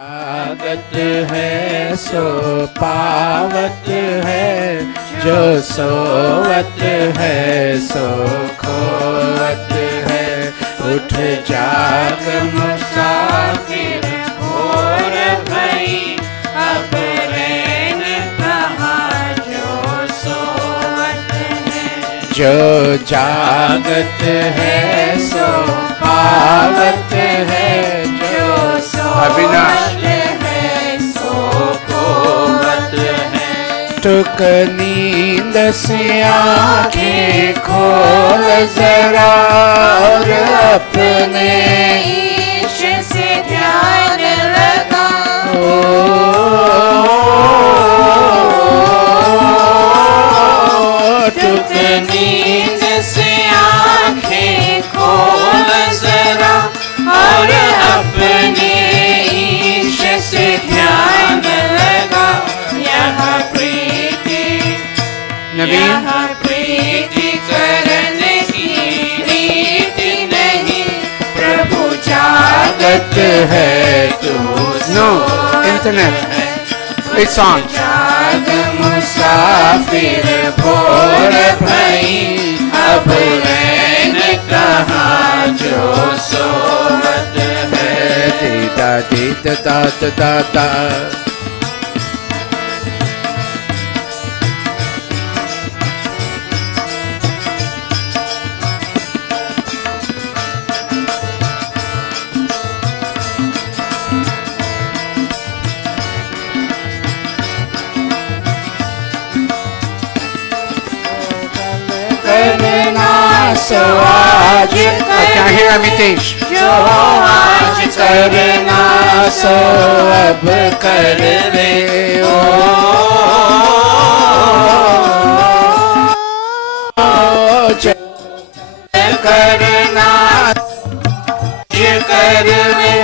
आगत है सो पावत है, जो सोवत है सो खोवत है। उठ जाग मुसाफिर भोर भई, अब रैन कहाँ जो सोवत है। जो जागत है सो पावत है, जो सोवत है सो खोवत है। टुक नींद से आँखें खोल जरा, और अपने ईश से ध्यान लगा। टुक नींद से आँखें खोल जरा, और अपने ईश से ध्यान लगा। यहाँ प्रीति करने की रीति नहीं, प्रभु जागत है तू नो इंटरनेट इट्स ऑन। जाग मुसाफिर भोर भई, अब रैन कहाँ जो सोवत है। दीदा दीदा दा दा दा। सो आज क्या है अमितेश, जो आज करना सो अब कर ले। ओ जो करना ये कर ले,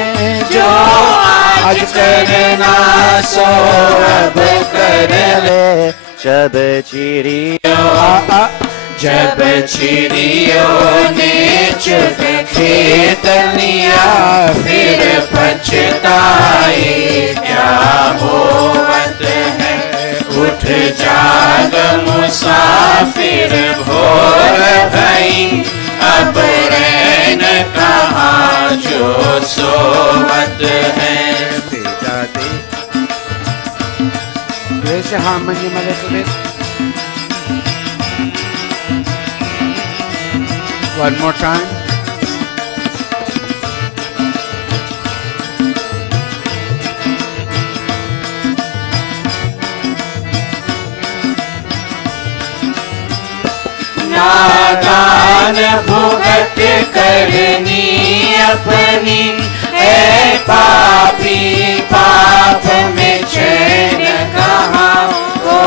जो आज करना सो अब कर ले। जब चिड़ियों ने चुग खेत लिया, फिर पछताए क्या होवत है। उठ जाग मुसाफिर भोर भई, अब रैन कहाँ जो सोवत है। वैसे हाँ मनी मले तुम्हें one more time. नादान भुगत करनी अपनी, ऐ पापी पाप में चैन कहाँ हो।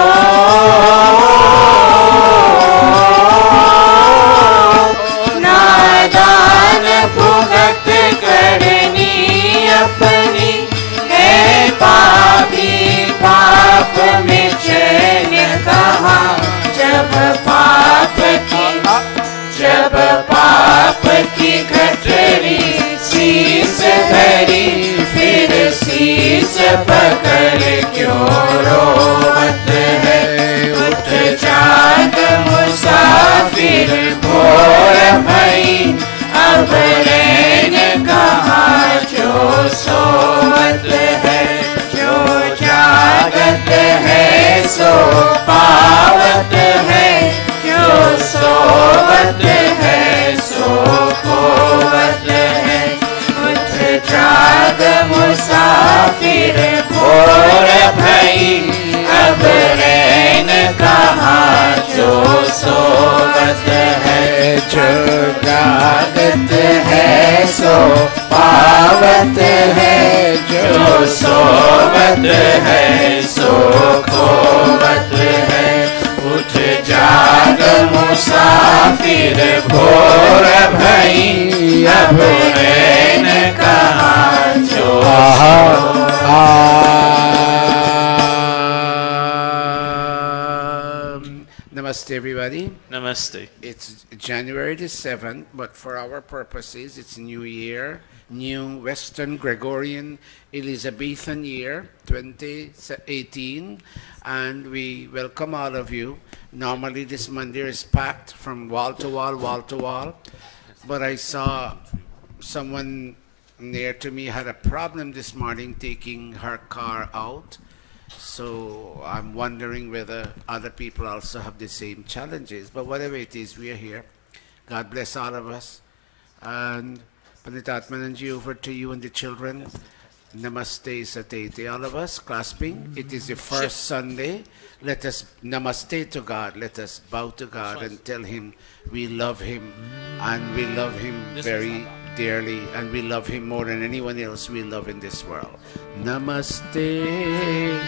जब पाप की घटरी शीस धरी, फिर शीस पकड़ क्यों रोवत है। उठ जाग मुसाफिर भोर भई, अब रैन कहाँ जो सोवत है। जो जागत है सो पावत है, जो सोवत है सो खोवत है। उठ जाग मुसाफिर भोर भई, अब रैन कहाँ जो सोवत है। जो जागत है सो पावत है, जो सोवत है सो खोवत है। उठ जाग मुसाफिर भोर भई, अब रैन कहाँ जो नमस्ते। Namaste, everybody. Namaste. It's January the 7th, but for our purposes, it's New Year, New Western Gregorian Elizabethan year, 2018, and we welcome all of you. Normally, this Monday is packed from wall to wall, wall to wall, but I saw someone near to me had a problem this morning taking her car out. So I'm wondering whether other people also have the same challenges. But whatever it is, we are here. God bless all of us. And Panditatmananji, over to you and the children. Namaste Satete. All of us clasping. It is the first Sunday. Let us namaste to God. Let us bow to God and tell Him we love Him. And we love Him very dearly. And we love Him more than anyone else we love in this world. Namaste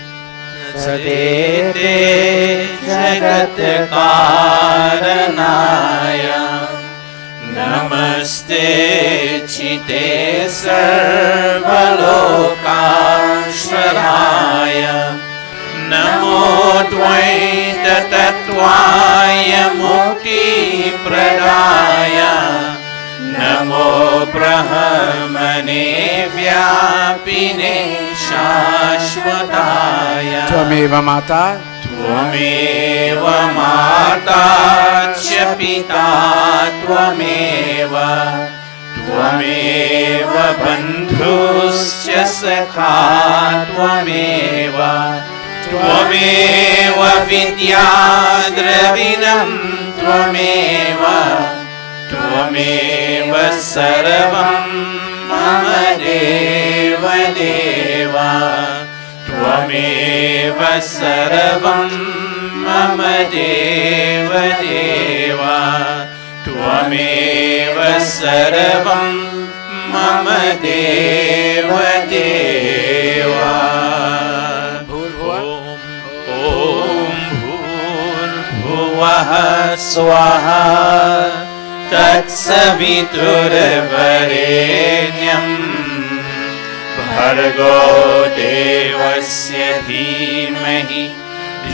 Sadete Jagat Karanaya Namaste Chite Sarvalokashvaraya Namo Dvaita Tattvaya Mukti Pradaya Namo Brahmane Vyapine Shashvataya Tvameva Mata Tvameva Mata Cha Pita Tvameva Tvameva Bandhuscha Sakha Tvameva Tvameva Vidya Dravinam Tvameva Tvameva sarvam mama deva deva Tvameva sarvam mama deva deva Tvameva sarvam mama deva deva Om Bhurvuvah Swaha Tatsaviturvarenyam Bhargo Devasya Dhimahi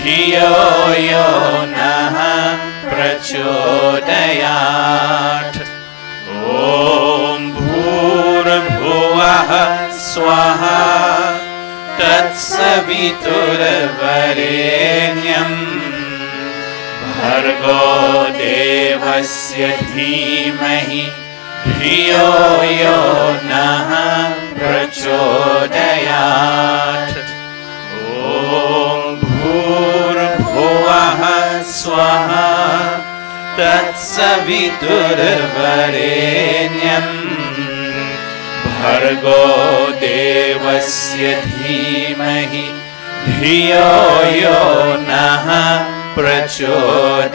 Dhiyo Yo Naha Prachodayat Om Bhurvuvah Swaha Tatsaviturvarenyam Bhargo Devasya Dhimahi Dhiyo Yo Naha Prachodayat Om Bhurvuvah Swaha Tatsaviturvarenyam Bhargo Devasya Dhimahi Dhiyo Yo Naha Prachodayat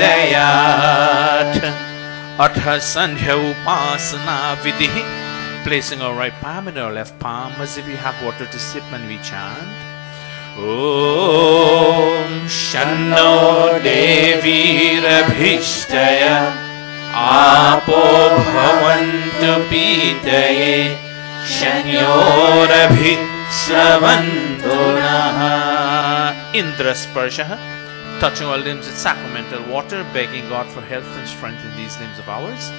Atha Sandhya Upasana Vidhi. Placing our right palm in our left palm as if we have water to sip when we chant. Om Shanno Devi Rabhishtaya Apo Bhavantu Pitaye Shanyorabhit Savantu Naha. Indra Sparshaha. Touching our limbs with sacramental water, begging God for health and strength in these limbs of ours.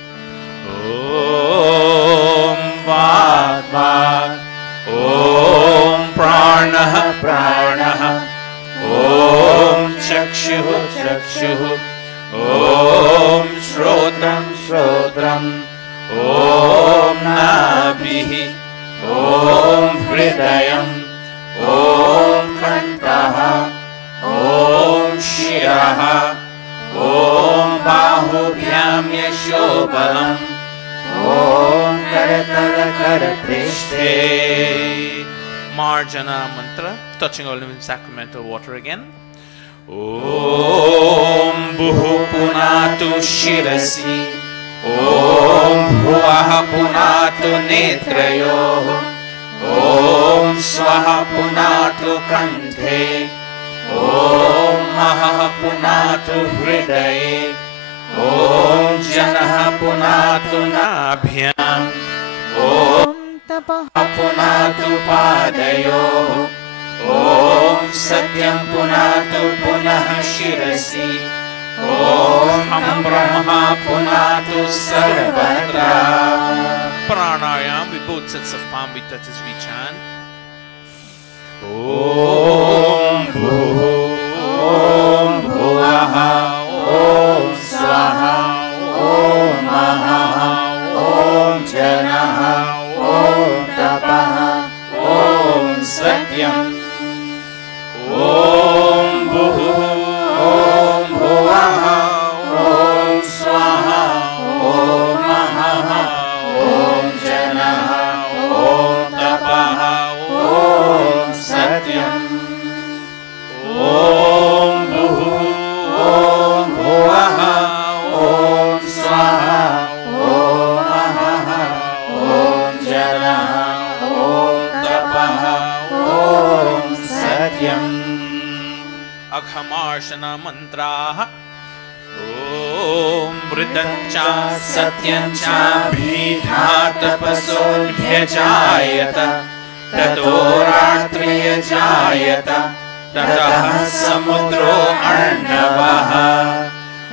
Om Vad Vad Om Pranaha Pranaha Om Chakshuhu Chakshuhu Om Shrotram Shrotram Om Nabhihi Om Hridayam Om Kantaha Om Shiraha Om Bahubhyam Yashobalam Om Karatala Karaprishte. Marjana mantra, touching our limbs in sacramental water again. Om Bhuhu Punatu Shirasi Om Bhuvaha Punatu Netrayoh Om Swaha Punatu Kanthe Om Maha Punatu Hridaye Om Janaha Punatu Nabhyam Om Tapaha Punatu Padayo Om Satyam Punatu Punah Shirasi Om Brahma Punatu Sarvatra. Pranayam, with both sets of palm we touch as we chant. Om Bhuhu, Om Bhuvaha, Om Swaha, Om Mahaha, Om Janaha, Om Tapaha, Om Satyam. Om Bhuhu, Om Bhuvaha, Om Swaha, Om Mahaha, Om Janaha, Om Tapaha, Om Satyam. Om Bhuhu, Om Bhuvaha, Om Swaha, Om Mahaha, Om Janaha, Om Tapaha, Om Satyam. Aghamarshana mantraha. Om Mritancha Satyancha Bhidhatapasodhyajayata Tato Ratriyajayata Tatah Samudro Arnavaha.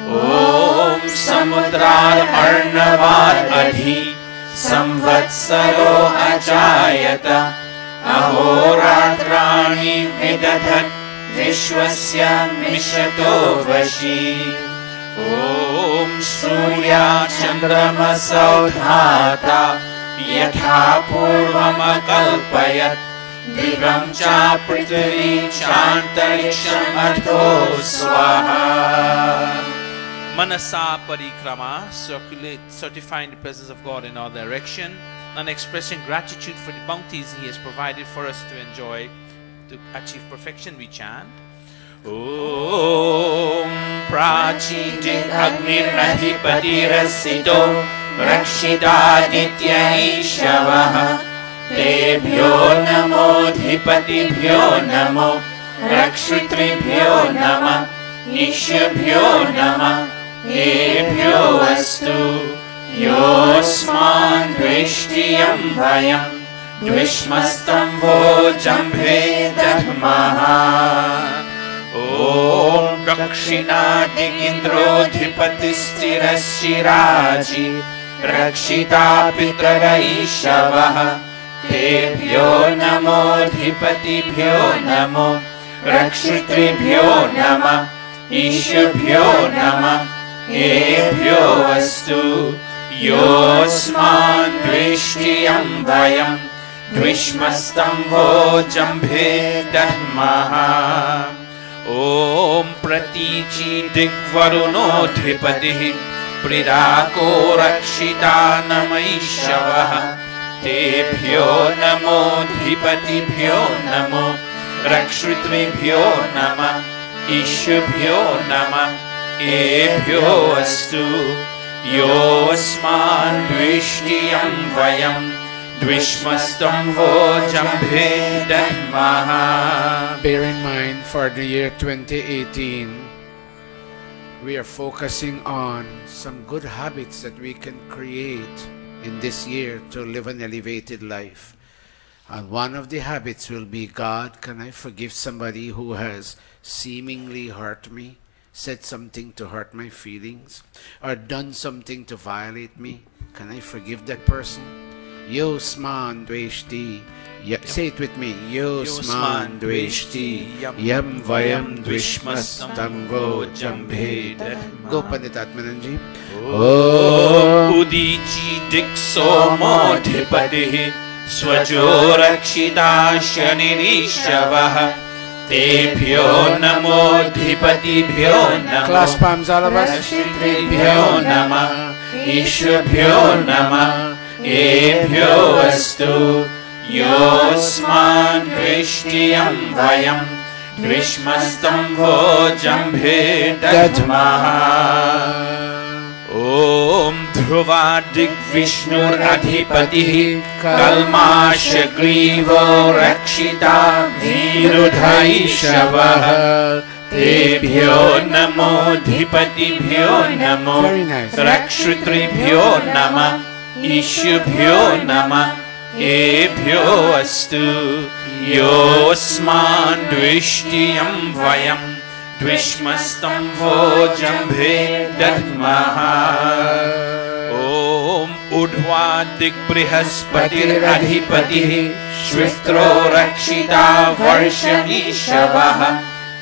Om Samudrar Arnavad Adhi Samvatsaro Ajayata Ahoratrani Vidadhat Vishwasya Mishato Vashi. Om Surya Chandrama Saudhata Yatha Purvama Kalpayat Divam Cha Prithvi Chantariksham Adho Swaha. Manasa Parikrama, certifying the presence of God in our direction and expressing gratitude for the bounties He has provided for us to enjoy to achieve perfection, we chant. Om Prachidit Agnir Adhipatirasito Rakshidaditya Ishavaha Tebhyo Namo Dhipatibhyo Namo Rakshitribhyo Nama Ishabhyo Nama Ebhyo Astu Yosman Dvishtiyam Vayam Dvishmastam Vo Jambhe Dadmaha. Om Dakshina Digindro Dhipatistirashiraji Rakshita Pitara Ishavaha Tebhyo Namo Dhipatibhyo Namo Rakshitribhyo Nama Ishabhyo Nama Ebhyo Astu Yosman Dvishtiyam Vayam Dvishmastam Vo Jambhe Dadmaha. Om Pratichi Digvaruno Dhipatihi Pridako Rakshita Namaishavaha Tebhyo Namo Dhipatibhyo Namo Rakshitribhyo Nama Ishabhyo Nama Ebhyo Astu Yosman Dvishtiyam Vayam Dvishmastam Vo Jambhe Dadmaha. Bear in mind, for the year 2018, we are focusing on some good habits that we can create in this year to live an elevated life. And one of the habits will be, God, can I forgive somebody who has seemingly hurt me, said something to hurt my feelings, or done something to violate me? Can I forgive that person? Yosman Dveshti. Say it with me. Yosman Dveshti. Yam Vayam Dvishmastam Vo Jambhe. Go Panditatmananji. Udichi Dikso Modhipatihi Swajo Rakshita Shanirishavaha Tebhyo Namo Dhipatibhyo Namo. Clasp palms, all of us. Rakshitribhyo Nama Ishabhyo Nama Ebhyo Astu Yosman Dvishtiyam Vayam Dvishmastam Vo Jambhe Dadmaha. Om Dhruva Digvishnur Adhipatihi Kalmasha Grivo Rakshita Virudhaishavaha Tebhyo Namo Dhipatibhyo Namo Rakshitribhyo Nama Ishabhyo Nama Ebhyo Astu Yosman Dvishtiyam Vayam द्विष्मस्तं वो जम्भे दद्मः ॐ ऊर्ध्वा दिग्बृहस्पतिरधिपतिः श्वित्रो रक्षिता वर्षमीशवः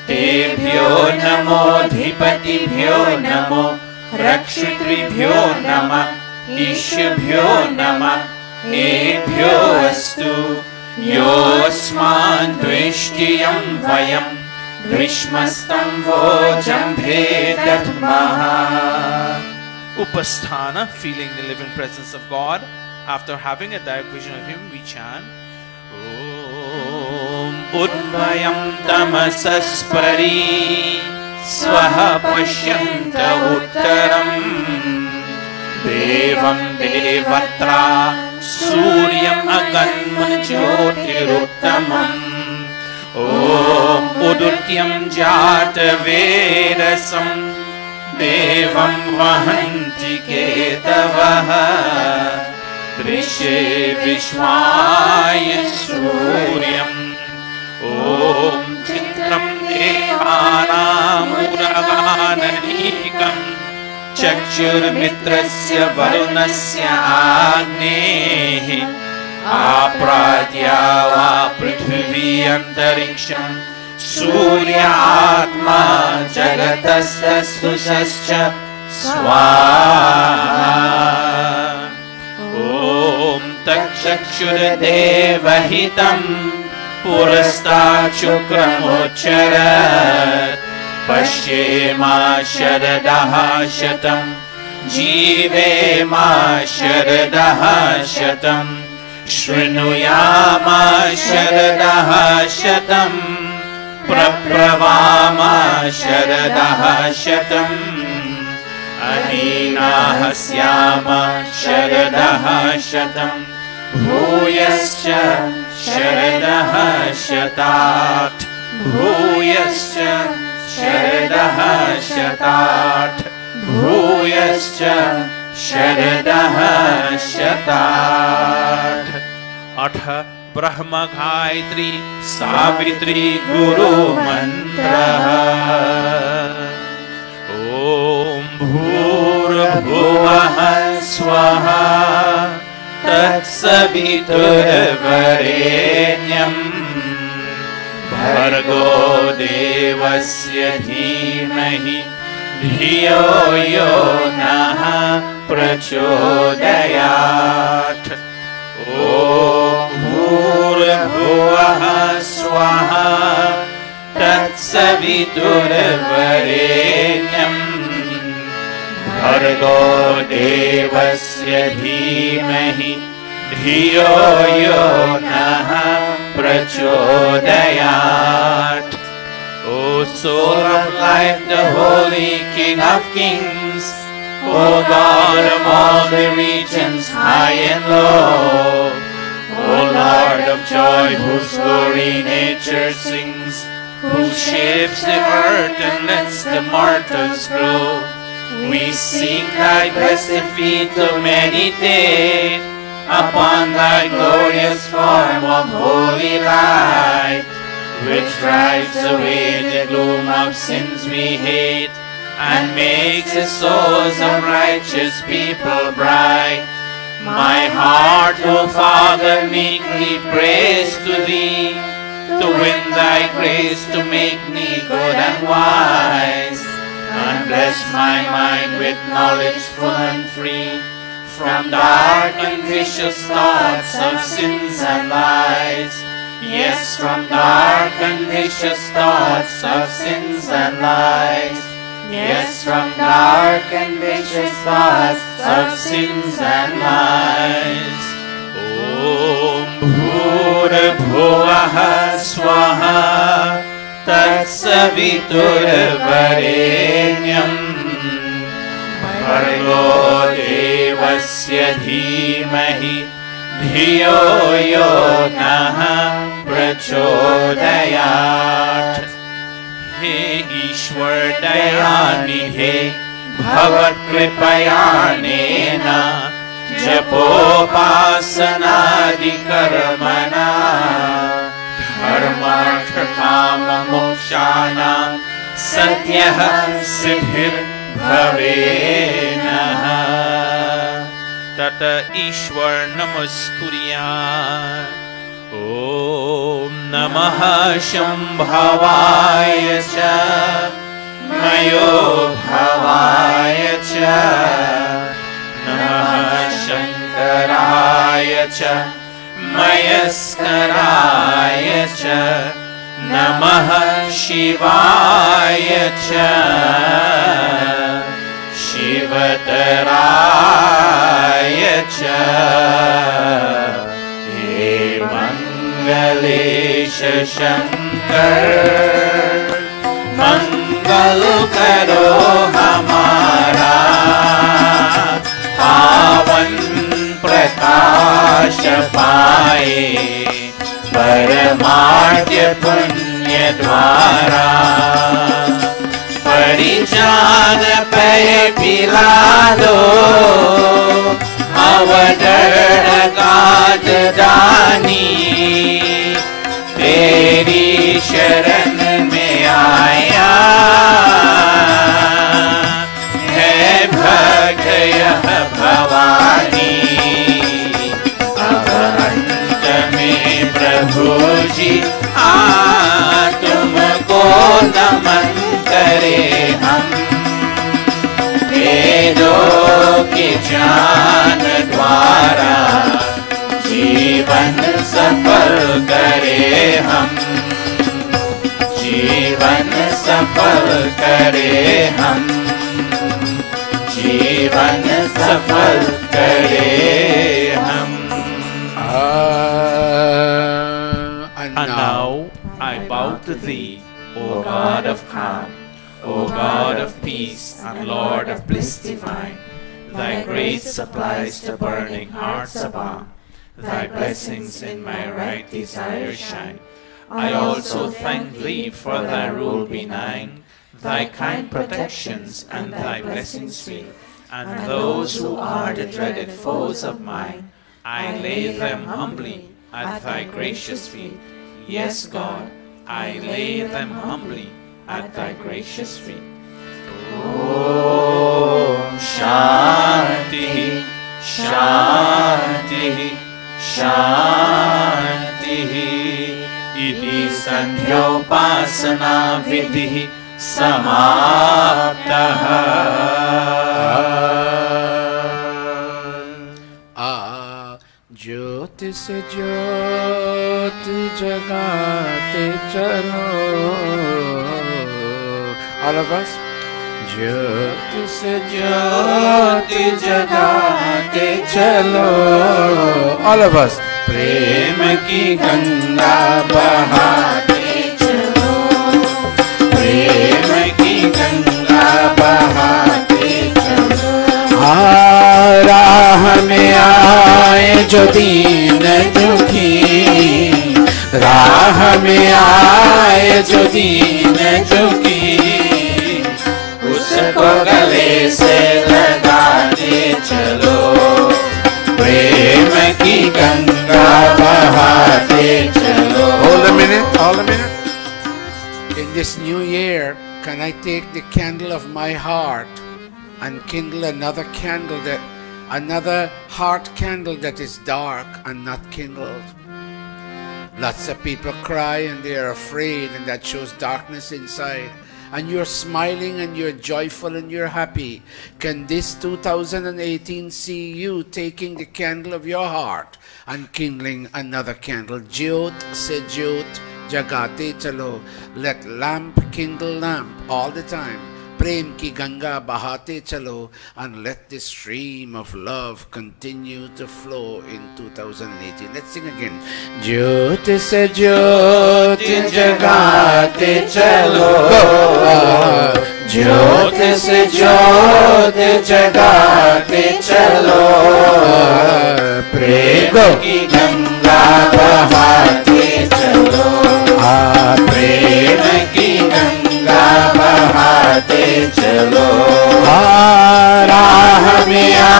तेभ्यो नमोऽधिपतिभ्यो नमो रक्षितृभ्यो नमः ईशभ्यो नमः एभ्यो अस्तु योऽस्मान् द्वेष्टियं वयं द्विष्मस्तं वो जम्भे दद्मः. Upasthana, feeling the living presence of God. After having a direct vision of Him, we chant Om Udvayam Tamasaspari Swaha Pashyanta Uttaram Devam Devatra Suryam Aganma Jyotiruttamam Om Udutyam Jata Vedasam Devam Vahanti Ketavaha Drishe Vishwaya Suryam Om Chitram Devanam Uragananikam Chakshur Mitrasya Varunasya Agnehi Apradya Va Prithvi Antariksham Surya Atma Jagatastastusascha Swaha Om Takshakshuradevahitam Purastachukramocharat Pashyema Sharadaha Shatam Jivema Sharadaha Shatam Shrinuyama Sharadaha Shatam Prabhavama Sharadaha Shatam Aninahasyama Sharadaha Shatam Bhuyascha Sharadaha Shatat Bhuyascha Sharadaha Shatat Bhuyascha Sharadaha Shatat Atha Brahma Gayatri Savitri Guru Mantraha Om Bhurabhuvah Swaha Tatsaviturvarenyam Bhargo Devasya Dhimahi Dhiyo Yo Naha Prachodayat Om Bhurabhuvah Swaha Tatsaviturvarenyam Bhargo Devasya Dhimahi Dhiyo Yo Naha Prachodayat O soul of life, the holy King of kings, O God of all the regions high and low, O Lord of joy, whose glory nature sings, who shapes the earth and lets the mortals grow. We seek thy blessed feet to meditate upon thy glorious form of holy light, which drives away the gloom of sins we hate and makes the souls of righteous people bright. My heart, O Father, meekly prays to thee, to win thy grace to make me good and wise, and bless my mind with knowledge full and free from dark and vicious thoughts of sins and lies. Yes, from dark and vicious thoughts of sins and lies. Yes, from dark and vicious thoughts of sins and lies. Om Bhurabhuvah Swaha Tatsaviturvarenyam Bhargo Devasya Dhimahi Dhiyo Yo Naha Prachodayat. He Ishwar Dayanidhe Bhavat Kripayanena Japopasanadi Karmana Dharmartha Kama Mokshanam सत्यः सिद्धिर्भवेनः। तत ईश्वर नमस्कुर्यात्। ॐ नमः शम्भवाय च मयो भवाय च नमः शङ्कराय च मयस्कराय च नमः शिवाय च शिवतराय च। हे मंगलेश शंकर मंगल करो हमारा, पावन प्रकाश पाए परमार्थ पुण्य द्वारा। परिजान पे पिला दो अवतरण गाद दानी, तेरी शरण में आया है भक्त यह भवानी। अब अंत में प्रभु जी आ तुमको नमन करे हम, वेदों के ज्ञान द्वारा जीवन सफल करे हम, जीवन सफल करे हम, जीवन सफल करे हम। And now I bow to thee, O God of calm, O God of peace and Lord of bliss divine. Thy grace supplies the burning hearts above. Thy blessings in my right desire shine. I also thank thee for thy rule benign, thy kind protections and thy blessings sweet. And those who are the dreaded foes of mine, I lay them humbly at thy gracious feet. Yes, God, I lay them humbly at thy gracious feet. Om Shanti Shanti Shanti. Iti Sandhyopasana Vidhi Samaptaha. ज्योति से ज्योति जगाते चलो, all of us. ज्योति से ज्योति जगाते चलो, all of us. प्रेम की गंगा बहाते चलो, प्रेम की गंगा बहाते चलो। राह में आए जो दीन दुखी, राह में आए जो दीन दुखी, उसको गले से लगाते चलो, प्रेम की गंगा बहाते चलो। Hold a minute, hold a minute. In this new year, can I take the candle of my heart and kindle another candle, another heart candle that is dark and not kindled? Lots of people cry and they are afraid, and that shows darkness inside. And you're smiling and you're joyful and you're happy. Can this 2018 see you taking the candle of your heart and kindling another candle? Jyot se jyot jagate chalo. Let lamp kindle lamp all the time. Prem ki ganga bahate chalo, and let this stream of love continue to flow in 2018. Let's sing again. Jyoti se jyoti jagate chalo. Jyoti se jyoti jagate chalo. Prem ki ganga bahate chalo. Prem ki ganga bahate चलो। राह में आए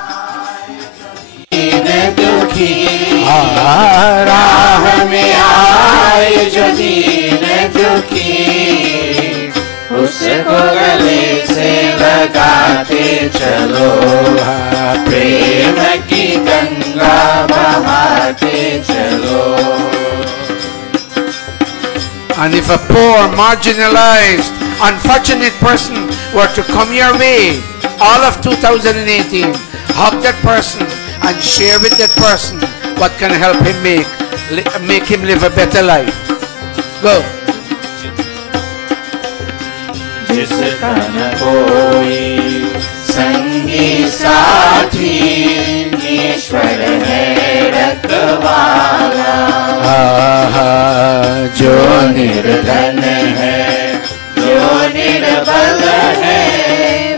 दीन दुखी, राह में आए जो दीन दुखी, चलो, प्रेम की गंगा बहाते चलो. And if a poor, marginalized, unfortunate person were to come your way, all of 2018, hug that person and share with that person what can help him make him live a better life. Go. जिसका न कोई संगी साथी, ईश्वर है रखवाला. जो निर्धन है, जो निर्बल है,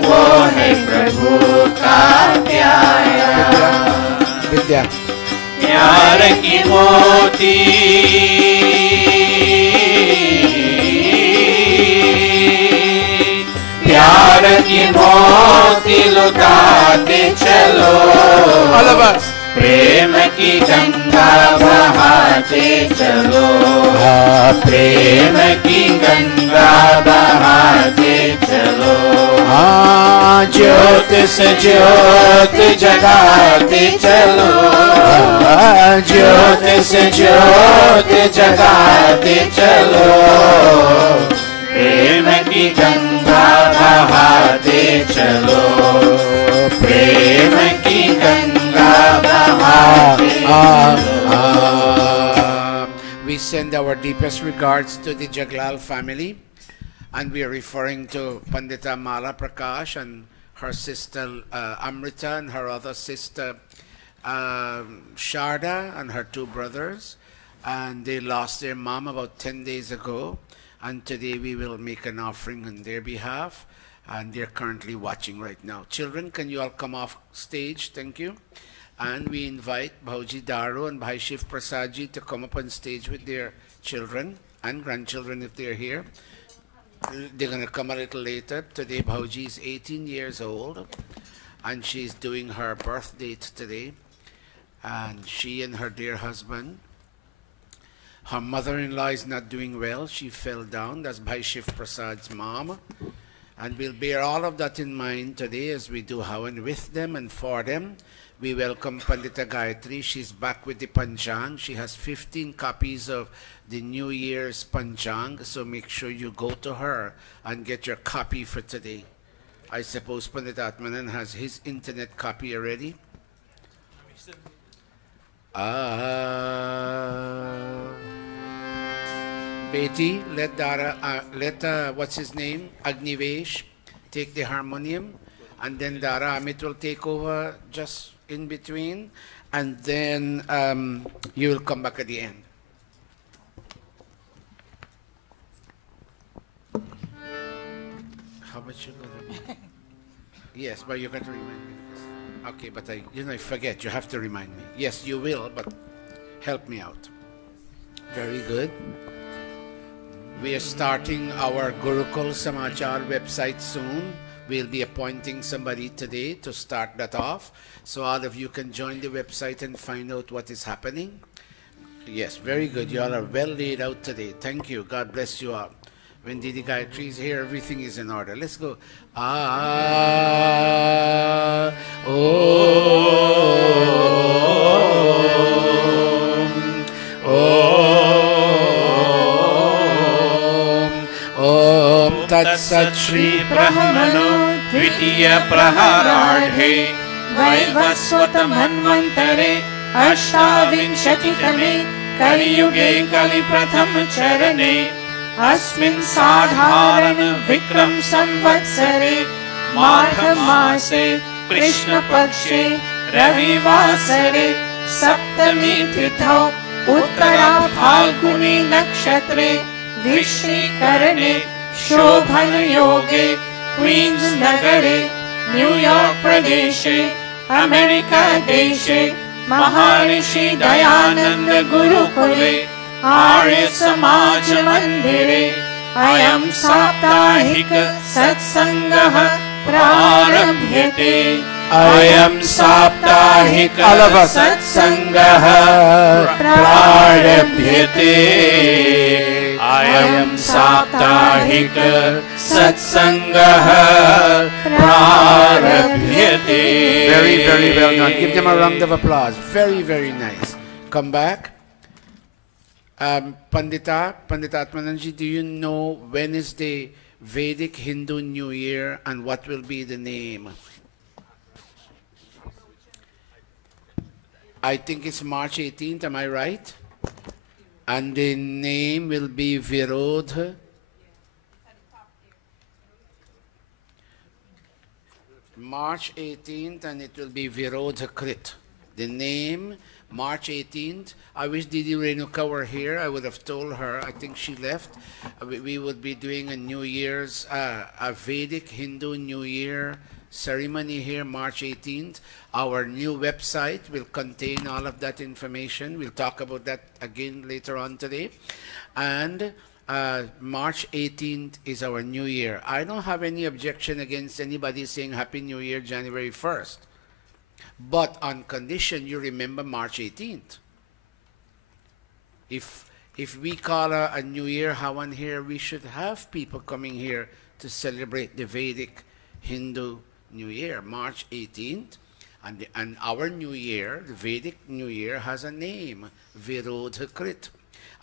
वो है प्रभु का प्यारा. विद्या. प्यार की मोती, प्यार की मोती लुटाते चलो. All of us. प्रेम की गंगा बहाते चलो, प्रेम की गंगा बहाते चलो. ज्योत से ज्योत जगाते चलो, ज्योत से ज्योत जगाते चलो. प्रेम की गंगा बहाते चलो, प्रेम की गंगा बहाते चलो. We send our deepest regards to the Jaglal family, and we are referring to Pandita Mala Prakash and her sister Amrita and her other sister Sharda and her two brothers, and they lost their mom about 10 days ago, and today we will make an offering on their behalf, and they're currently watching right now. Children, can you all come off stage? Thank you. And we invite Bhauji Daru and Bhai Shiv Prasadji to come up on stage with their children and grandchildren if they're here. They're going to come a little later. Today Bhauji is 18 years old and she's doing her birth date today. And she and her dear husband, her mother-in-law is not doing well. She fell down. That's Bhai Shiv Prasad's mom. And we'll bear all of that in mind today as we do Havan with them and for them. We welcome Pandita Gayatri. She's back with the Panchang. She has 15 copies of the New Year's Panchang, so make sure you go to her and get your copy for today. I suppose Pandita Atmanan has his internet copy already. Beti, let what's his name, Agnivesh, take the harmonium, and then Dara Amit will take over just in between, and then you will come back at the end. How much you got? Yes, but you got to remind me. Okay, but I forget. You have to remind me. Yes, you will, but help me out. Very good. We are starting our Gurukul Samachar website soon. We'll be appointing somebody today to start that off. So all of you can join the website and find out what is happening. Yes, very good. You all are well laid out today. Thank you. God bless you all. When Didi Gayatri is here, everything is in order. Let's go. तत्सत् श्री ब्रह्मणो द्वितीय प्रहरार्धे वैवस्वत मन्वन्तरे अष्टाविंशतितमे कलियुगे कलि प्रथम चरणे अस्मिन् साधारण विक्रम संवत्सरे माघ मासे कृष्ण पक्षे रविवासरे सप्तमी तिथौ उत्तरा फाल्गुनी नक्षत्रे विश्रीकरणे शोभन योगे क्वींस नगरे न्यूयॉर्क प्रदेशे अमेरिका देशे महर्षि दयानंद गुरुकुले आर्य समाज मंदिरे अयं साप्ताहिक सत्संगः प्रारभ्यते. अयं साप्ताहिक सत्संगः प्रारभ्यते. अयं साप्ताहिक सत्संगः प्रारभ्यते. arabhyate. Very, very well done. Give them a round of applause. Very, very nice. Come back. Pandita Atmananji, do you know when is the Vedic Hindu New Year and what will be the name? I think it's March 18th, am I right? And the name will be Virodha. March 18th, and it will be Virodha Krit. The name, March 18th. I wish Didi Renuka were here. I would have told her. I think she left. We would be doing a New Year's, a Vedic Hindu New Year ceremony here, March 18th. Our new website will contain all of that information. We'll talk about that again later on today. And March 18th is our New Year. I don't have any objection against anybody saying Happy New Year January 1st. But on condition you remember March 18th. If we call a New Year Havan here, we should have people coming here to celebrate the Vedic Hindu New Year, March 18th. And our New Year, the Vedic New Year, has a name, Virodha Krit.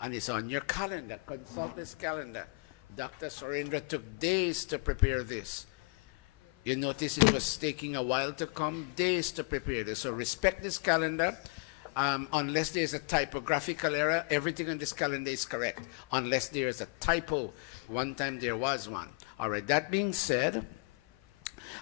And it's on your calendar. Consult this calendar. Dr. Surendra took days to prepare this. You notice it was taking a while to come, days to prepare this. So respect this calendar. Unless there's a typographical error, everything on this calendar is correct. Unless there's a typo. One time there was one. All right, that being said,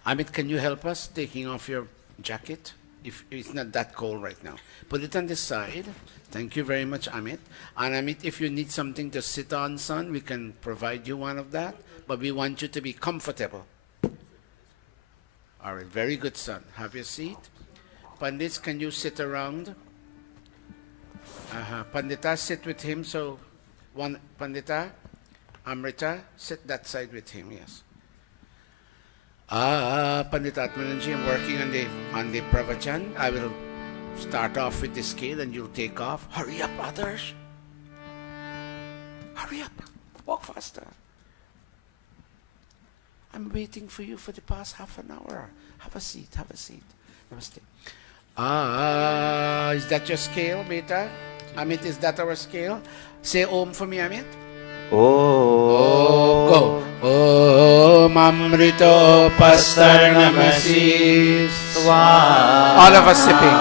Amit, can you help us taking off your jacket? If it's not that cold right now. Put it on the side. Thank you very much, Amit. And Amit, if you need something to sit on, son, we can provide you one of that. But we want you to be comfortable. All right, very good, son. Have your seat. Pandits, can you sit around? Pandita, sit with him. So, one Pandita, Amrita, sit that side with him, yes. Pandita Atmananji, I'm working on the pravachan. I will start off with the scale and you'll take off. Hurry up, others. Hurry up. Walk faster. I'm waiting for you for the past half an hour. Have a seat, have a seat. Namaste. Is that your scale, beta? Amit, is that our scale? Say Om for me, Amit. Go. Om Amrito Pastarnamasi Swaha. All of us sipping.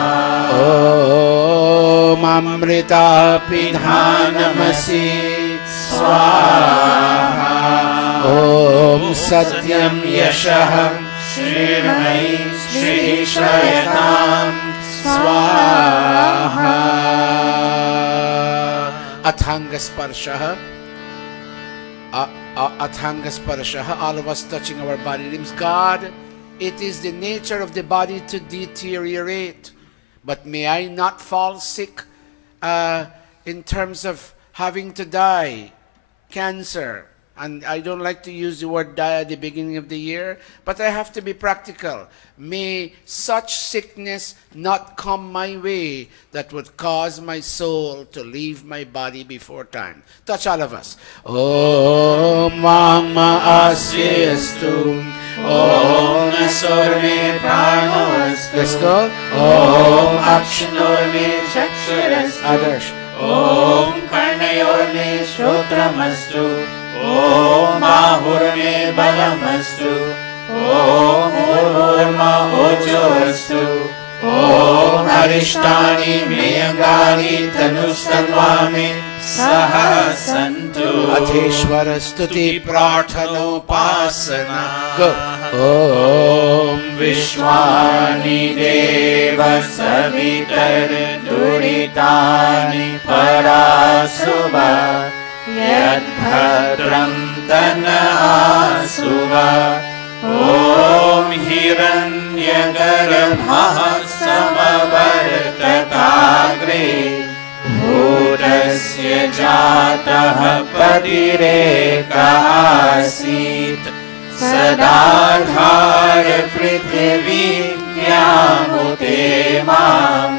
Om Amrita Pidhanamasi Swaha. Om Satyam Yashah Shrimai Shri Shayatam Swaha. Athanga Sparshaha. Athanga Sparshaha. All of us touching our body limbs. God, it is the nature of the body to deteriorate. But may I not fall sick in terms of having to die. Cancer. And I don't like to use the word die at the beginning of the year, but I have to be practical. May such sickness not come my way that would cause my soul to leave my body before time. Touch all of us. Om Mama Asyastu. Om Nasorme Pranostu. Let's go. Om Akshanorme Chakshurastu. Others. Om Karnayorme Shrotramastu. Om Mahurme Balamastu. Om Urma Ojostu. Om Arishtani Meyangani Tanustanvami Sahasantu. Adheshwara Stuti Prarthanopasana. Go. Om Vishwani Deva Savitar Duritani Parasuva. Yad Bhadram Dana Asuva. Om Hiranyagarbha Samavartatagre. Bhurasya Jataha Padireka Asit. Sadadhar Prithvi Vyamute Mam.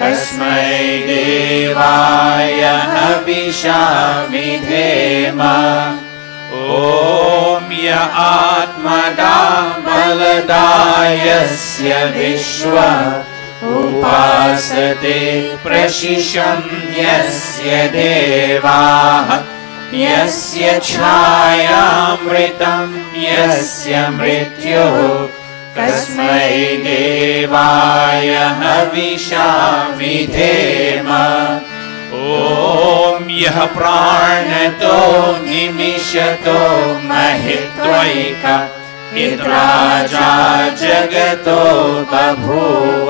Tasmai Devaya Havisha Vidhema. Om Ya Atmadam फलदायस्य विश्व उपासते प्रशिशं यस्य देवाः यस्य छायामृतं यस्य मृत्युः कस्मै देवाय हविषा विधेम ॐ यः प्राणतो निमिषतो महित्वैक इन्द्राजा जगतो बभूव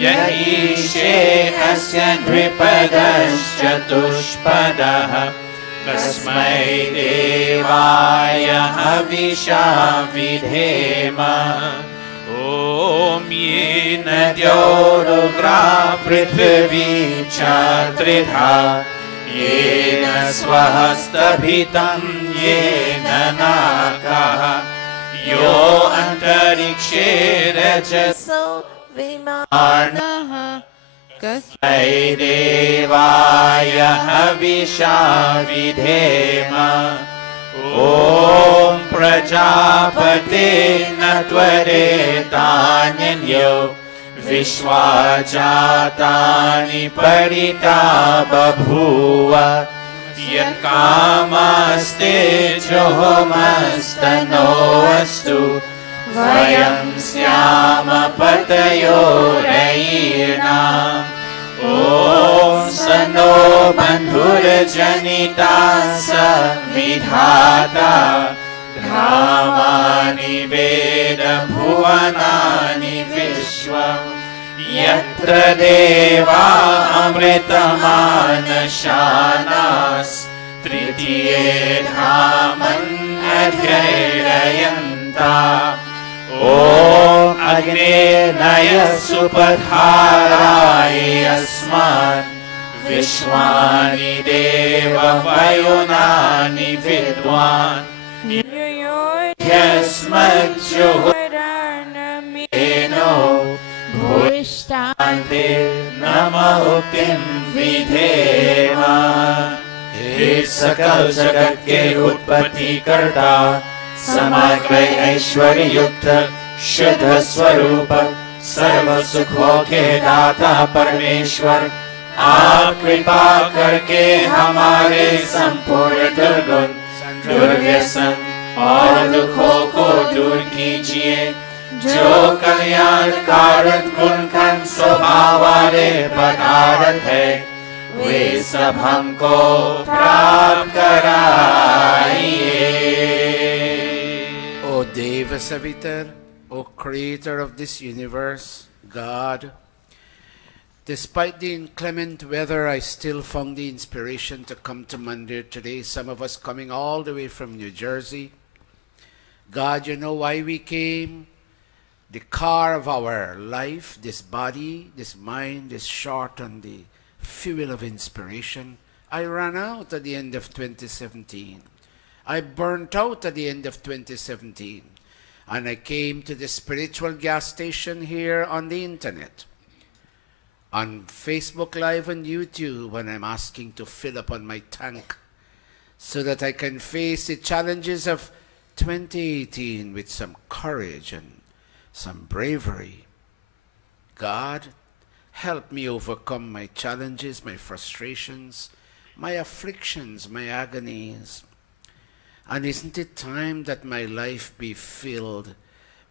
य ईशे अस्य द्विपदश्चतुष्पदः कस्मै देवाय हविषा विधेम ॐ येन द्यौरुग्रा पृथिवी च त्रिधा येन स्वहस्तभितं येन नाकः यो अन्तरिक्षे रजसो विमानः कस्मै देवाय हविषा विधेम ॐ प्रजापते न त्वरेतान्यो विश्वा जातानि परिता बभूव यत्कामस्ते जोमस्तनोऽस्तु वयं स्याम पतयो रयीणाम् ॐ स नो बन्धुर्जनिता स विधाता धामानि वेद भुवनानि विश्वम् यत्र देवा अमृतमानशानास् तृतीये धामन्यध्ययन्ता ॐ अग्ने नय सुपधाराय अस्मान् विश्वानि देव वयुनानि विद्वान् यस्मज्जुहुरानमेनो भूष्टान्ते नमोक्तिं विधेम हे सकल जगत के उत्पत्ति करता समग्र ऐश्वर्य युक्त शुद्ध स्वरूप सर्व सुखों के दाता परमेश्वर आप कृपा करके हमारे संपूर्ण दुर्गुण दुर्व्यसन और दुखों को दूर कीजिए जो कल्याण कारक गुण खन स्वभाव वाले पदार्थ है वे सब हमको प्राप्त कराइए। O Deva Savitar, O Creator of this universe, God, despite the inclement weather, I still found the inspiration to come to Mandir today. Some of us coming all the way from New Jersey. God, you know why we came. The car of our life, this body, this mind is short on the fuel of inspiration. I ran out at the end of 2017. I burnt out at the end of 2017. And I came to the spiritual gas station here on the internet, on Facebook Live and YouTube, and I'm asking to fill up on my tank so that I can face the challenges of 2018 with some courage and some bravery. God, help me overcome my challenges, my frustrations, my afflictions, my agonies. And isn't it time that my life be filled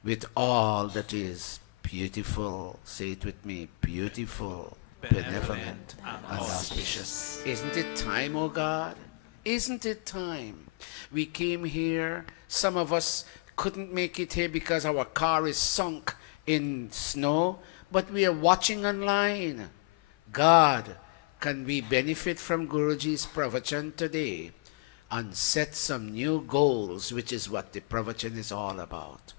with all that is beautiful? Say it with me, beautiful, benevolent, and auspicious. Isn't it time, oh God? Isn't it time? We came here, some of us couldn't make it here because our car is sunk in snow, but we are watching online. God, can we benefit from Guruji's pravachan today and set some new goals, which is what the pravachan is all about?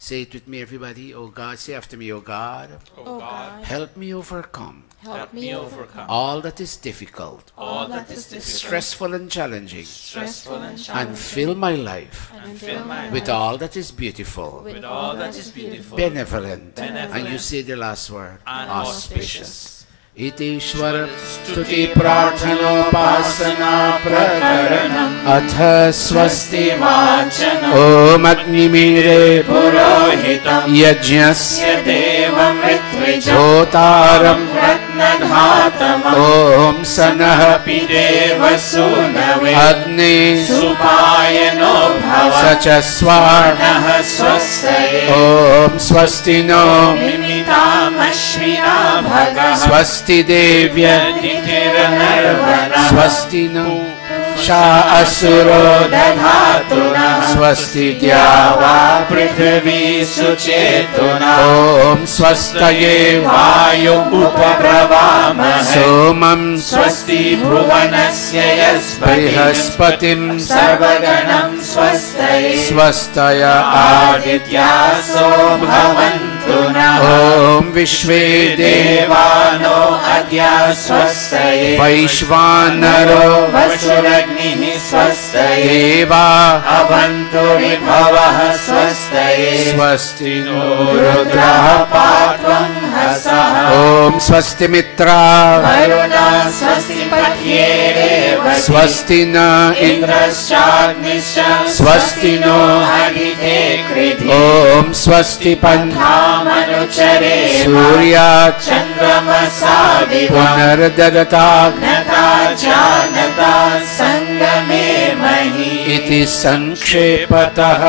Say it with me, everybody. Oh God, say after me, oh God. Oh God, Help me overcome help me overcome all that is difficult, all that is difficult, stressful and challenging, stressful and and challenging, fill my life and fill my with life all that is beautiful, with all that is beautiful, benevolent, benevolent, and you say the last word, and auspicious. इतीश्वर स्तुति प्रार्थनोपासना प्रकरणम् अथ स्वस्ति वाचनम् ओम अग्निमीरे पुरोहितम् यज्ञस्य देवमृत्विजोतारम् रत्नधातमम् ओम सनः पिदेवसूनवे अग्ने सुपायनो भव स च स्वानः स्वस्तये ओम स्वस्ति नो मिमितामश्विना भगः स्वस्ति देव्य स्वस्ति नो शा असुरो दधातु नः स्वस्ति द्यावा पृथिवी सुचेतुना ओम स्वस्तये वायु उपब्रवामहे सोमं स्वस्ति भुवनस्य बृहस्पतिं सर्वगणं स्वस्तये स्वस्तय आदित्यासो भवन्तु नः ओम विश्वे देवानो अद्य स्वस्तये वैश्वानरो वसुरग्निः स्वस्तये देवा अवन्तु विभवः स्वस्तये स्वस्ति नो रुद्रः पात्वं हसः ओम स्वस्ति मित्रा वरुणा स्वस्ति पत्न्येरेव स्वस्ति न इन्द्रश्चाग्निश्च स्वस्ति नो हरिते कृधि ओम स्वस्ति पन्थामनुचरे सूर्यात् चन्द्रमसा पुनर्ददता जानता संगमे मही इति संक्षेपतः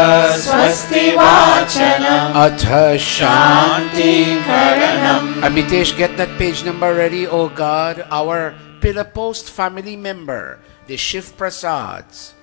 स्वस्ति वाचनम् अथ शांति करणम् Amitesh, get that page number ready. Oh God, our pillar post family member, the Shiv Prasads,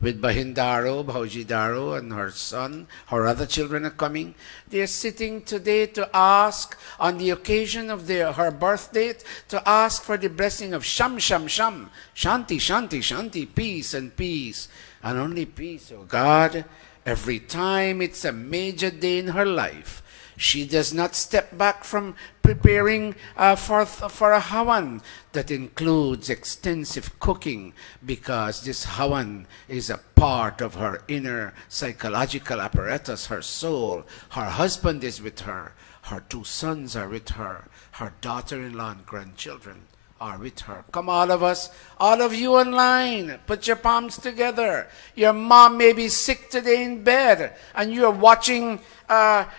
with Bahindaro, Bhaujidaro, and her son, her other children are coming. They are sitting today to ask, on the occasion of her birth date, to ask for the blessing of Sham, Sham, Sham, Shanti, Shanti, Shanti, peace and peace, and only peace, oh God. Every time it's a major day in her life, she does not step back from preparing for a Havan that includes extensive cooking, because this Havan is a part of her inner psychological apparatus, her soul. Her husband is with her. Her two sons are with her. Her daughter-in-law and grandchildren are with her. Come, all of us, all of you online, put your palms together. Your mom may be sick today in bed, and you're watching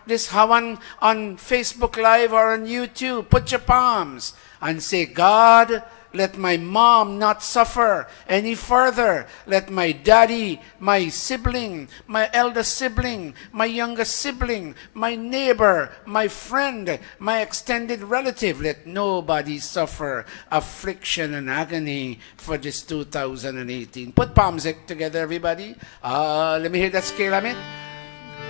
this Havan on Facebook Live or on YouTube. Put your palms and say, God, let my mom not suffer any further. Let my daddy, my sibling, my elder sibling, my younger sibling, my neighbor, my friend, my extended relative, let nobody suffer affliction and agony for this 2018. Put palms together, everybody. Let me hear that scale, Amit.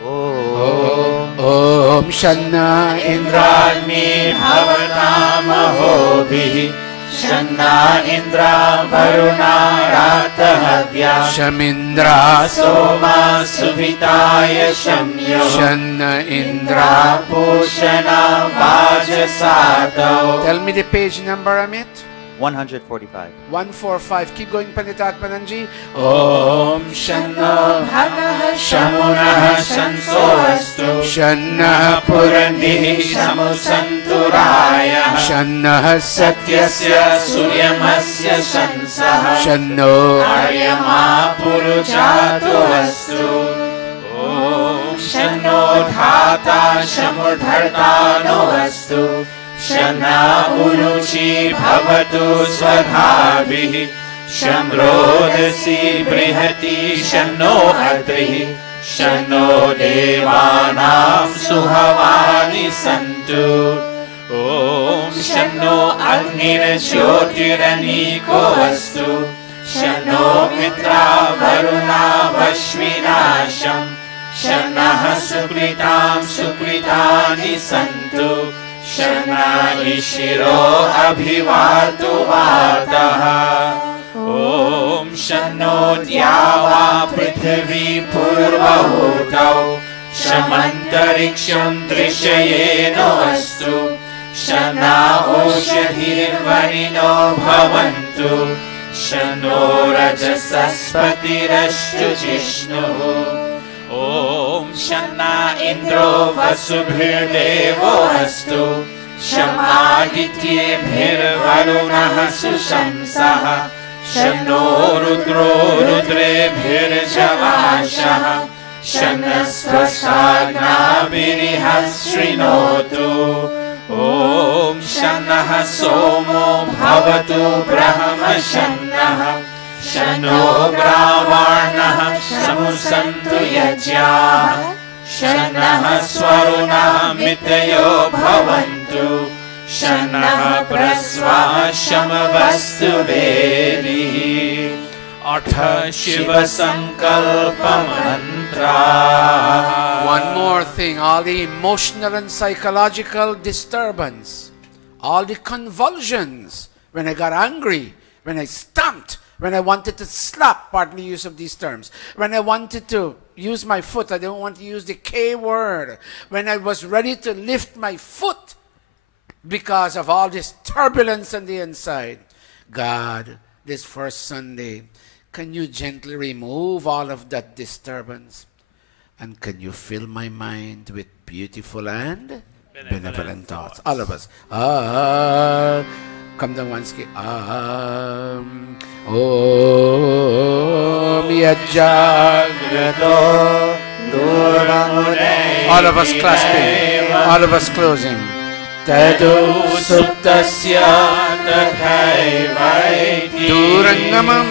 Om Shanna Indragni Bhavatamahobihi Shanna Indra Varuna Ratahadya Shamindra Soma Suvitaya Shamyo Shanna Indra Pushana Vajasato. Tell me the page number, Amit. 145. 145. Keep going, Panditat Pananji. Om Shanna Bhagaha Shamunah Shansoastu Shanna Purandihi Shamusanturaya Shanna Satyasya Suryamasya Shansaha Shanno Aryama Puruchatu Astu Om Shanno Dhata Shamurdharta No Astu Shana Uruchi Bhavatu Swadhabhihi Shamrodasi Brihati Shano Adrihi Shano Devanam Suhavani Santu Om Shano Agnira Jyotiraniko Vastu Shano Mitra Varuna Vashvinasham Shana Sukritam Sukritani Santu Shana Ishiro Abhivatu Vataha Om Shano Dhyava Prithvi Purvahutau Shamantariksham Drishayeno Astu Shana Oshadhir Varino Bhavantu Shano Rajasaspati Rashtu Jishnu Om Shanna Indro Vasubhir Devo Astu शमादित्येभिर्वरुणः सुशंसः शन्नो रुद्रो रुद्रेभिर्जलाशः शनस्वशाग्नाभिरिह शृणोतु ॐ शन्नः सोमो भवतु ब्रह्मशन्नः शन्नो ग्रावाणः शमुसन्तु यज्ञाः शन्नः स्वरुणः मितयो भवन्तु शन्नः प्रस्वाशमवस्तु वेदिः अथ शिव संकल्प mantra. One more thing, all the emotional and psychological disturbance, all the convulsions, when I got angry, when I stamped, when I wanted to slap, pardon the use of these terms, when I wanted to use my foot, I didn't want to use the K word, when I was ready to lift my foot because of all this turbulence on the inside. God, this first Sunday, can you gently remove all of that disturbance? And can you fill my mind with beautiful and benevolent thoughts? All of us. Come down once. Om Yajagrato Duramune. All of us clasping. All of us closing. Tadu Suptasya Tathaivaiti Durangamam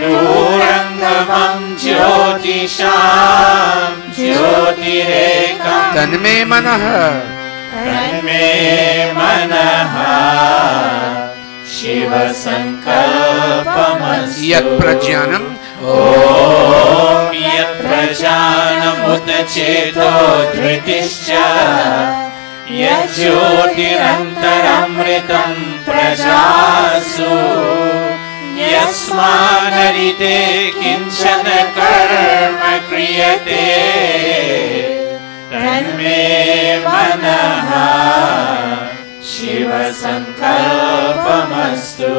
Durangamam Jyotisham Jyotirekam Tanme Manaha Shiva Sankalpamastu Yat Prajanam Om Yat Prajanam Utacheto Dhritischa Yat Jyotirantaramritam Prajasu Yasmanarite kinchana karma kriyate Tanme manaha Shiva sankalpamastu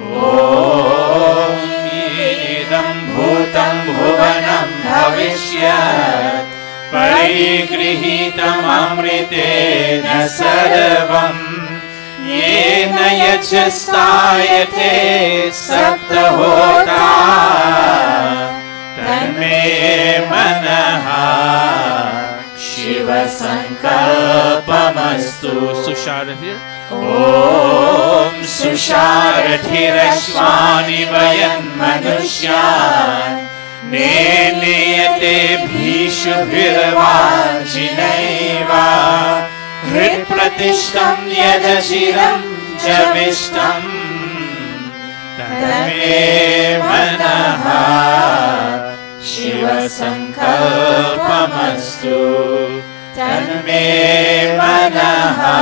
Om idam bhutam bhuvanam bhavishyat Parigrihitam amritena sarvam Yena yajastayate saptahota Tanme manaha Shiva sankalpamastu Susharathir Om Susharathirashvani vayan manushyan Neneyate bhishu virvachinaiva Hritpratishtam yadashiram javishtam Tanme manaha Shiva sankalpamastu Tanme manaha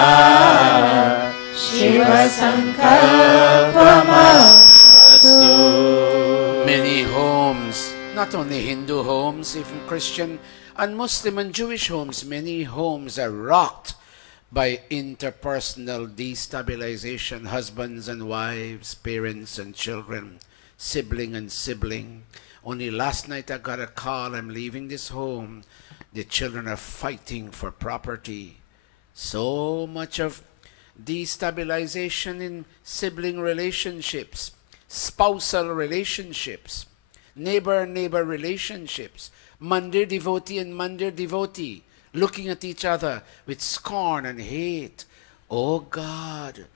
Shiva sankalpamastu. Many homes, not only Hindu homes, even Christian and Muslim and Jewish homes, many homes are rocked by interpersonal destabilization, husbands and wives, parents and children, sibling and sibling. Only last night I got a call, I'm leaving this home. The children are fighting for property. So much of destabilization in sibling relationships, spousal relationships, neighbor-neighbor relationships, mandir devotee and mandir devotee, looking at each other with scorn and hate. Oh God,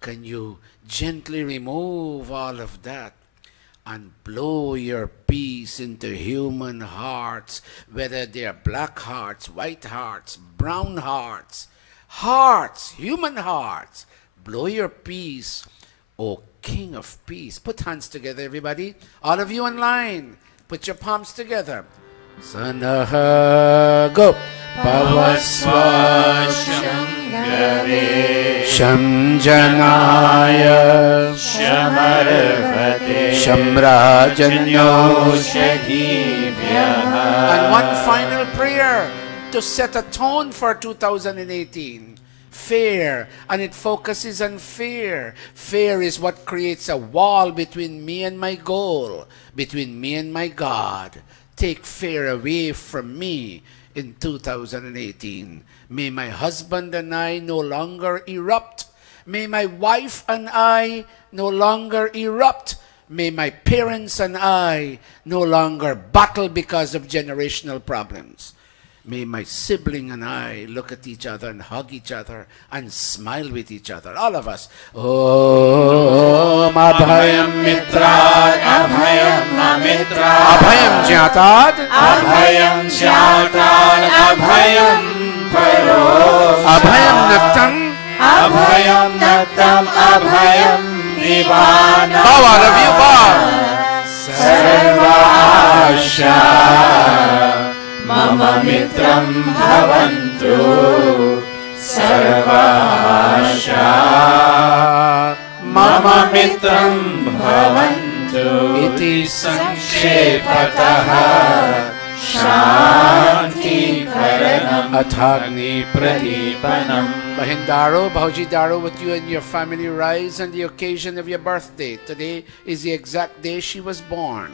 can you gently remove all of that and blow your peace into human hearts, whether they are black hearts, white hearts, brown hearts, human hearts. Blow your peace, O King of Peace. Put hands together, everybody. All of you online, put your palms together. Sanaha go. Pavasvashangare Shamjanaya Shamarvate Shamrajanyo. Shadibhyaha. And one final prayer to set a tone for 2018. Fear, and it focuses on fear. Fear is what creates a wall between me and my goal, between me and my God. Take fear away from me in 2018. May my husband and I no longer erupt. May my wife and I no longer erupt. May my parents and I no longer battle because of generational problems. May my sibling and I look at each other and hug each other and smile with each other. All of us. Om Abhayam Mitrad, Abhayam Amitra, Abhayam Jatad, Abhayam Jatad, Abhayam Paro, Abhayam Naktam, Abhayam Naktam, Abhayam Nivana. Bow all of you, bow. Sarvasha Mama Mitram Bhavantu, Sarvasha Mama Mitram Bhavantu, Iti Sanshepataha Shanti Karanam Athagni Pradipanam. Bahindaro, Bhaujidaro, with you and your family rise on the occasion of your birthday. Today is the exact day she was born.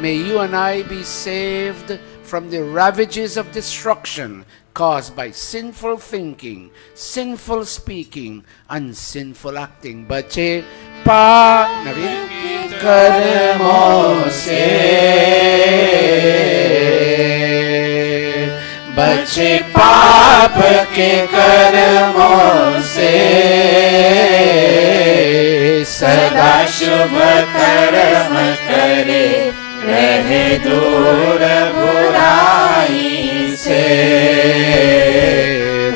May you and I be saved from the ravages of destruction caused by sinful thinking, sinful speaking, and sinful acting. Bache pa karmo se, bache paap ke karmo se. सदा शुभ कर्म करे रहे दूर बुराई से,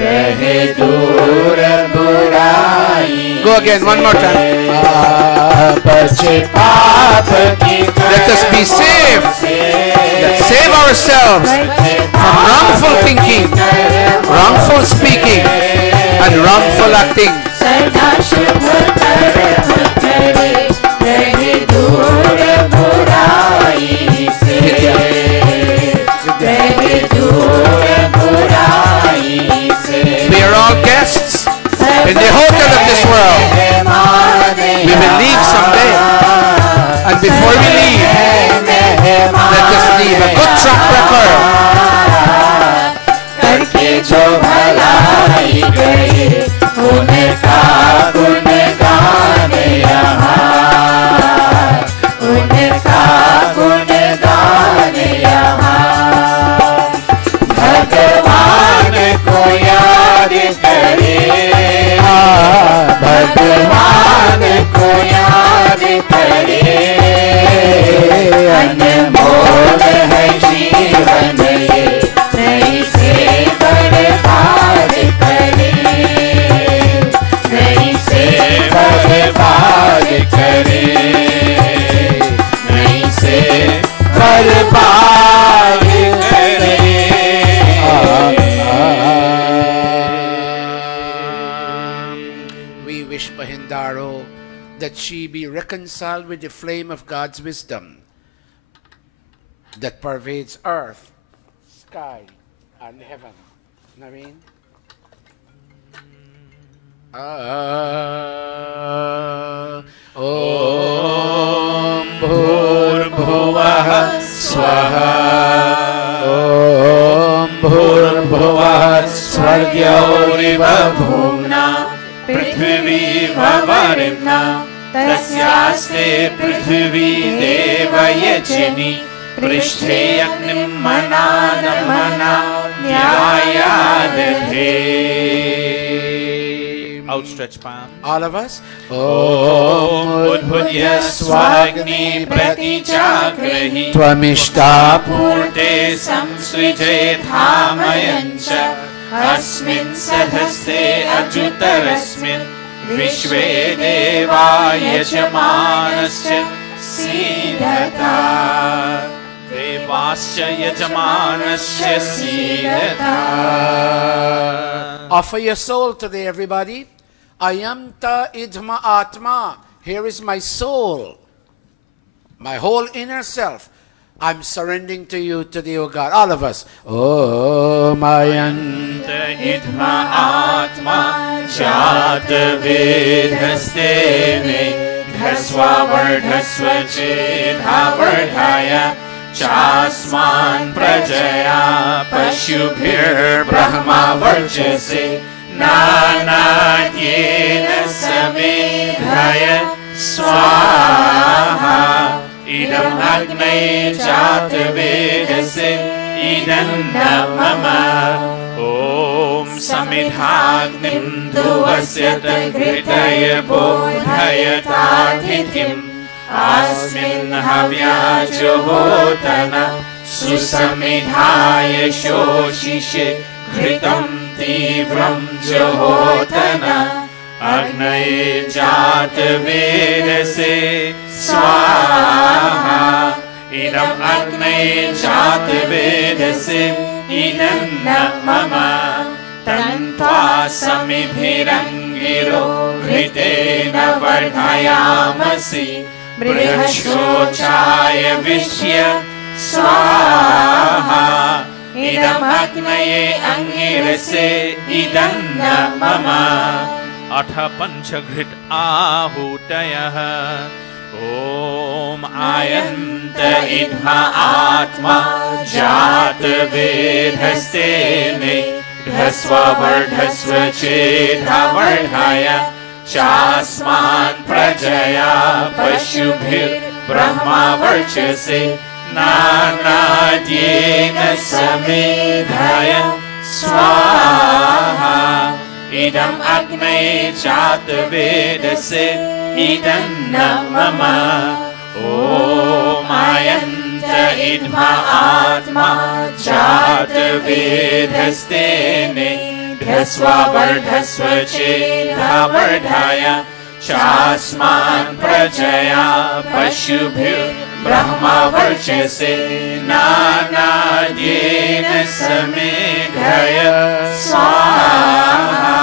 रहे दूर बुराई. Go again, one more time. बचे पाप की. Let us be saved. Let's save ourselves from wrongful thinking, wrongful speaking, and wrongful acting. सदा शुभ कर्म करे रहे दूर बुराई से, रहे दूर बुराई से. We are all guests in the hotel of this world. We will leave someday, and before we leave, let us leave a good track record. करके जो भलाई गए उनका गुणगान यहाँ, उनका गुणगान यहाँ. भगवान को याद करे, भगवान को याद करे. अनमोल है जीवन ये, नहीं से बर्बाद करे, नहीं से बर्बाद करे, नहीं से बर्बाद करे. We wish Bahindaro that she be reconciled with the flame of God's wisdom that pervades earth, sky, and heaven. Naveen? Om Bhurbhuvah Swaha, Om Bhurbhuvah Swargyoriva Bhumna Prithvi Vavarna Tasyaste Prithvi Devayachini Prishthe Agnim Mananamana Nyayadhe. Outstretched palm. All of us. Om Udbhudya Swagni Pratichagrahi Tvamishta Purte Samsvijay Dhamayancha Asmin Sadhaste Ajutarasmin Vishve Deva Yajamanasya Siddhata Devasya Yajamanasya Siddhata. Offer your soul today, everybody. Ayamta idma atma. Here is my soul, my whole inner self. I'm surrendering to you today, O God. All of us. Om Ayanta idma atma jat vidhaste me dhasva vardhasva chidha vardhaya चास्मान् प्रजया पशुभिर्ब्रह्मा वर्चसे नानाद्येन समेधाय स्वाहा इदम् अग्ने जातवेदसे इदम् न मम ॐ समिधाग्निं ध्रुवस्य घृतय बोधयतातिथिम् अस्मिन् हव्याजुहोतन सुसमिधाय शोषिषे घृतं तीव्रं जुहोतन अग्नये जातवेदसे स्वाहा इदम् अग्नये जातवेदसे इदम् न मम तन्त्वा समिभिरङ्गिरो घृतेन वर्धयामसि बृहच्छोचाय विश्य स्वाहा इदम् अग्नये अङ्गिरसे इदम् न मम अथ पञ्चघृत आहूतयः ॐ आयन्त इद्मा आत्मा जातवेदस्तेने ढस्व वर्धस्व चेधावर्धाय चास्मान् प्रजया पशुभिर्ब्रह्मा वर्चसे नानाद्येन समेधाय स्वाहा इदम् अग्नये जातवेदसे इदम् न मम ॐ आयन्त इद्मा आत्मा जातवेदस्तेने ढस्व वर्धस्व चेधावर्धाय चास्मान् प्रजया पशुभिर्ब्रह्मा वर्चसे नानाद्येन समेधाय स्वाहा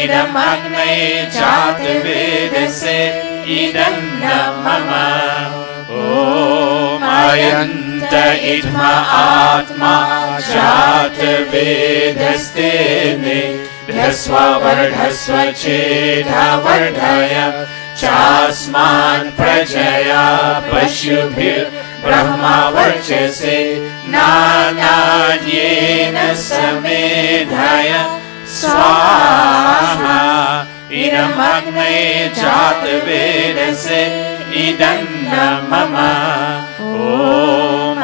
इदम् अग्नये जातवेदसे इदम् न मम ॐ आयन्त इद्मा आत्मा जातवेदस्तेने ढस्व वर्धस्व चेधावर्धाय चास्मान् प्रजया पशुभिर्ब्रह्मा वर्चसे नानाद्येन समेधाय स्वाहा इदम् अग्नये जातवेदसे इदम् न मम ॐ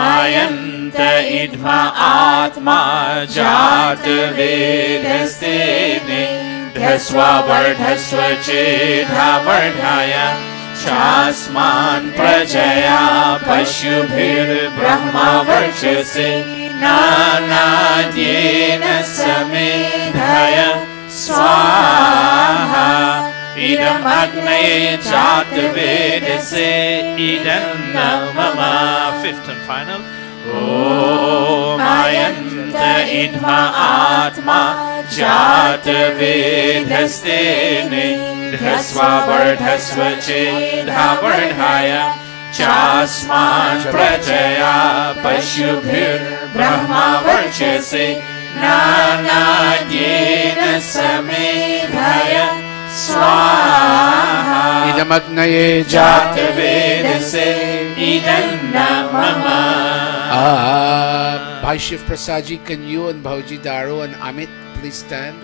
आयन्त इद्मा आत्मा जातवेदस्तेने ढस्व वर्धस्व चेधावर्धाय चास्मान् प्रजया पशुभिर्ब्रह्मा वर्चसे नानाद्येन समेधाय स्वाहा इदम् अग्नये जातवेदसे इदम् न मम Fifth and final. ॐ आयन्त इद्मा आत्मा जातवेदस्तेने ढस्व वर्धस्व चेधावर्धाय चास्मान् प्रजया पशुभिर्ब्रह्मा वर्चसे नानाद्येन समेधाय स्वाहा इदम् अग्नये जातवेदसे इदम् न मम Bhai Shiv Prasadji, can you and Bhauji Daro and Amit please stand?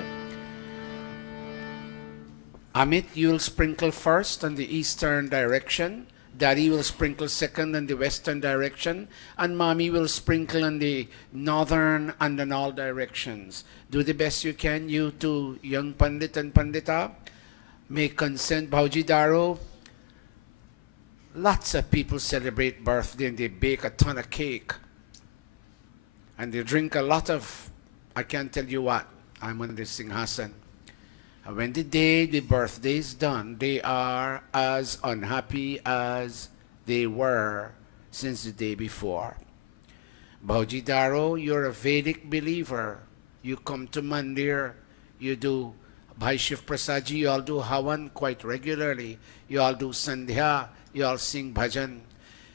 Amit, you will sprinkle first on the eastern direction. Daddy will sprinkle second in the western direction. And Mommy will sprinkle in the northern and in all directions. Do the best you can, you two young Pandit and Pandita. Make consent, Bhauji Daro. Lots of people celebrate birthday and they bake a ton of cake. And they drink a lot of, I can't tell you what. I'm on the Singhasan. And when the day the birthday is done, they are as unhappy as they were since the day before. Bhauji Daro, you're a Vedic believer. You come to Mandir, you do Bhai Shiv Prasadji, you all do Havan quite regularly. You all do Sandhya, you all sing bhajan.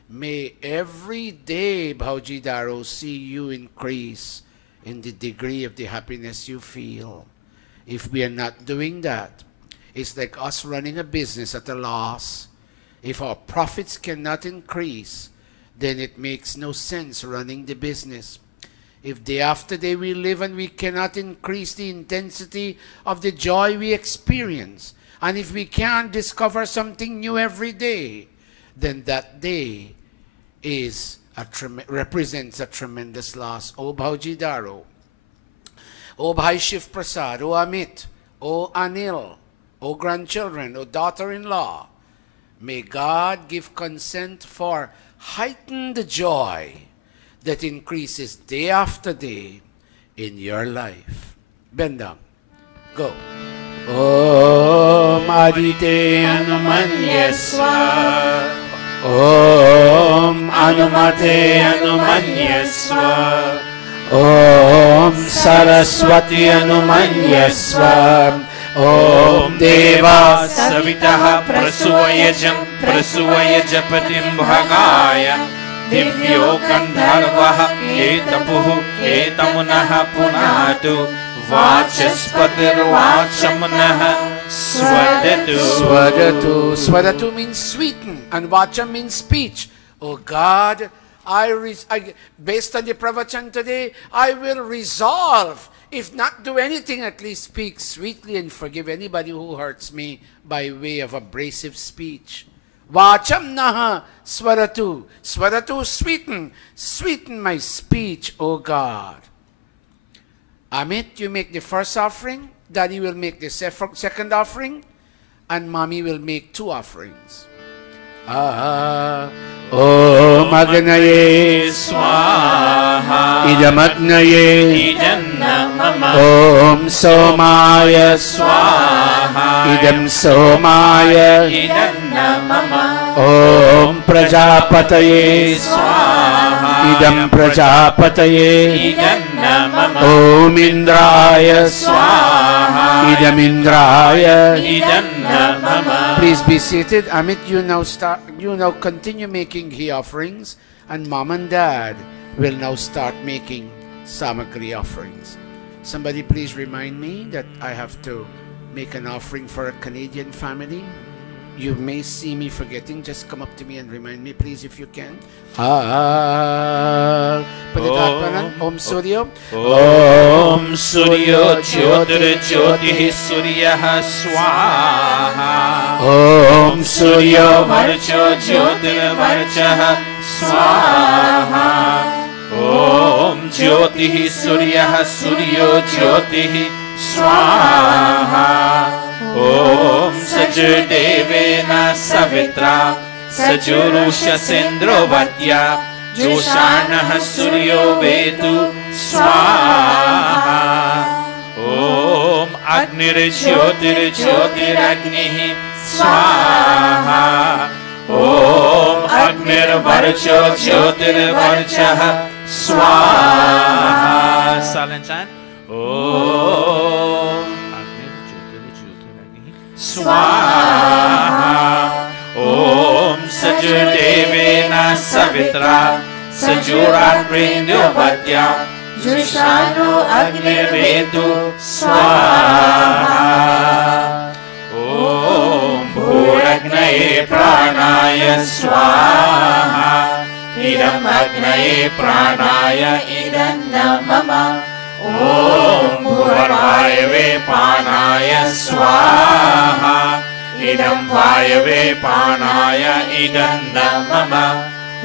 May every day, Bhauji Daro, see you increase in the degree of the happiness you feel. If we are not doing that, it's like us running a business at a loss. If our profits cannot increase, then it makes no sense running the business. If day after day we live and we cannot increase the intensity of the joy we experience, and if we can't discover something new every day, then that day represents a tremendous loss. O Bhauji Daro, O Bhai Shiv Prasad, O Amit, O Anil, O grandchildren, O daughter-in-law, may God give consent for heightened joy that increases day after day in your life. Bend down. Go. Om Adite Anumanyaswa. Om Anumate Anumanyaswa. Om Saraswati Anumanyaswa. Om Deva Savitaha Prasuvayajapatiം Bhagaya Divyo Gandharvaha Etapuhu Etamunaha Punatu Vachaspatirvachamunaha Swadatu. Swadatu means sweeten, and Vacha means speech. Oh God, based on the pravachan today, I will resolve, if not do anything, at least speak sweetly and forgive anybody who hurts me by way of abrasive speech. Vacham naha swaratu. Swaratu, sweeten. Sweeten my speech, O God. Amit, you make the first offering. Daddy will make the second offering. And Mommy will make 2 offerings. Om Agnaye Swaha Idam Agnaye Om Somaya Swaha Idam Somaya Om Prajapataye Swaha Idam Prajapataye Om Indraya Swaha Idam Indraya. Please be seated. Amit, you now continue making ghee offerings, and Mom and Dad will now start making samagri offerings. Somebody please remind me that I have to make an offering for a Canadian family. You may see me forgetting. Just come up to me and remind me, please, if you can. Om Suryo. Om Suryo Jyotir Jyotihi Suryaha Swaha. Om Suryo Varcho Jyotir Varchaha Swaha. Om Jyotihi Suryaha Suryo Jyotihi Swaha. Om Sajudevena Savitra Sajurusha Sendrovatya Joshanaha Suryo Vetu Swaha. Om Agnir Jyotir Jyotir Agnihi Swaha. Om Agnir Varcho Jyotir Varchaha Swaha. Silent chant. Om Swaha. Om Sajudevena Savitra Sajuratrinyovatya Jushanu Agniretu Swaha. Om Bhuragnaye Pranaya Swaha. Idam Agnaye Pranaya Idam Namama. Om Bhurvayave Panaya Swaha. Idam Vayave Panaya Idam Namama.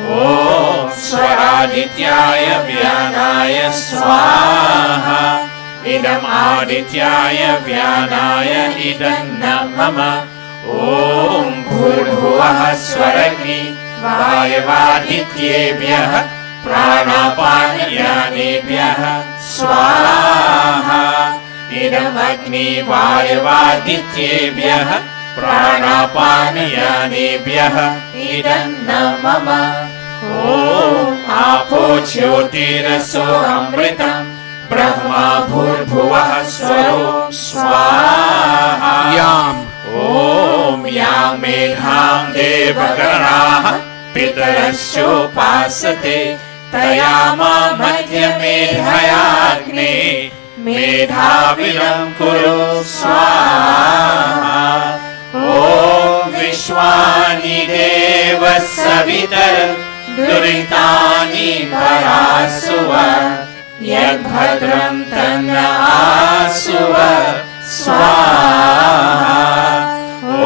Om Swaradityaya Vyanaya Swaha. Idam Adityaya Vyanaya Idam Namama. Om Bhurbhuvaha Swaragni Vayavadityebhyah Pranapanyanebhyah Swaha. Idam Agni Vayavadityebhyah Pranapanyanebhyah Idam Namama. Om Apo Jyotiraso Amritam Brahma Bhurbhuvah Swaro Swaha. Yam. Om Yang Medham Devagaraha Pitaraschopasate Tayama Madhya Medhayagne Medhaviram Kuru Swaha. Om Vishwani Deva Savitar दुरितानि परासुव यद्भद्रं तन्न आसुव स्वाहा ॐ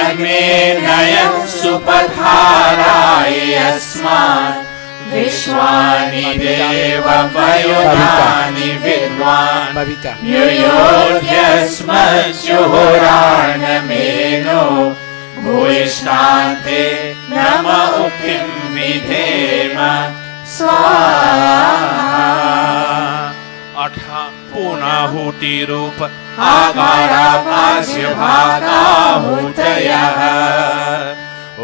अग्ने नयः सुपथाराय यस्मात् विश्वानि देववयुधानि विद्वान् युयोध्यस्मज्जुहोरार्णमेनो भूयिष्ठान्ते नम उक्तिं विधेम स्वाहा अठा पूर्णाहुतिरूप आकाराभास्य भागाहुतयः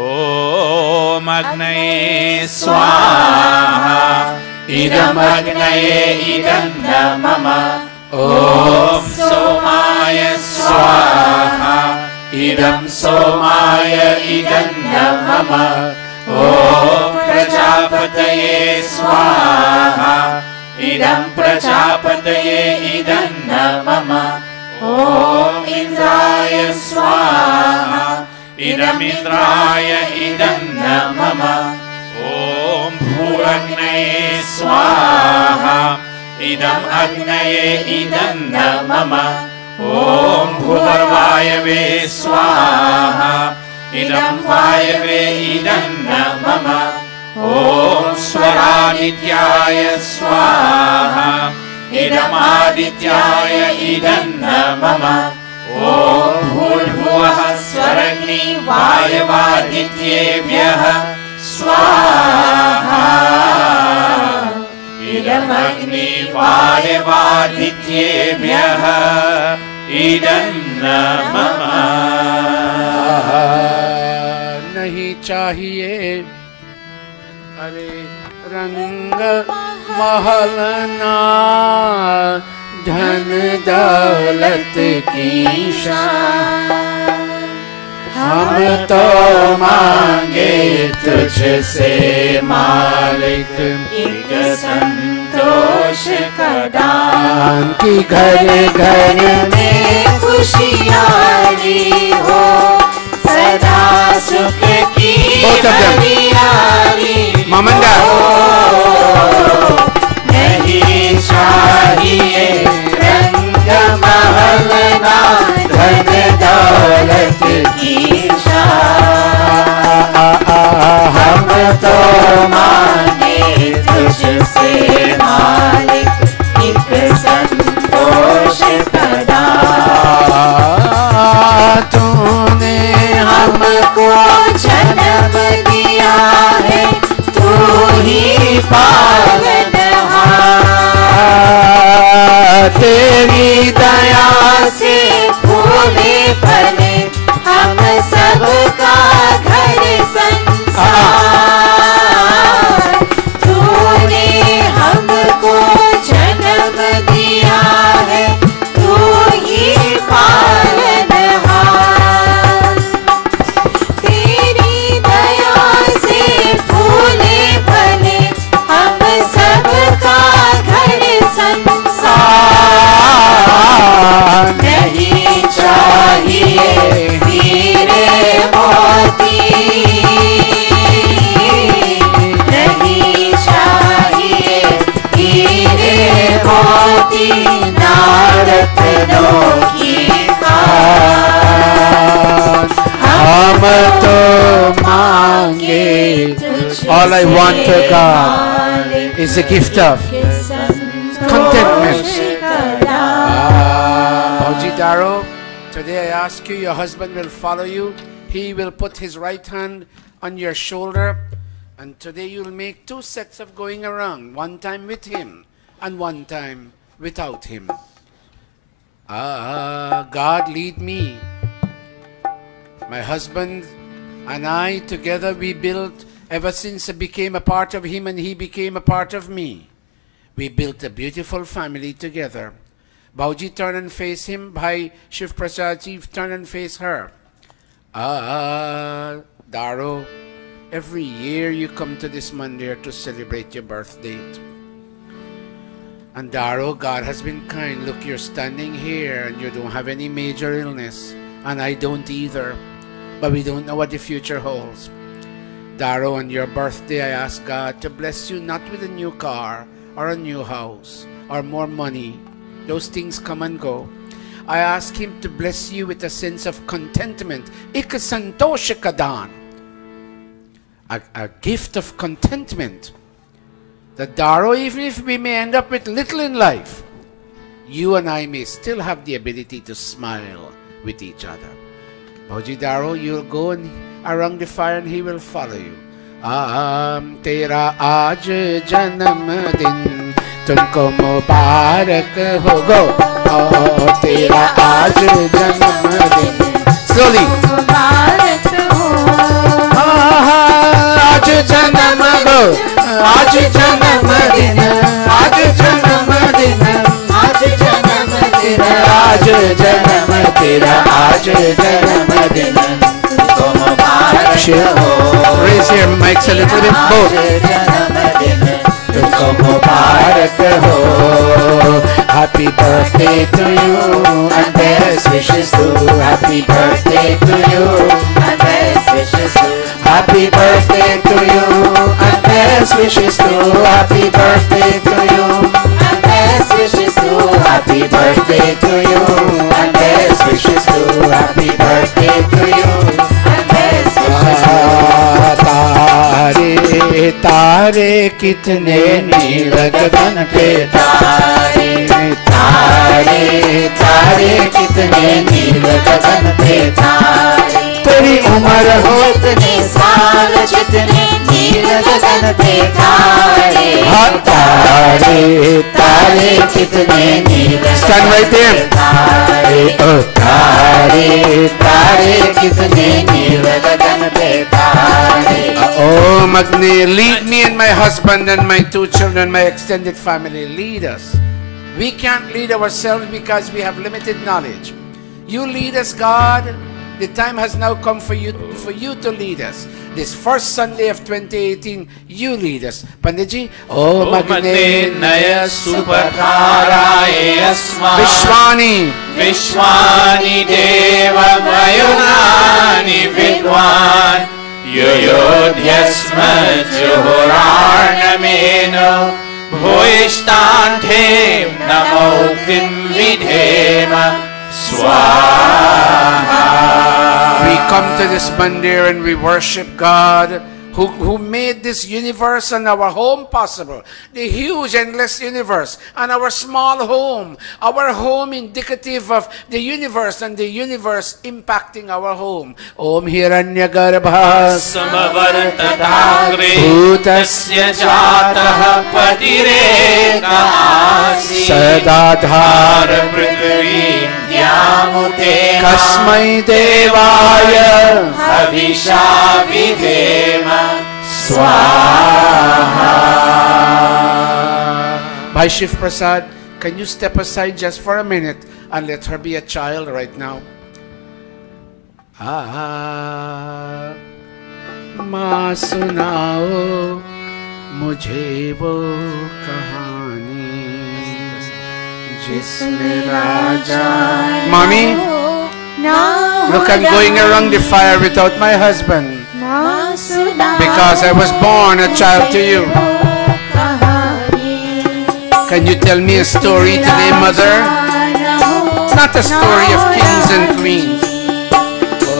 ॐ अग्नये स्वाहा इदमग्नये इदं न मम ॐ सोमाय स्वाहा इदं सोमाय इदं न मम ॐ प्रजापतये स्वाहा इदं प्रजापतये इदं न मम ॐ इन्द्राय स्वाहा इदमिन्द्राय इदं न मम ॐ भूरग्नये स्वाहा इदम् अग्नये इदं न मम ॐ भूर्वायवे स्वाहा इदं वायवे इदं न मम ॐ स्वरादित्याय स्वाहा इदमादित्याय इदं न मम ॐ भूर्भुवः स्वरग्नि वायवादित्येभ्यः स्वाहा इदमग्नि वायवादित्येभ्यः इदं न मम नहीं चाहिए अरे रंग महलना धन दौलत की शान हम तो मांगे तुझसे मालिक एक संतोष का दान की घर घर में खुशियारी हो सदा सुख की हरियाली मामंदा नहीं चाहिए रंग महलना धन दौलत की शान हम तो मांगे तुझसे मालिक एक संतोष का दान तूने हमको जन्म दिया है तू ही पालनहार तेरी दया से फूले फले हम सबका घर संसार तूने हमको जन्म दिया है तू ही पालनहार तेरी दया से फूले फले हम सबका घर संसार नहीं चाहिए हीरे मोती नहीं चाहिए हीरे मोती नारत्नों की खान हम तो मांगे All I want to God is a gift of contentment. Bauji Daro, today I ask you, your husband will follow you. He will put his right hand on your shoulder, and today you'll make 2 sets of going around, one time with him and one time without him. God lead me. My husband and I together we built, ever since I became a part of him and he became a part of me. We built a beautiful family together. Bauji, turn and face him. Bhai Shiv Prasad Ji, turn and face her. Daro, every year you come to this mandir to celebrate your birth date. And Daro, God has been kind. Look, you're standing here and you don't have any major illness. And I don't either. But we don't know what the future holds. Daro, on your birthday, I ask God to bless you not with a new car or a new house or more money. Those things come and go. I ask Him to bless you with a sense of contentment. Ikasantosha kadan. A gift of contentment. That Daro, even if we may end up with little in life, you and I may still have the ability to smile with each other. Bauji Daro, you'll go around the fire and he will follow you. Tera aaj janam din, tumko mubarak ho. Go. Tera aaj janam din. Slowly. Mubarak ho. Aaj janam go. Aaj janam din. Aaj janam din. Aaj janam din. Aaj janam tera. Aaj janam din. Raise your mics a little bit. Both. Happy birthday to you and best wishes to. Happy birthday to you and best wishes to. Happy birthday to you and best wishes to. Happy birthday to you and best wishes to. Happy birthday to you and best wishes to. Happy birthday to you. तारे कितने नील गगन पे तारे तारे तारे कितने नील गगन पे तारे तेरी उम्र हो इतने साल जितने नील गगन पे तारे तारे तारे कितने नील stand right there तारे ओ तारे तारे कितने नील गगन पे तारे. Oh, Magni, lead me and my husband and my 2 children, my extended family. Lead us. We can't lead ourselves because we have limited knowledge. You lead us, God. The time has now come for you to lead us. This first Sunday of 2018, you lead us. Panditji, oh Magni Naya Supataraye Asma Vishwani Vishwani Deva Mayunani Vidwan Yoyodhyasma Johorarnameno Bhoishtanthem Namoktim Vidhema Swaha. We come to this mandir and we worship God who made this universe and our home possible. The huge endless universe and our small home. Our home indicative of the universe and the universe impacting our home. Om Hiranyagarbha Samavartatagre Bhutasya Jatah Patireka Asi Sadadhara Prithvim Dyamute Kasmai Devaya Havisha Vidhema Swaha. Bhai Shiv Prasad, can you step aside just for a minute and let her be a child right now? Ma sunao mujhe wo kahani jisme raja. Mommy, look, I'm going around the fire without my husband. Because I was born a child to you. Can you tell me a story today, Mother? Not a story of kings and queens.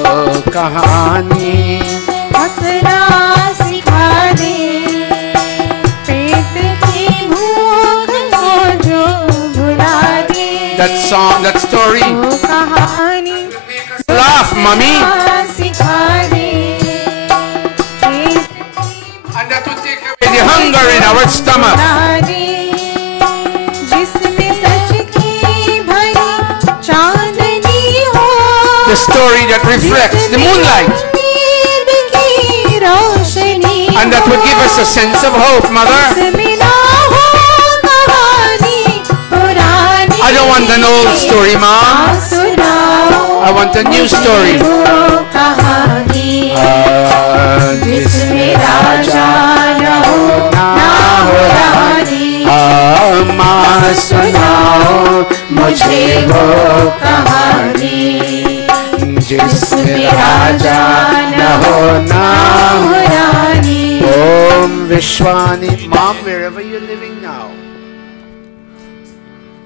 Oh, kahani. That song, that story. Laugh, Mommy. And that will take away the hunger in our stomach. The story that reflects the moonlight. And that would give us a sense of hope, Mother. I don't want an old story, Mom. I want a new story. Jisme raja na ho rani, maa sunao mujhe wo kahani. Jisme raja na ho rani. Vishwani. Mom, wherever you're living now.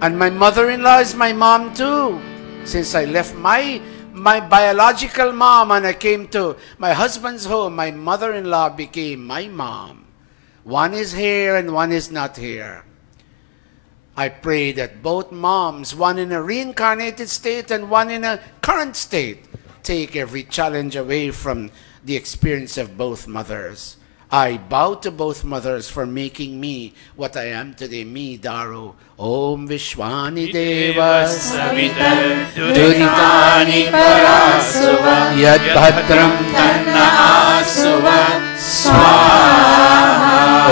And my mother-in-law is my mom too. Since I left my biological mom and I came to my husband's home, my mother-in-law became my mom. One is here and one is not here. I pray that both moms, one in a reincarnated state and one in a current state, take every challenge away from the experience of both mothers. I bow to both mothers for making me what I am today, me, Daru. Om Vishwani Deva Savitar Duritani Parasuva Yad Bhadram Tanna Asuva Swaha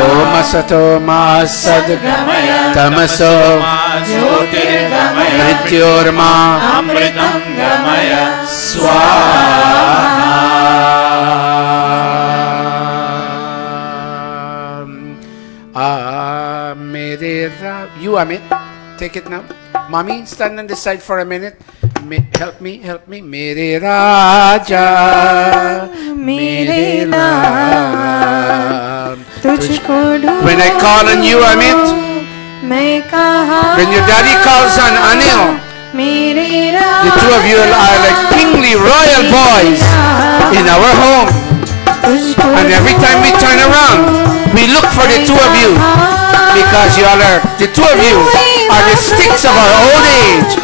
Om Asato Ma Sadgamaya Tamaso Jyotirgamaya Mrityorma Amritam Gamaya Swaha. You, Amit, take it now. Mommy, stand on the side for a minute. Help me. Mere Raja, Mere Ram. When I call on you, Amit, when your daddy calls on Anil, the two of you are like kingly royal boys in our home. And every time we turn around, we look for the two of you. Because you all are, the two of you are the sticks of our old age.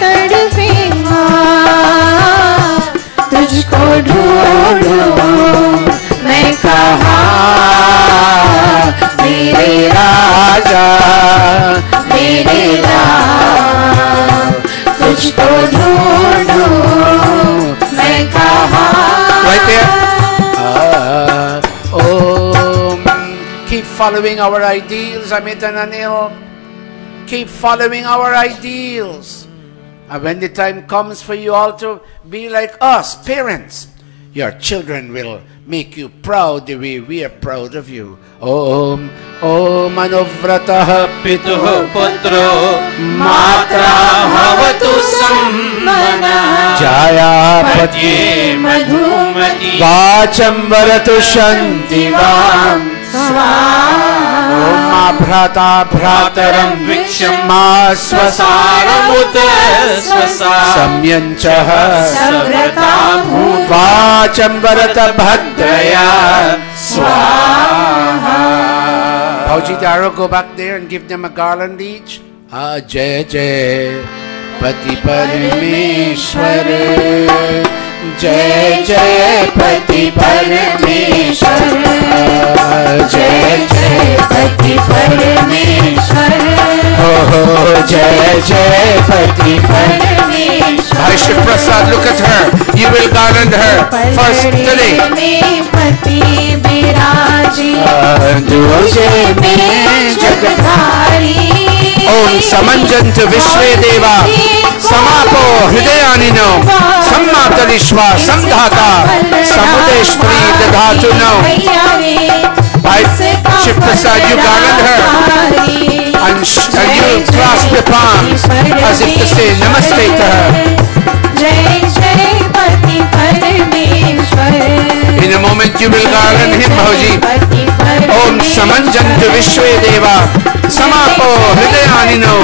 Right there. Keep following our ideals, Amit and Anil. Keep following our ideals. And when the time comes for you all to be like us, parents, your children will make you proud the way we are proud of you. Om Anuvrataha Pituh Putro Matra Bhavatu Sammana Jaya Patye Madhumati Vacham Varatu Shantivam Om Bhrata Bhrataram Viksham Swasaram Samyanchaha Savrata Vacham Varata Bhadraya Swaha. Bauji Daro, go back there and give them a garland each. Jai Jai Pati Parameshwar, Jai Jai Pati Parameshwar, Jai Jai Pati Parameshwar, Oh Jai Jai Pati Parameshwar. Bhai Shiv Prasad, look at her. You will garland her first today. Om Samanjantu Vishvedeva Samapo Hridayanino Sammatalishva Samdhata Samudeshpri Dadhatu No. Shiv Prasad, you garland her and you clasp your palms as if to say Namaste to her. In a moment you will garland him, Bhauji. Om Samanjantu Vishvedeva Samapo Hridayanino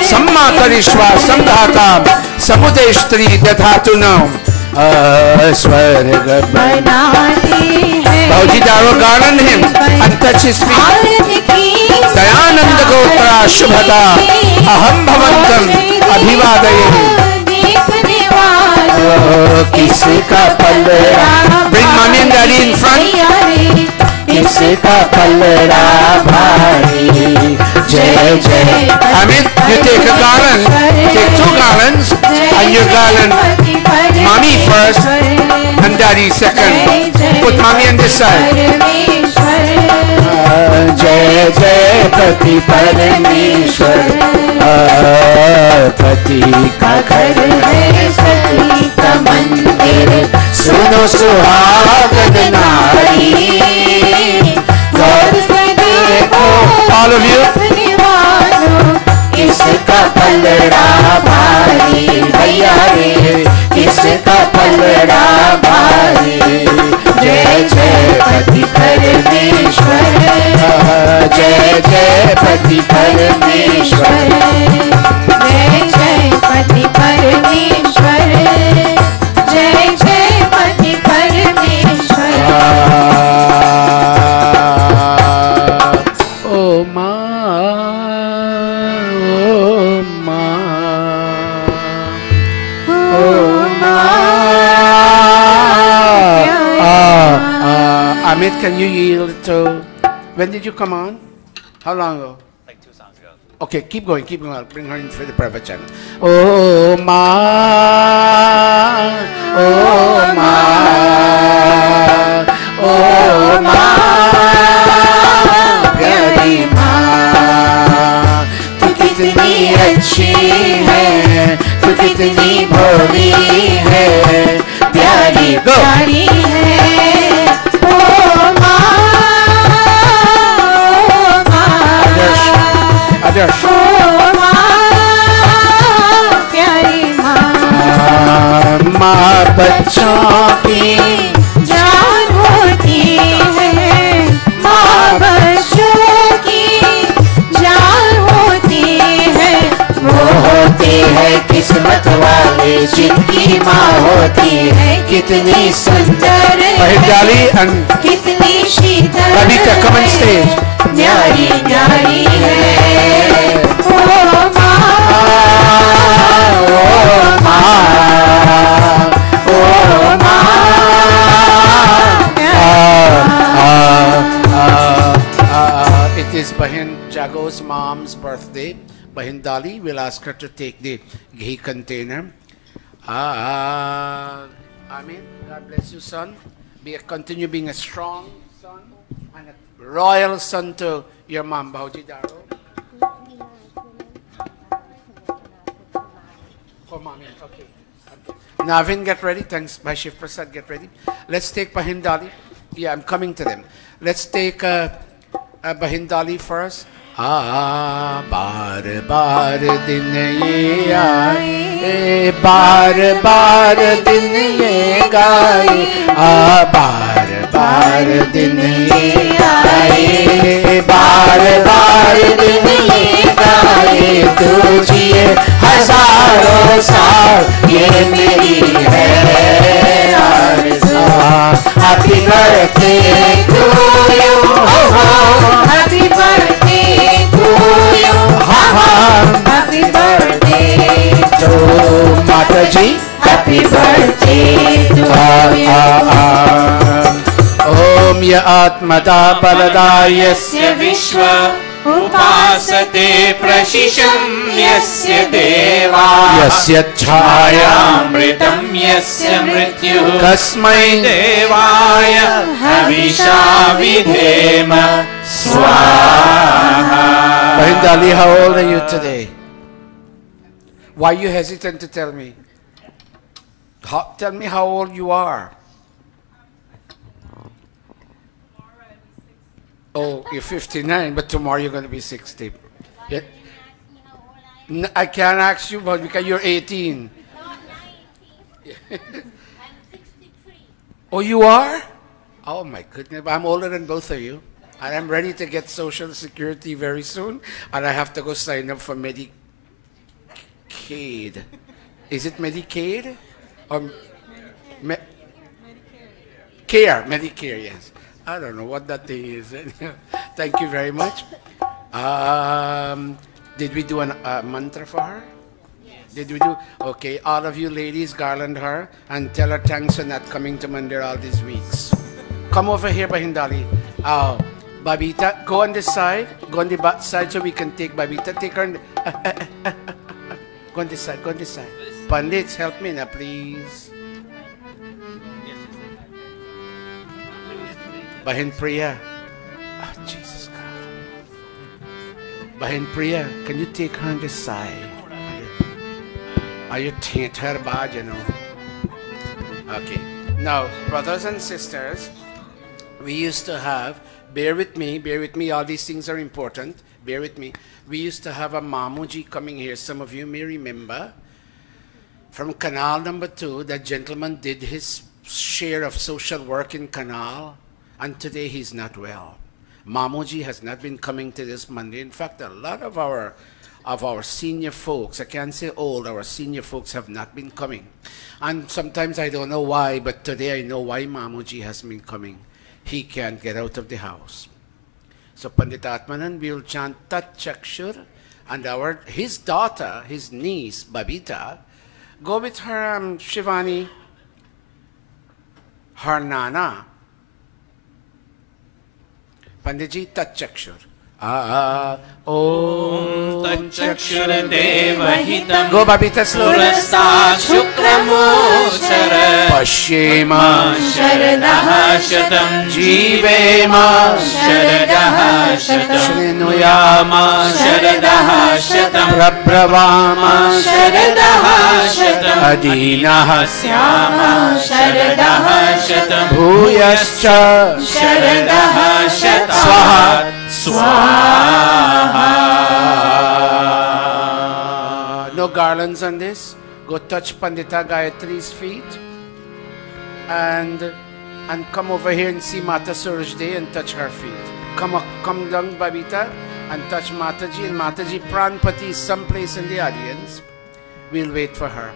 Sammatarishva Samdhata Samudeshtri Dadhatu No. Swarga Bhauji Daro, garland him and touch his feet. Dayananda Gurukula Shubhata Aham Bhavantam Abhivadaye. Kisika Pallera. Bring mommy and daddy in front. Kisika Pallera Bhari Jai Jai. Amit, you take a garland. Take two garlands and you garland mommy first and daddy second. Put mommy on this side. Jai Jai Pati Parameshwar, Pati ka ghar hai Pati ka mandir, suno suhagan nari. All of you. Kiska pallada bhari bhaiya re, kiska pallada bhari. Jai Jai Pati Parameshwar, can you yield to... When did you come on? How long ago? Like 2 songs ago. Okay, keep going, keep going. I'll bring her in for the pravachan. Oh, ma, oh, ma, oh, ma, pyari ma, tu kitni achhi hai, tu kitni bholi hai, pyari, go. प्यारी है ओ माँ Adarsh. ओ माँ प्यारी माँ माँ बच्चों की जान होती है माँ बच्चों की जान होती है वो होती है किस्मत वाले जिनकी माँ होती है कितनी सुंदर Maharishi and कितनी शीतल Babita, come on stage. न्यारी न्यारी है ओ माँ ओ माँ It is Bahin Jago's mom's birthday. Bahin Dali will ask her to take the ghee container. Amen. God bless you, son. Continue being a strong son and a royal son to your mom, Bauji Daro. For mommy, okay. Navin, get ready. Thanks, Bhai Shiv Prasad, get ready. Let's take Bahin Dali. Yeah, I'm coming to them. Let's take Bahin Dali first. बार बार दिन ये आए बार बार दिन ये गाए बार बार दिन ये आए बार बार दिन ये गाए तू जिए हजारों साल ये मेरी है आरज़ू happy birthday to you happy birthday Happy birthday to Mataji. Happy birthday to you. Om ya atmada balada यस्य विश्व उपासते प्रशिशं यस्य देवा yasya chhayam अमृतं यस्य मृत्युः kasmai देवाय हविषा विधेम स्वाहा. Bahin Dali, how old are you today? Why are you hesitant to tell me? Tell me how old you are. Oh, you're 59, but tomorrow you're going to be 60. Yeah. I can't ask you, but because you're 18. Oh, you are? Oh my goodness, I'm older than both of you. And I'm ready to get Social Security very soon. And I have to go sign up for Medicaid. Is it Medicaid? Or Care, Medicare, yes. I don't know what that thing is. Thank you very much. Did we do a mantra for her? Did we do? Okay, all of you ladies garland her and tell her thanks for not coming to Mandir all these weeks. Come over here, Bahindali. Babita, go on this side. Go on the back side so we can take Babita. Take her. Go on this side. Go on this side. Pandits, help me now, please. Bahin Priya. Oh, Jesus God. Bahin Priya, can you take her on this side? Are you taint her bad, you know? Okay. Now, brothers and sisters, we used to have, bear with me, all these things are important, bear with me. We used to have a Mamuji coming here, some of you may remember. From Canal number 2, that gentleman did his share of social work in Canal, and today he's not well. Mamuji has not been coming to this Monday. In fact, a lot of our senior folks, I can't say old, our senior folks have not been coming. And sometimes I don't know why, but today I know why Mamuji has been coming. He can't get out of the house. So Pandit Atmanand will chant Tat Chakshur, and his daughter, his niece, Babita, go with her Shivani, her Nana, Panditji, Tatchakshur. Om Tatchakshur Devahitam. Go, Babita, slowly. Purastat Shukramochara. Pashyema Sharadaha Shatam. Jivema Sharadaha Shatam. Shrinuyama Sharadaha Shatam. Prabhavama Sharadaha Shatam. Adinaha Syama Sharadaha Shatam. Bhuyascha Sharadaha Shatam. Swaha. Swaha. No garlands on this. Go touch Pandita Gayatri's feet and come over here and see Mata Surajde and touch her feet. Come down, Babita, and touch Mataji, and Mataji Pranpati is someplace in the audience. We'll wait for her.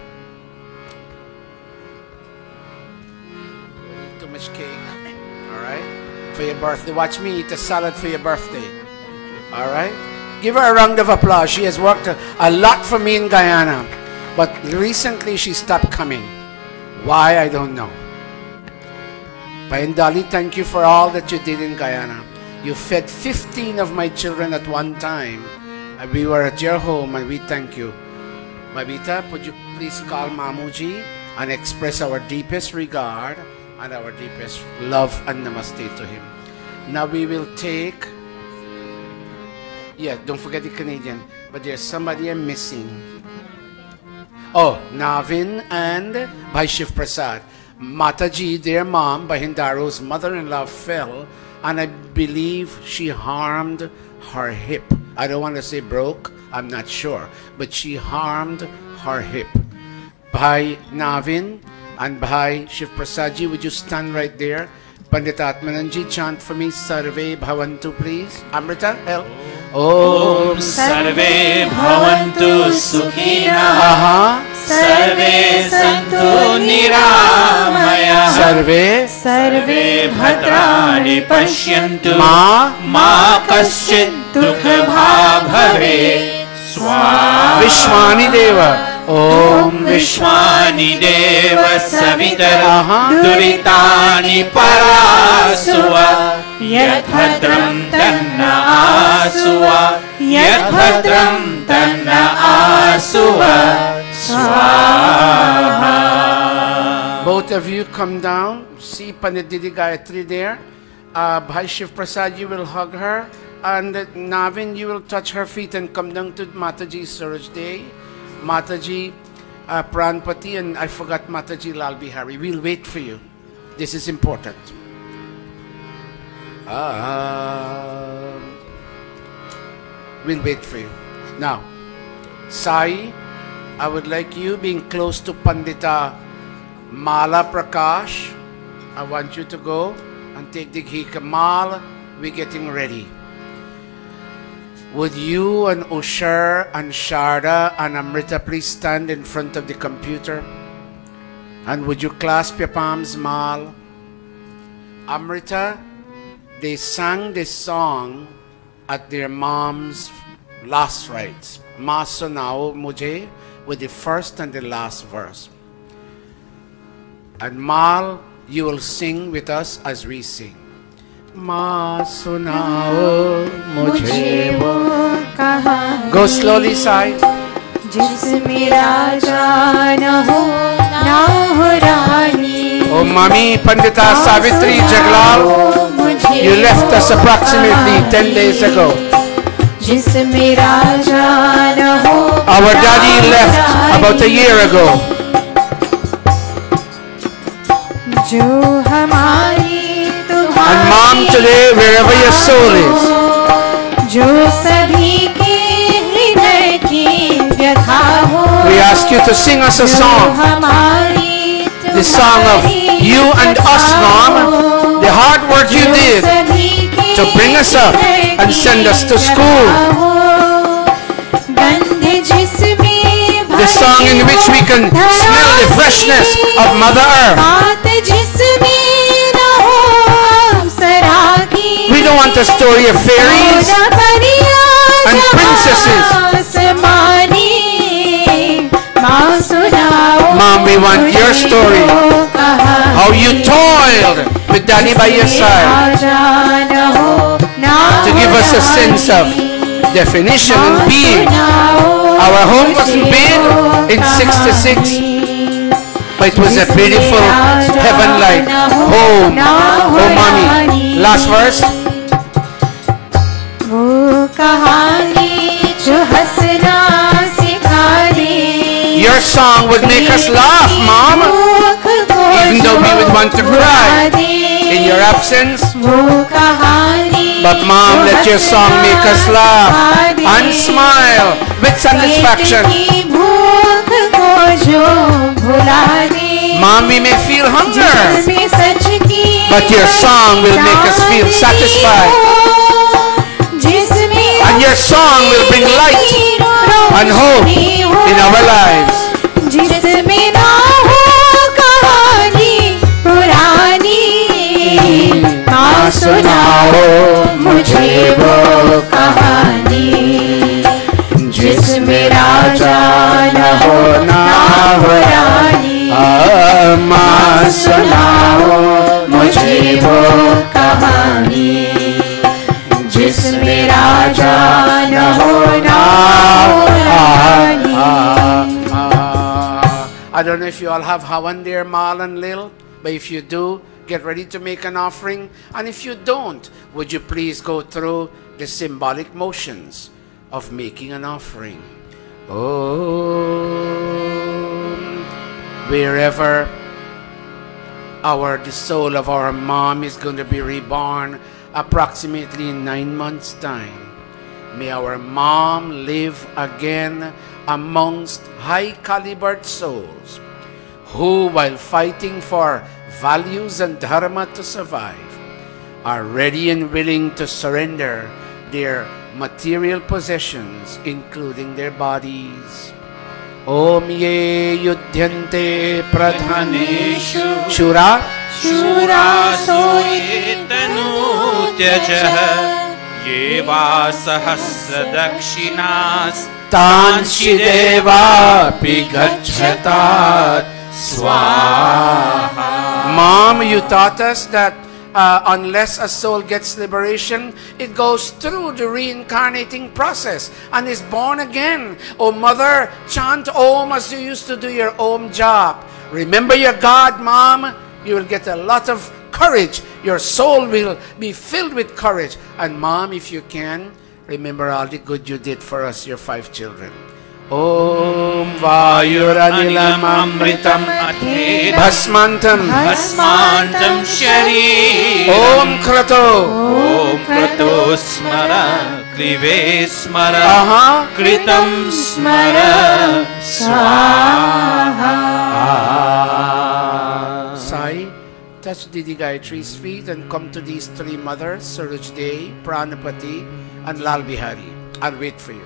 Too much cake. Alright? For your birthday. Watch me eat a salad for your birthday. Alright? Give her a round of applause. She has worked a lot for me in Guyana. But recently she stopped coming. Why? I don't know. Paindali, thank you for all that you did in Guyana. You fed 15 of my children at one time. And we were at your home and we thank you. Babita, would you please call Mamuji and express our deepest regard and our deepest love and namaste to him. Now we will take, yeah, don't forget the Canadian, but there's somebody I'm missing. Oh, Navin and Bhai Shiv Prasad. Mataji, their mom, Bahindaro's mother-in-law, fell, and I believe she harmed her hip. I don't want to say broke, I'm not sure, but she harmed her hip. Bhai Navin and Bhai Shiv Prasadji, would you stand right there? Pandit Atmananji, chant for me, Sarve Bhavantu, please. Amrita, help. Om Sarve Bhavantu Sukhina. Sarve Santu Niramaya. Sarve Bhadrani Pashyantu. Ma Kaschit Dukha Bhave. Swaha. Vishwani Deva. Om Vishwani Deva Savitara. Duritani Parasuva. Yat Bhadram Tanna Asuva. Yat Bhadram Tanna Asuva. Swaha. Both of you come down. See Pandit Didi Gayatri there. Bhai Shiv Prasad, you will hug her. And Navin, you will touch her feet and come down to Mataji Suraj Day. Mataji Pranpati, and I forgot Mataji Lal Bihari. We'll wait for you. This is important. We'll wait for you. Now, Sai, I would like you, being close to Pandita Mala Prakash, I want you to go and take the ghee. Mal, we're getting ready. Would you and Ushar and Sharda and Amrita please stand in front of the computer? And would you clasp your palms, Mal? Amrita, they sang this song at their mom's last rites. Ma Sunao Mujhe, with the first and the last verse. And Mal, you will sing with us as we sing. Ma sunao mujhe wo kahani. Go slowly, Sai. जिसमें राजा न हो ना हो रानी. Oh, Mami Pandita Savitri Jaglal, you left us approximately 10 days ago. जिसमें राजा न हो. Our daddy left about a year ago. जो हमारी And Mom, today, wherever your soul is, जो सभी के हृदय की व्यथा हो. we ask you to sing us a song. The song of you and us, Mom. The hard work you did to bring us up and send us to school. The song in which we can smell the freshness of Mother Earth. We don't want a story of fairies and princesses. Mom, we want your story. How you toiled with Daddy by your side. us a sense of definition and being. Our home wasn't big in 66, but it was a beautiful heaven-like home. Oh, mommy. Last verse. Your song would make us laugh, Mom, even though we would want to cry in your absence. But Mom, let your song make us laugh and smile with satisfaction. Mom, we may feel hunger, but your song will make us feel satisfied. And your song will bring light and hope in our lives. सुनाओ मुझे वो कहानी जिसमें राजा न हो ना हो रानी। माँ सुनाओ मुझे वो कहानी जिसमें राजा न हो ना हो रानी। I don't know if you all have Hawan there, Mal and Lil, but if you do, get ready to make an offering. And if you don't, would you please go through the symbolic motions of making an offering? Wherever the soul of our mom is going to be reborn approximately in 9 months' time, may our mom live again amongst high-calibered souls who, while fighting for values and dharma to survive, are ready and willing to surrender their material possessions, including their bodies. Om ye yudhyante pradhaneshu shura shura soyetanu tyajah yeva sahasra dakshinas tanshideva pigacchatat swaha. Mom, you taught us that unless a soul gets liberation, it goes through the reincarnating process and is born again. Oh, Mother, chant Om as you used to do your Om job. Remember your God, Mom. You will get a lot of courage. Your soul will be filled with courage. And Mom, if you can, remember all the good you did for us, your 5 children. Om Vayuranilam Amritam Bhasmantam Shari Om Krato Smara Klive Smara Kritam Smara Swaha. Sai, touch Didi Gayatri's feet and come to these 3 mothers, Surajde, Pranapati and Lal Bihari. I'll wait for you.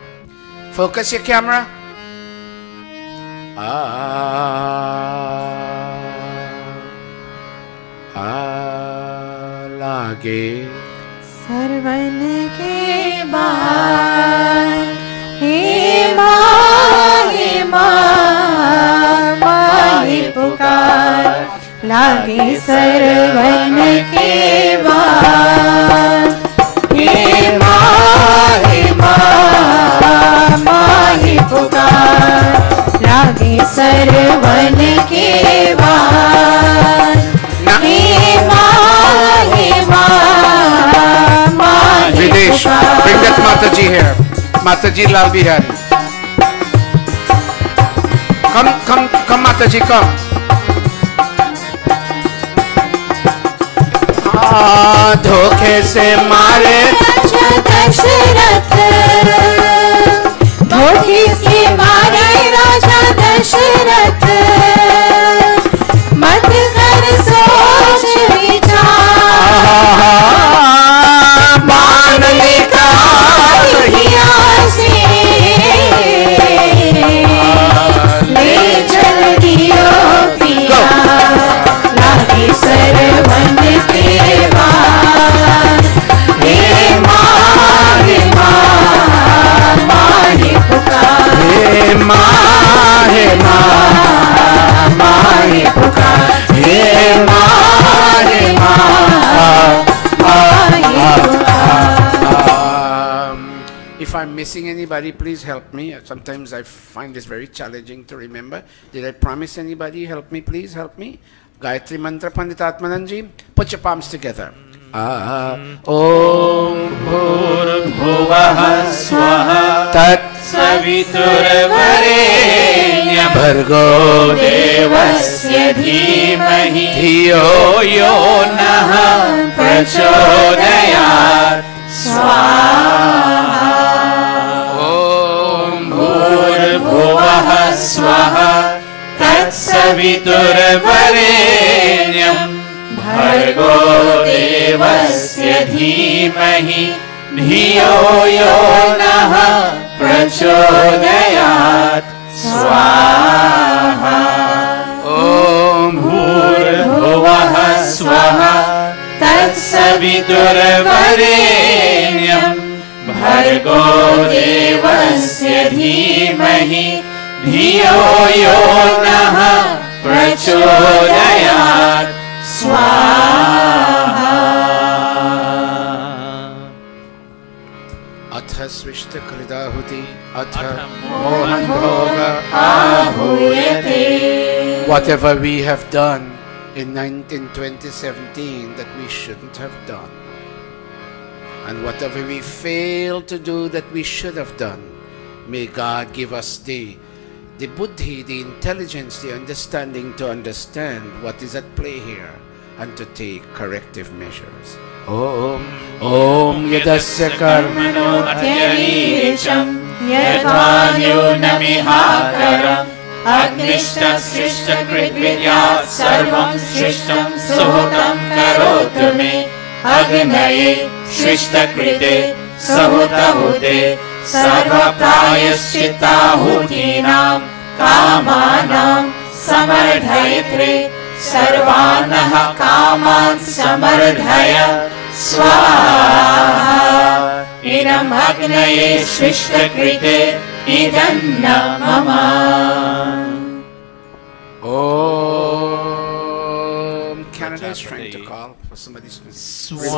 Focus your camera. Lage Sarwan के बाद हे माँ माँ पुकार लागे सरवन के बाद हे माँ पुकार लागे सरवन के बाद हे माँ Videsh, bring that Mataji here. Mataji Lal Bihari. Come Mataji, come. धोखे से मारे दशरथ धोखे से मारे राजा दशरथ मत कर सोच विचार बाण निकाल हिया से ले चल दियो पिया लागे सरवन के बाद हे माँ If I'm missing anybody, please help me. Sometimes I find this very challenging to remember. Did I promise anybody? Help me, please help me. Gayatri Mantra Panditatmananji. Put your palms together. Om Bhurvubhuvah Swaha Tat Saviturvarenyam Bhargo Devasya Dhimahi Dhiyo Yo Nah Prachodayat Swaha Om Bhurvubhuvah Swaha Tat Saviturvarenyam Bhargo Devasya Dhimahi Dhiyo Yo Nah Prachodayat Swaha Om Bhurvubhuvah Swaha Tat Saviturvarenyam Bhargo Devasya Dhimahi Dhiyo Yo Nah Prachodayat Swaha Atha Swishta Kridahuti Atha Mohan Bhoga Ahuyate. Whatever we have done in 2017 that we shouldn't have done, and whatever we failed to do that we should have done, may God give us the buddhi, the intelligence, the understanding to understand what is at play here and to take corrective measures. Om Yadasya Karmano Atyarisham Yadvanyunamihakaram Agnishta Srishta Kritvidyat Sarvam Srishtam Suhutam Karotu Me Agnaye Srishta Krite Sahutahute Sarva Prayaschittahutinam Kamanam Samardhayitre Sarvanaha Kaman Samardhaya Swaha Idam Agnaye Srishta Krite Idam Mama. Om. Canada is trying to call for somebody's Swaha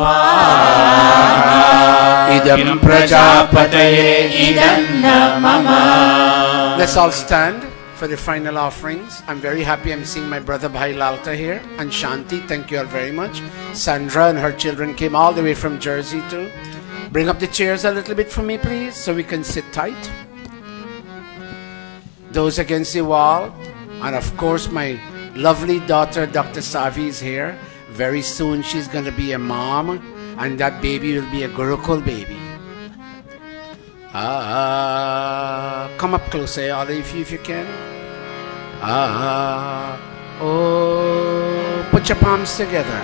Idam Prajapataye Idam Mama. Let's all stand for the final offerings. I'm very happy I'm seeing my brother Bhai Lalta here, and Shanti, thank you all very much. Sandra and her children came all the way from Jersey too. Bring up the chairs a little bit for me, please, so we can sit tight. Those against the wall. And of course, my lovely daughter, Dr. Savi, is here. Very soon she's going to be a mom, and that baby will be a Gurukul baby. Come up closer, all of you, if you can. Put your palms together.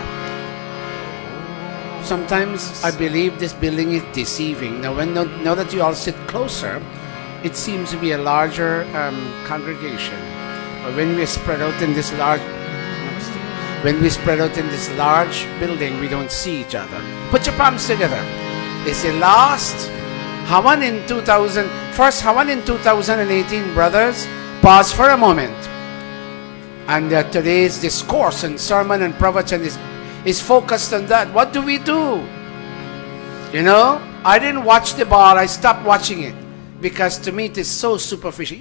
Sometimes I believe this building is deceiving. Now, now that you all sit closer, it seems to be a larger congregation. But when we spread out in this large, building, we don't see each other. Put your palms together. It's the last Havan in 2000, first Havan in 2018, brothers. Pause for a moment. And today's discourse and sermon and pravachan is focused on that. What do we do? You know, I didn't watch the ball. I stopped watching it because to me it is so superficial.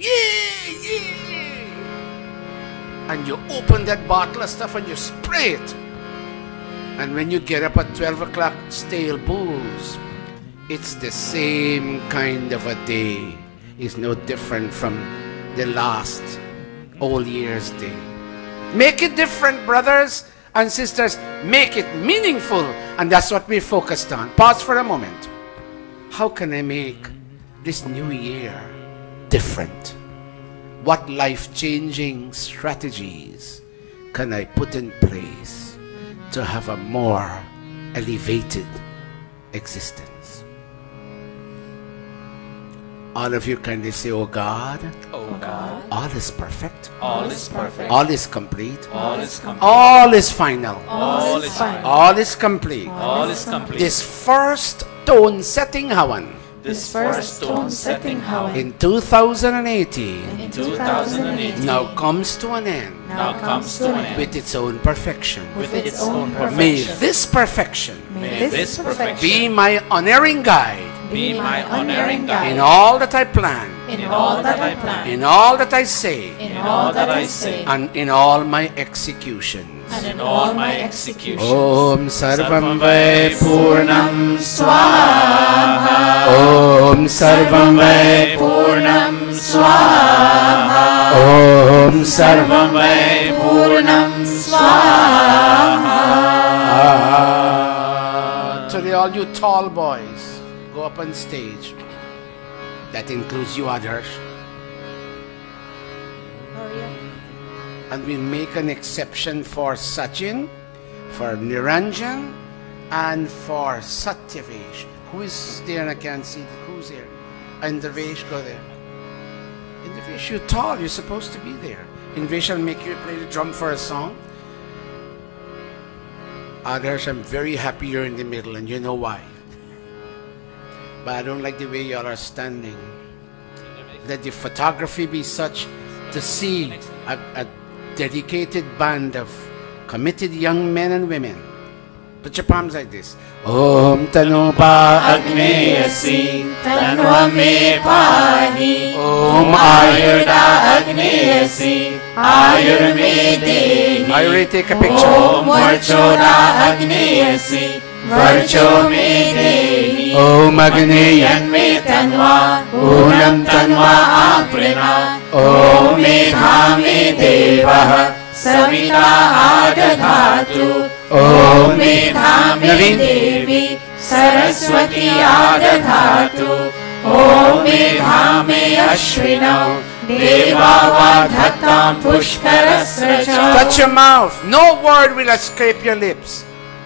And you open that bottle of stuff and you spray it. And when you get up at 12 o'clock, stale booze. It's the same kind of a day. It's no different from the last Old Year's Day. Make it different, brothers and sisters. Make it meaningful. And that's what we're focused on. Pause for a moment. How can I make this new year different? What life-changing strategies can I put in place to have a more elevated existence? All of you kindly say, "Oh God, oh God, all is perfect, all is perfect, all is complete, all is complete, all is final, all is final, all is complete." all is complete. This first tone setting Havan This first tone setting Havan in 2018 in 2018 now comes to an end now comes to an end with its own perfection. with its own May perfection. this perfection May this perfection be my unerring guide Be my unerring guide. In all that I plan. In all that I plan. In all that I say. In all that I say. And in all my executions. And in all my executions. Om Sarvam Vai Purnam Swaha. Om Sarvam Vai Purnam Swaha. Om Sarvam Vai Purnam Swaha. Today all you tall boys, go up on stage. That includes you others. And we'll make an exception for Sachin, for Niranjan, and for Satyavesh. Who is there? And I can't see who's there. Indravesh, go there. Indravesh, you're tall. You're supposed to be there. Indravesh, I'll make you play the drum for a song. Others, I'm very happy you're in the middle, and you know why. But I don't like the way y'all are standing. Let the photography be such to see a dedicated band of committed young men and women. Put your palms like this. Om Tanupa Agneyasi Tanva me pahi. Om Ayurda Agneyasi Ayur me dehi. I already take a picture. Om Varchoda Agneyasi Varcho me dehi. Om Agneyan me tanva Unam tanva aprina. Om Medha me devah Savita adadhatu. Om Medha me devi Saraswati adadhatu. Om Medha me ashvinau Devavadhatam pushkarasraja. Touch your mouth. No word will escape your lips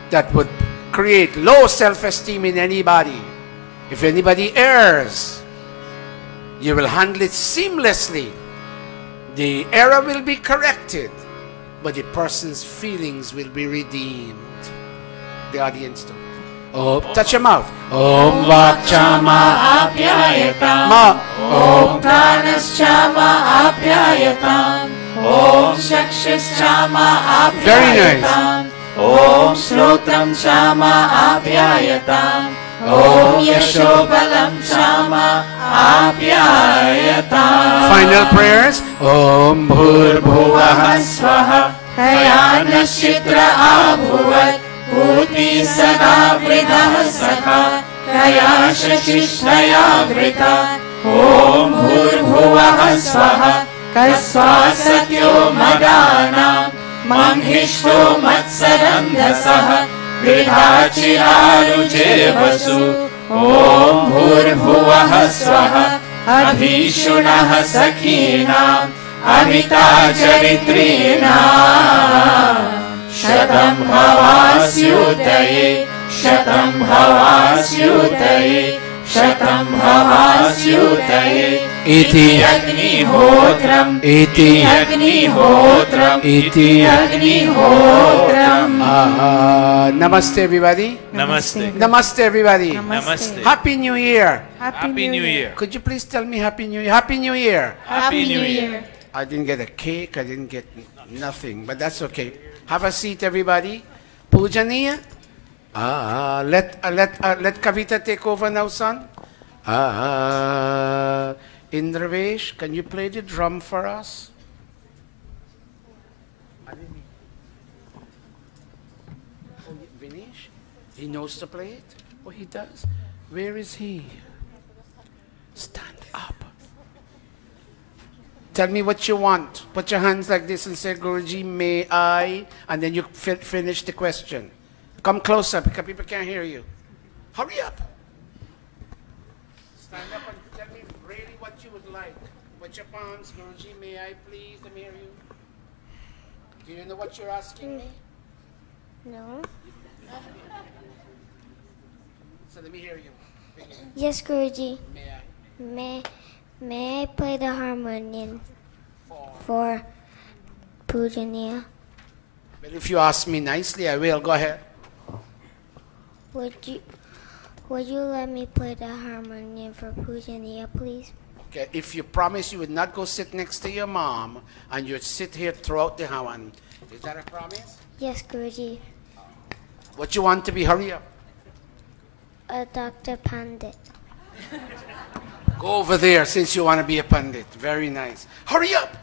that would create low self-esteem in anybody. If anybody errs, you will handle it seamlessly. The error will be corrected, but the person's feelings will be redeemed. The audience too. Oh, touch your mouth. Om Vakchama Apyayatam. Ma. Om Pranashchama Apyayatam. Om Shakshishchama Apyayatam. Very nice. Om Shlotam Chama Apyayatam. Om Yashobalam Chama Apyayatam. Final prayers. Om Bhurбhuvah Swaha. Kayana Shitra Abhuvat. Bhuti Sada Vridah Sakha. Kaya Shachishtaya Vrita. Om Bhurбhuvah Swaha. Kasva Satyo Madana. Manghishto Matsarandhasaha. Vidhachiraruche Vasu. Om Bhurбhuvah Swaha. Abhishunah Sakhina. Amita Charitrina. Shatam Bhavasyutaye. Shatam Bhavasyutaye. Shatam Bhavasyutaye. Iti Agnihotram. Iti Agnihotram. Iti Agnihotram. Namaste everybody. Namaste. Namaste everybody. Namaste. Happy New Year. Happy New Year. Could you please tell me Happy New Year? Happy New Year. Happy New Year. I didn't get a cake. I didn't get nothing, but that's okay. Have a seat, everybody. Pujaniya. Let Kavita take over now, son. Indravesh, can you play the drum for us? Vinesh, he knows to play it? Oh, he does. Where is he? Stand up. Tell me what you want. Put your hands like this and say, Guruji, may I? And then you finish the question. Come closer because people can't hear you. Hurry up. Stand up and tell me really what you would like. Put your palms, Guruji, may I please? Let me hear you. Do you know what you're asking me? No. So let me hear you. Begin. Yes, Guruji. May I? May I play the harmonium for Pujaniya? Well, if you ask me nicely, I will. Go ahead. Would you let me play the harmonium for Pujaniya, please? Okay, if you promise you would not go sit next to your mom and you'd sit here throughout the Hawan, is that a promise? Yes, Guruji. What you want to be? Hurry up. Dr. Pandit. Go over there since you want to be a pundit. Very nice. Hurry up!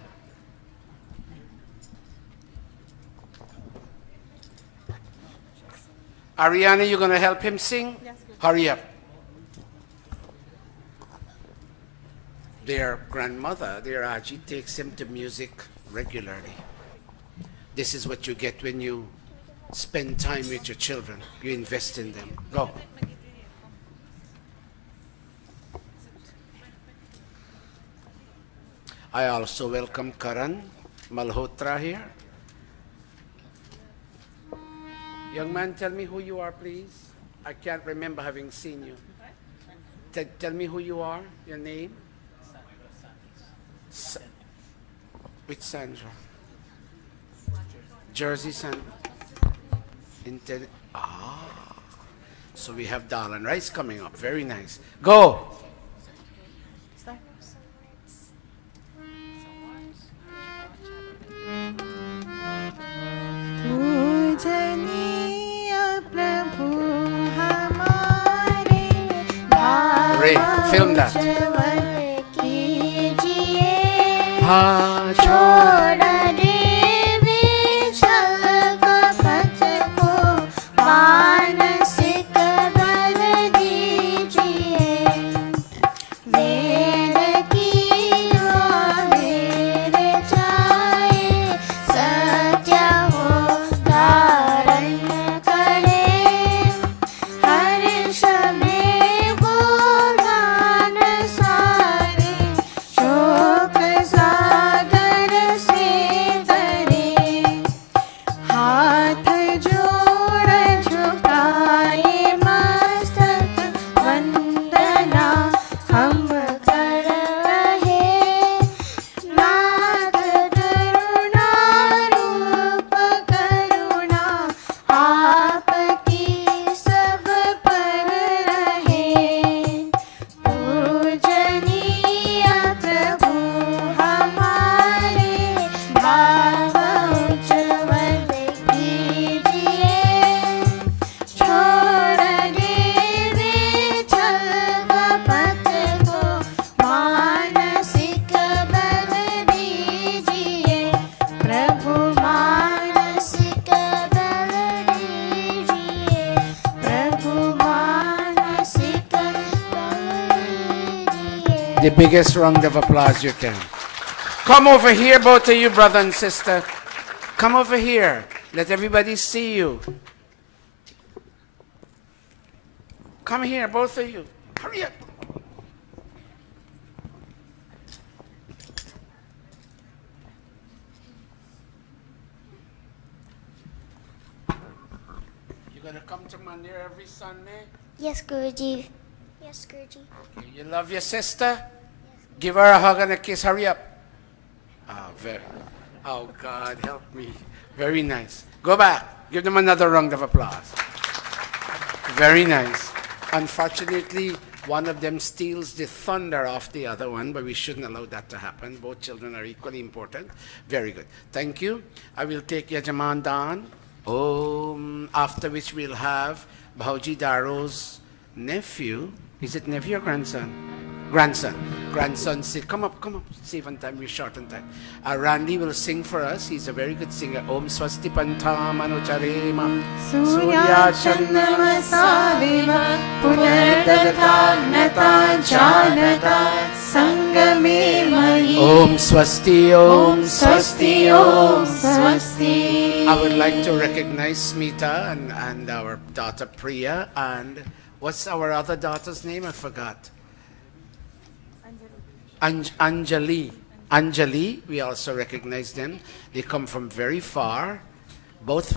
Ariana, you going to help him sing? Yes. Hurry up. Their grandmother, their Aji, takes him to music regularly. This is what you get when you spend time with your children. You invest in them. Go. I also welcome Karan Malhotra here. Young man, tell me who you are, please. I can't remember having seen you. Tell me who you are, your name. With Sandra. Jersey Sandra. So we have dal and rice coming up. Very nice. Go. Ray, film that. The biggest round of applause you can. Come over here, both of you, brother and sister. Come over here. Let everybody see you. Come here, both of you. Hurry up. You're going to come to Mandir every Sunday? Yes, Guruji. Yes, Guruji. Okay. You love your sister? Yes. Give her a hug and a kiss. Hurry up. Oh, God, help me. Very nice. Go back. Give them another round of applause. Very nice. Unfortunately, one of them steals the thunder off the other one, but we shouldn't allow that to happen. Both children are equally important. Very good. Thank you. I will take Yajaman down. After which we'll have Bhauji Daro's nephew. Is it nephew or grandson? Grandson. Grandson, say, come up, save on time, we're short on time. Randy will sing for us. He's a very good singer. Om Swasti Pantam Anucharema Surya Chandama Sadeva Punartathagnata Janata Sangame Mahi Om Swasti, Om Swasti, Om Swasti. I would like to recognize Smita and our daughter Priya, and what's our other daughter's name? I forgot. Anjali. Anjali, we also recognize them. They come from very far. Both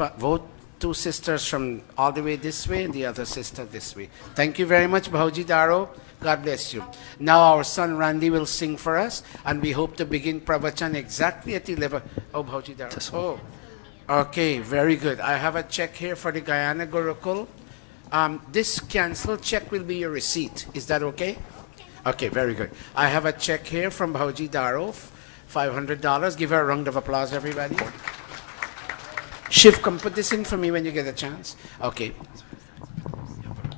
two sisters from all the way this way and the other sister this way. Thank you very much, Bhauji Daro. God bless you. Now our son Randy will sing for us, and we hope to begin pravachan exactly at 11. Oh, Bhauji Daro. Oh, okay, very good. I have a check here for the Guyana Gurukul. This cancelled check will be your receipt. Is that okay? Okay, very good. I have a check here from Bhauji Daro, $500. Give her a round of applause, everybody. Shiv, come put this in for me when you get a chance. Okay.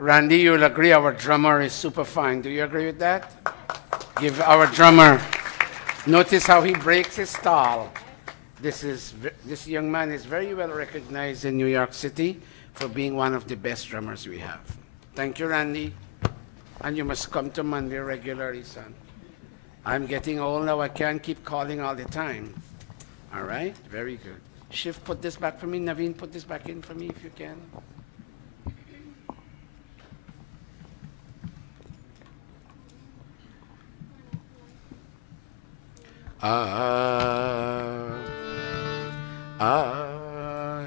Randy, you'll agree our drummer is super fine. Do you agree with that? Give our drummer. Notice how he breaks his style. This young man is very well recognized in New York City for being one of the best drummers we have. Thank you, Randy. And you must come to Monday regularly, son. I'm getting old now. I can't keep calling all the time. All right? Very good. Shiv, put this back for me. Naveen, put this back in for me if you can.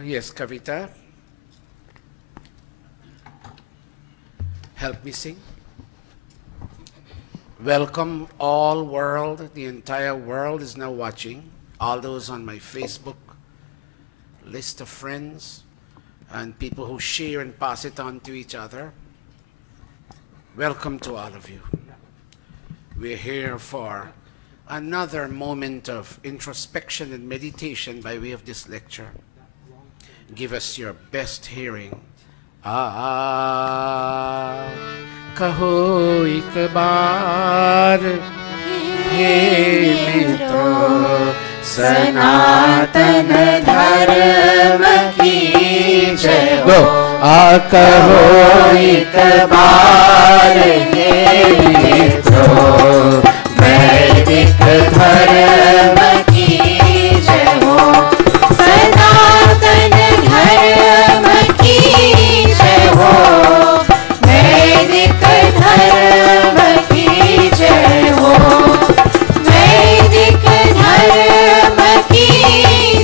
Yes, Kavita. Help me sing. Welcome all world. The entire world is now watching. All those on my Facebook list of friends and people who share and pass it on to each other. Welcome to all of you. We're here for another moment of introspection and meditation by way of this lecture. Give us your best hearing. Kaho ek baar he mitro सनातन धर्म की जय हो kaho एक बार हे मित्रों वैदिक धर्म की जय हो सनातन धर्म की जय हो वैदिक धर्म की जय हो वैदिक धर्म की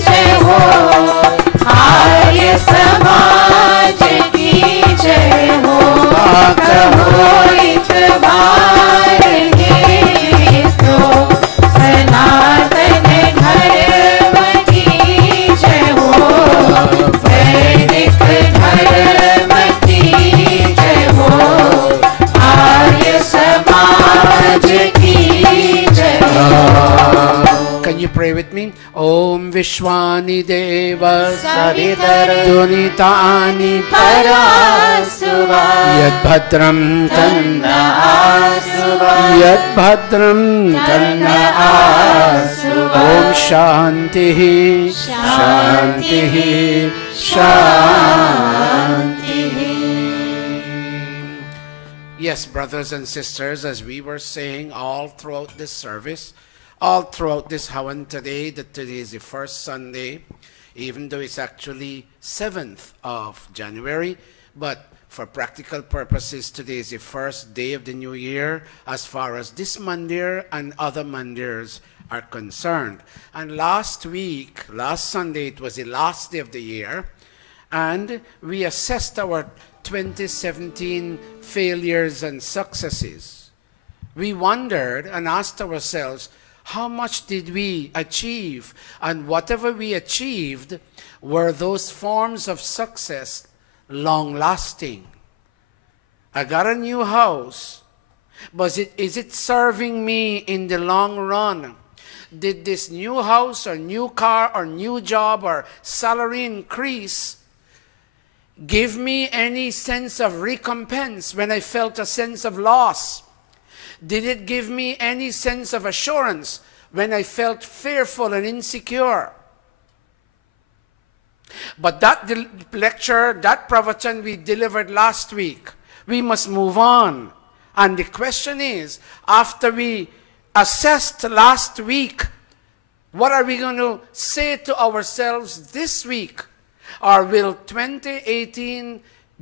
जय हो आर्य समाज की जय हो कहो एक बार हे मित्रों सनातन धर्म की जय हो वैदिक धर्म की जय हो आर्य समाज की जय हो। Can you pray with me? Om Vishwani Deva Savitar Dunitani Parasuva Yad Bhadram Tanna Asuva Yad Bhadram Tanna Asuva Om Shanti Shanti Shanti. Yes, brothers and sisters, as we were saying all throughout this service, all throughout this Havan today, that today is the first Sunday, even though it's actually 7th of January, but for practical purposes, today is the first day of the new year as far as this Monday and other Mondays are concerned. And last week, last Sunday, it was the last day of the year, and we assessed our 2017 failures and successes. We wondered and asked ourselves, how much did we achieve? And whatever we achieved, were those forms of success long-lasting? I got a new house, but is it serving me in the long run? Did this new house or new car or new job or salary increase give me any sense of recompense when I felt a sense of loss? Did it give me any sense of assurance when I felt fearful and insecure? But that lecture, that pravachan we delivered last week, we must move on. And the question is, after we assessed last week, what are we going to say to ourselves this week? Or will 2018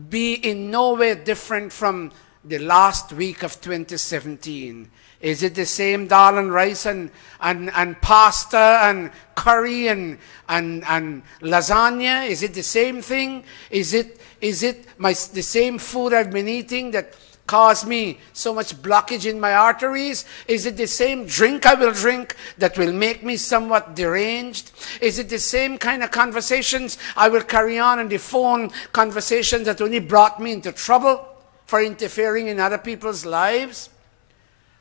be in no way different from the last week of 2017? Is it the same dal and rice and pasta and curry and lasagna? Is it the same thing? Is it the same food I've been eating that caused me so much blockage in my arteries? Is it the same drink I will drink that will make me somewhat deranged? Is it the same kind of conversations I will carry on the phone, conversations that only brought me into trouble for interfering in other people's lives?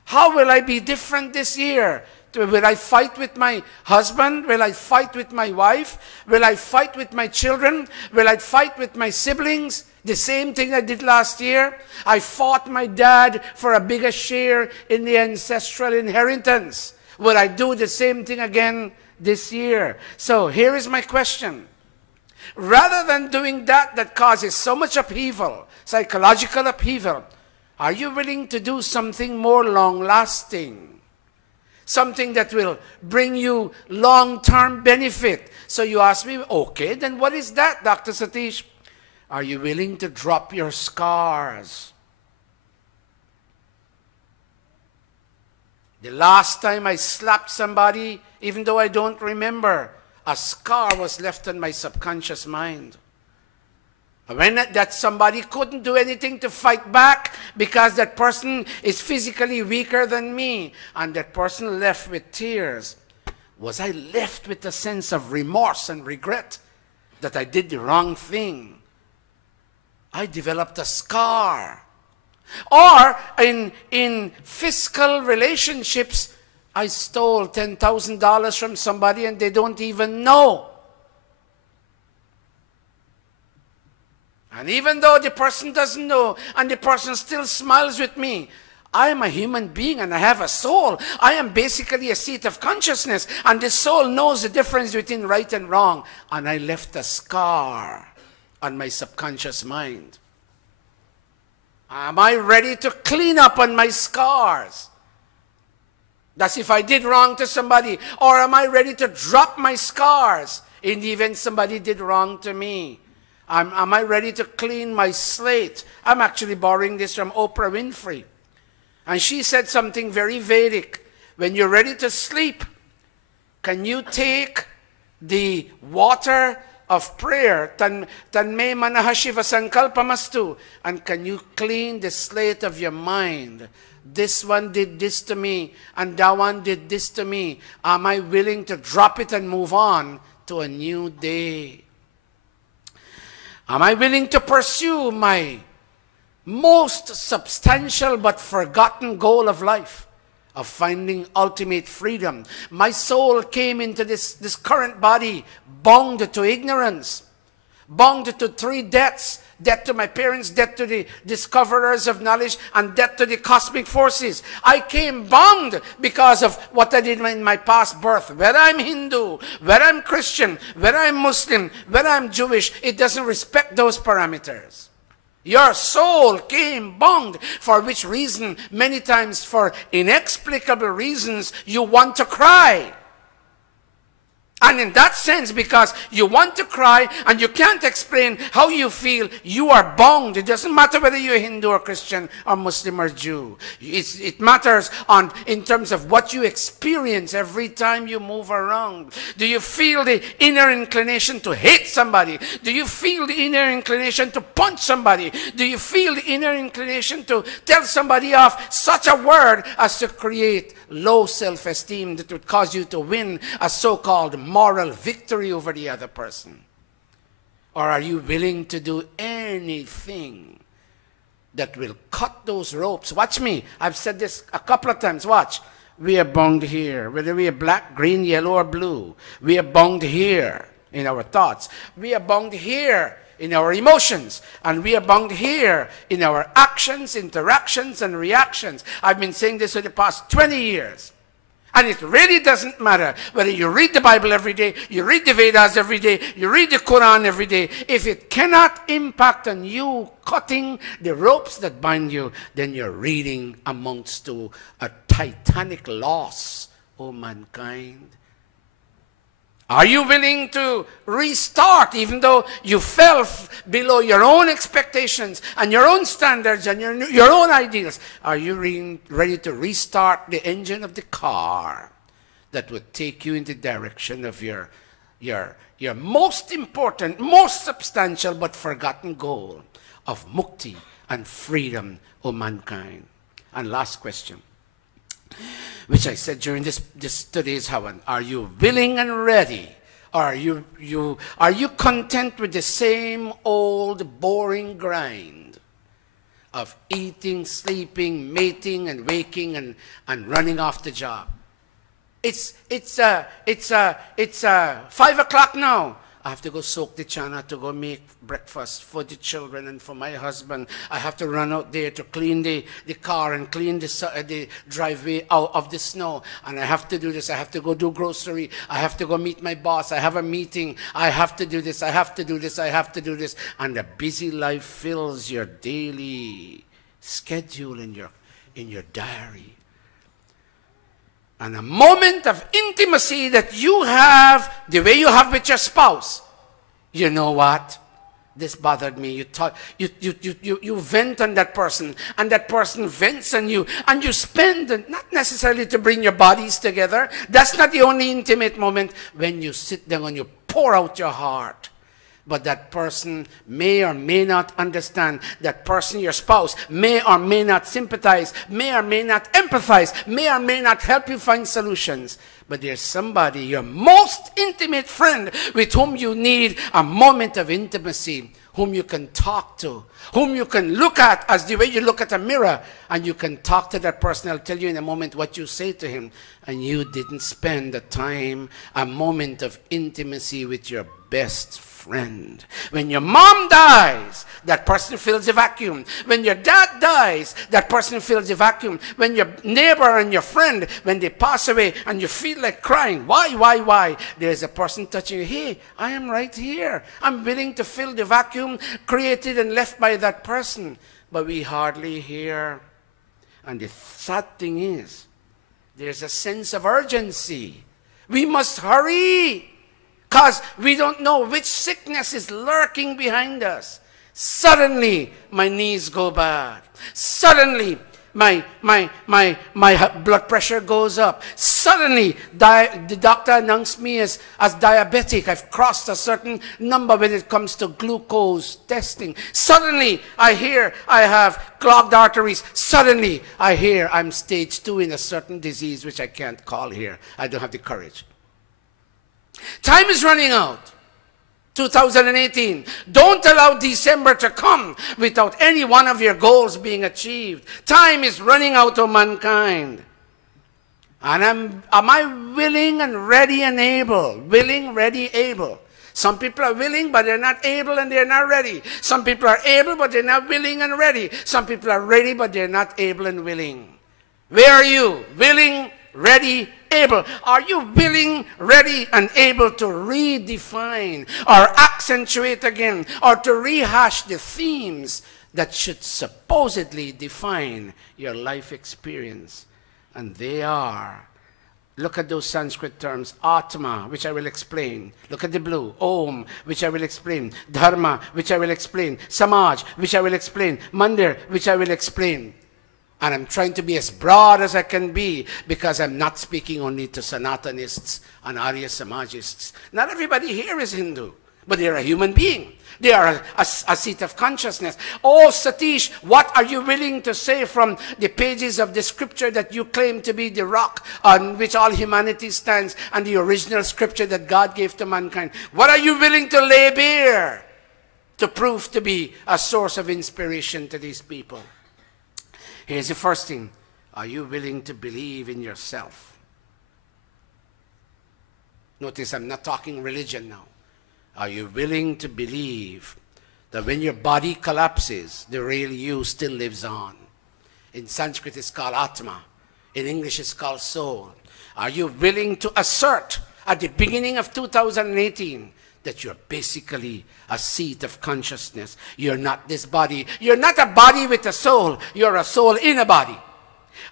How will I be different this year? Will I fight with my husband? Will I fight with my wife? Will I fight with my children? Will I fight with my siblings? The same thing I did last year. I fought my dad for a bigger share in the ancestral inheritance. Will I do the same thing again this year? So here is my question. Rather than doing that causes so much upheaval, psychological upheaval, are you willing to do something more long-lasting? Something that will bring you long-term benefit. So you ask me, okay, then what is that, Dr. Satish? Are you willing to drop your scars? The last time I slapped somebody, even though I don't remember, a scar was left on my subconscious mind. When that somebody couldn't do anything to fight back because that person is physically weaker than me, and that person left with tears, was I left with a sense of remorse and regret that I did the wrong thing? I developed a scar. Or in fiscal relationships, I stole $10,000 from somebody and they don't even know. And even though the person doesn't know and the person still smiles with me, I am a human being and I have a soul. I am basically a seat of consciousness, and the soul knows the difference between right and wrong. And I left a scar on my subconscious mind. Am I ready to clean up on my scars? That's if I did wrong to somebody. Or am I ready to drop my scars in the event somebody did wrong to me? Am I ready to clean my slate? I'm actually borrowing this from Oprah Winfrey. And she said something very Vedic. When you're ready to sleep, can you take the water of prayer, tan me manaha shiva sankalpamastu, and can you clean the slate of your mind? This one did this to me, and that one did this to me. Am I willing to drop it and move on to a new day? Am I willing to pursue my most substantial but forgotten goal of life, of finding ultimate freedom? My soul came into this current body bound to ignorance, bound to 3 deaths: death to my parents, death to the discoverers of knowledge, and death to the cosmic forces. I came bound because of what I did in my past birth. Whether I'm Hindu, whether I'm Christian, whether I'm Muslim, whether I'm Jewish, it doesn't respect those parameters. Your soul came bound, for which reason, many times for inexplicable reasons, you want to cry. And in that sense, because you want to cry and you can't explain how you feel, you are bound. It doesn't matter whether you're Hindu or Christian or Muslim or Jew. It matters in terms of what you experience every time you move around. Do you feel the inner inclination to hate somebody? Do you feel the inner inclination to punch somebody? Do you feel the inner inclination to tell somebody off such a word as to create low self-esteem that would cause you to win a so-called moral victory over the other person? Or are you willing to do anything that will cut those ropes? Watch me. I've said this a couple of times. Watch. We are bound here. Whether we are black, green, yellow, or blue. We are bound here in our thoughts. We are bound here in our emotions. And we are bound here in our actions, interactions, and reactions. I've been saying this for the past 20 years. And it really doesn't matter whether you read the Bible every day, you read the Vedas every day, you read the Quran every day. If it cannot impact on you cutting the ropes that bind you, then you're reading amongst to a titanic loss, O mankind. Are you willing to restart even though you fell below your own expectations and your own standards and your own ideals? Are you ready to restart the engine of the car that would take you in the direction of your most important, most substantial but forgotten goal of mukti and freedom, O mankind? And last question, which I said during this today's Havan: are you willing and ready? Are you content with the same old boring grind of eating, sleeping, mating, and waking and running off the job? It's 5 o'clock now. I have to go soak the chana to go make breakfast for the children and for my husband. I have to run out there to clean the car and clean the driveway out of the snow. And I have to do this. I have to go do grocery. I have to go meet my boss. I have a meeting. I have to do this. I have to do this. I have to do this. And the busy life fills your daily schedule in your diary. And a moment of intimacy that you have, the way you have with your spouse, you know what? This bothered me. You vent on that person, and that person vents on you, and you spend, not necessarily to bring your bodies together. That's not the only intimate moment when you sit down and you pour out your heart. But that person may or may not understand. That person, your spouse, may or may not sympathize, may or may not empathize, may or may not help you find solutions. But there's somebody, your most intimate friend, with whom you need a moment of intimacy, whom you can talk to, whom you can look at as the way you look at a mirror, and you can talk to that person. I'll tell you in a moment what you say to him. And you didn't spend the time, a moment of intimacy with your best friend. When your mom dies, that person fills the vacuum. When your dad dies, that person fills the vacuum. When your neighbor and your friend, when they pass away and you feel like crying, why? There's a person touching you. Hey, I am right here. I'm willing to fill the vacuum created and left by that person. But we hardly hear. And the sad thing is, there's a sense of urgency. We must hurry, because we don't know which sickness is lurking behind us. Suddenly, my knees go bad. Suddenly, my blood pressure goes up. Suddenly, the doctor announced me as diabetic. I've crossed a certain number when it comes to glucose testing. Suddenly, I hear I have clogged arteries. Suddenly, I hear I'm stage 2 in a certain disease, which I can't call here. I don't have the courage. Time is running out. 2018. Don't allow December to come without any one of your goals being achieved. Time is running out of mankind. And am I willing and ready and able? Willing, ready, able. Some people are willing, but they're not able and they're not ready. Some people are able, but they're not willing and ready. Some people are ready, but they're not able and willing. Where are you? Willing, ready, able. Are you willing, ready, and able to redefine or accentuate again or to rehash the themes that should supposedly define your life experience? And they are, look at those Sanskrit terms, Atma, which I will explain. Look at the blue, Om, which I will explain. Dharma, which I will explain. Samaj, which I will explain. Mandir, which I will explain. And I'm trying to be as broad as I can be, because I'm not speaking only to Sanatanists and Arya Samajists. Not everybody here is Hindu, but they're a human being. They are a seat of consciousness. Oh, Satish, what are you willing to say from the pages of the scripture that you claim to be the rock on which all humanity stands and the original scripture that God gave to mankind? What are you willing to lay bare to prove to be a source of inspiration to these people? Here's the first thing. Are you willing to believe in yourself? Notice I'm not talking religion now. Are you willing to believe that when your body collapses, the real you still lives on? In Sanskrit it's called Atma. In English it's called soul. Are you willing to assert at the beginning of 2018 that you're basically a seat of consciousness? You're not this body. You're not a body with a soul. You're a soul in a body.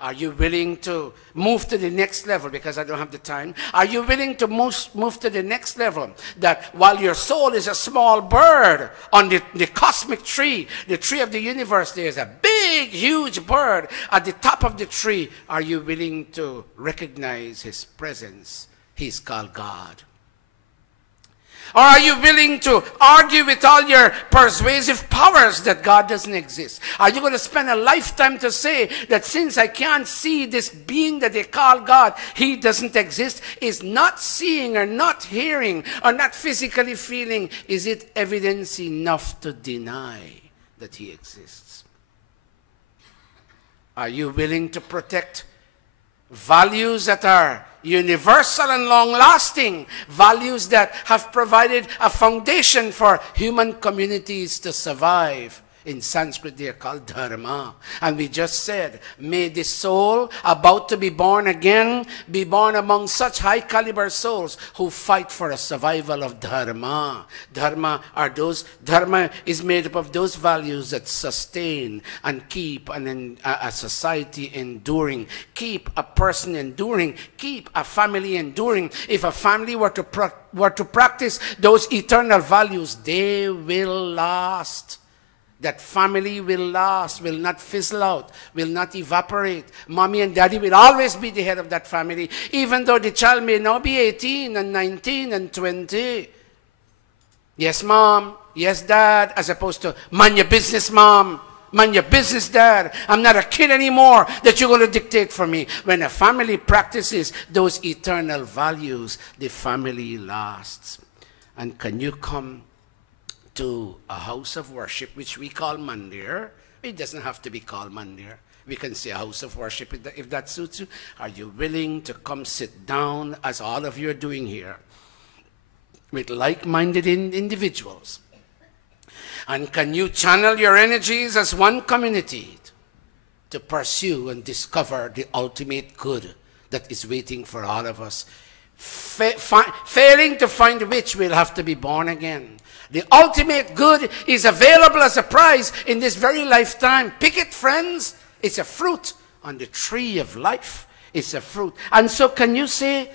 Are you willing to move to the next level? Because I don't have the time. Are you willing to move to the next level? That while your soul is a small bird on the cosmic tree, the tree of the universe, there's a big, huge bird at the top of the tree. Are you willing to recognize his presence? He's called God. Or are you willing to argue with all your persuasive powers that God doesn't exist? Are you going to spend a lifetime to say that since I can't see this being that they call God, he doesn't exist? Is not seeing or not hearing or not physically feeling, is it evidence enough to deny that he exists? Are you willing to protect values that are universal and long-lasting, values that have provided a foundation for human communities to survive. In Sanskrit, they are called dharma. And we just said, may the soul about to be born again be born among such high-caliber souls who fight for a survival of dharma. Dharma is made up of those values that sustain and keep a society enduring, keep a person enduring, keep a family enduring. If a family were to practice those eternal values, they will last. That family will last, will not fizzle out, will not evaporate. Mommy and daddy will always be the head of that family, even though the child may now be 18 and 19 and 20. Yes, mom. Yes, dad. As opposed to, mind your business, mom. Mind your business, dad. I'm not a kid anymore that you're going to dictate for me. When a family practices those eternal values, the family lasts. And can you come to a house of worship, which we call mandir? It doesn't have to be called mandir. We can say a house of worship if that suits you. Are you willing to come sit down, as all of you are doing here, with like-minded individuals? And can you channel your energies as one community to pursue and discover the ultimate good that is waiting for all of us? Failing to find which, we'll have to be born again. The ultimate good is available as a prize in this very lifetime. Pick it, friends. It's a fruit on the tree of life. It's a fruit. And so can you sit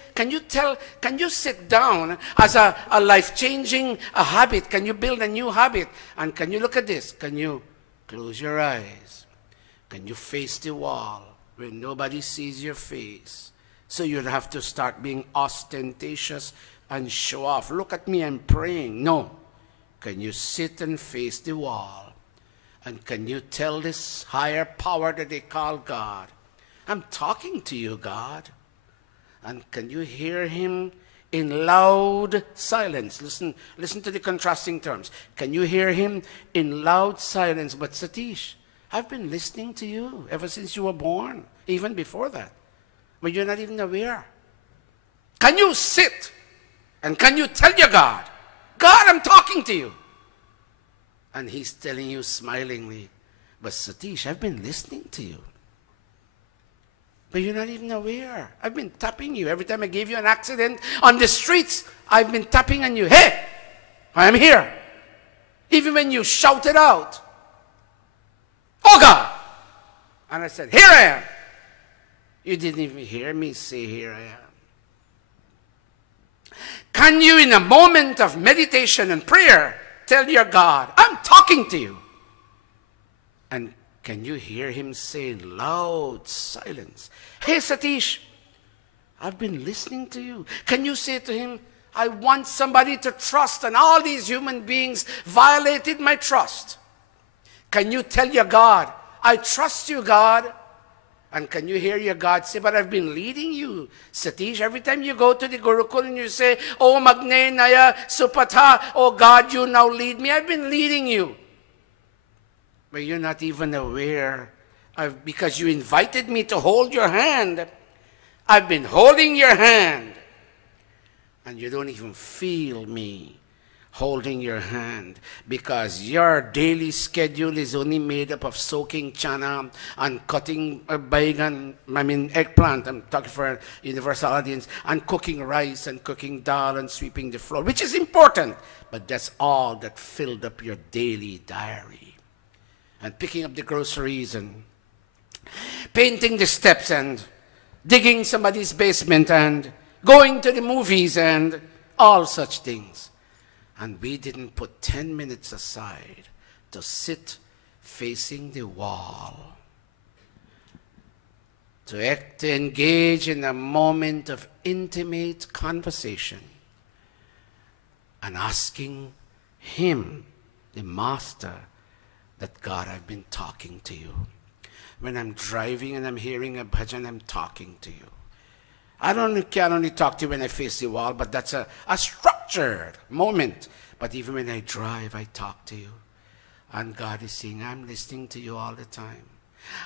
down as a life-changing habit? Can you build a new habit? And can you look at this? Can you close your eyes? Can you face the wall where nobody sees your face? So you'd have to start being ostentatious and show off. Look at me, I'm praying. No. Can you sit and face the wall? And can you tell this higher power that they call God, I'm talking to you, God. And can you hear him in loud silence? Listen to the contrasting terms. Can you hear him in loud silence? But Satish, I've been listening to you ever since you were born, even before that. But you're not even aware. Can you sit and can you tell your God, God, I'm talking to you? And he's telling you smilingly, but Satish, I've been listening to you. But you're not even aware. I've been tapping you. Every time I gave you an accident on the streets, I've been tapping on you. Hey, I am here. Even when you shouted out, oh God. And I said, here I am. You didn't even hear me say, here I am. Can you, in a moment of meditation and prayer, tell your God, I'm talking to you? And can you hear him say in loud silence, hey Satish, I've been listening to you. Can you say to him, I want somebody to trust, and all these human beings violated my trust. Can you tell your God, I trust you, God? And can you hear your God say, but I've been leading you, Satish. Every time you go to the Gurukula and you say, oh Magne Naya Supatha, oh God, you now lead me. I've been leading you. But you're not even aware of, because you invited me to hold your hand. I've been holding your hand. And you don't even feel me holding your hand, because your daily schedule is only made up of soaking chana and cutting eggplant, I'm talking for a universal audience, and cooking rice and cooking dal and sweeping the floor, which is important, but that's all that filled up your daily diary. And picking up the groceries and painting the steps and digging somebody's basement and going to the movies and all such things. And we didn't put 10 minutes aside to sit facing the wall, to engage in a moment of intimate conversation and asking him, the master, that God, I've been talking to you. When I'm driving and I'm hearing a bhajan, I'm talking to you. I can only talk to you when I face the wall, but that's a structured moment. But even when I drive, I talk to you. And God is saying, I'm listening to you all the time.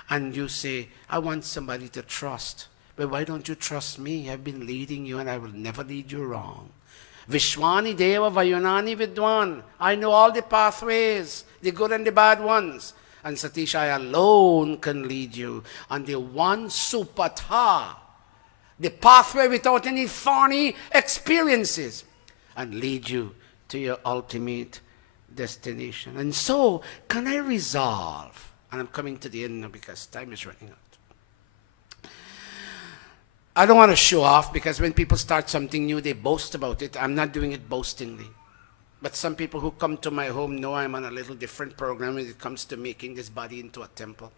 And you say, I want somebody to trust. But why don't you trust me? I've been leading you and I will never lead you wrong. Vishwani Deva Vayunani Vidwan. I know all the pathways, the good and the bad ones. And Satish, I alone can lead you on the one supatha, the pathway without any thorny experiences, and lead you to your ultimate destination. And so, can I resolve? And I'm coming to the end now because time is running out. I don't want to show off, because when people start something new, they boast about it. I'm not doing it boastingly. But some people who come to my home know I'm on a little different program when it comes to making this body into a temple.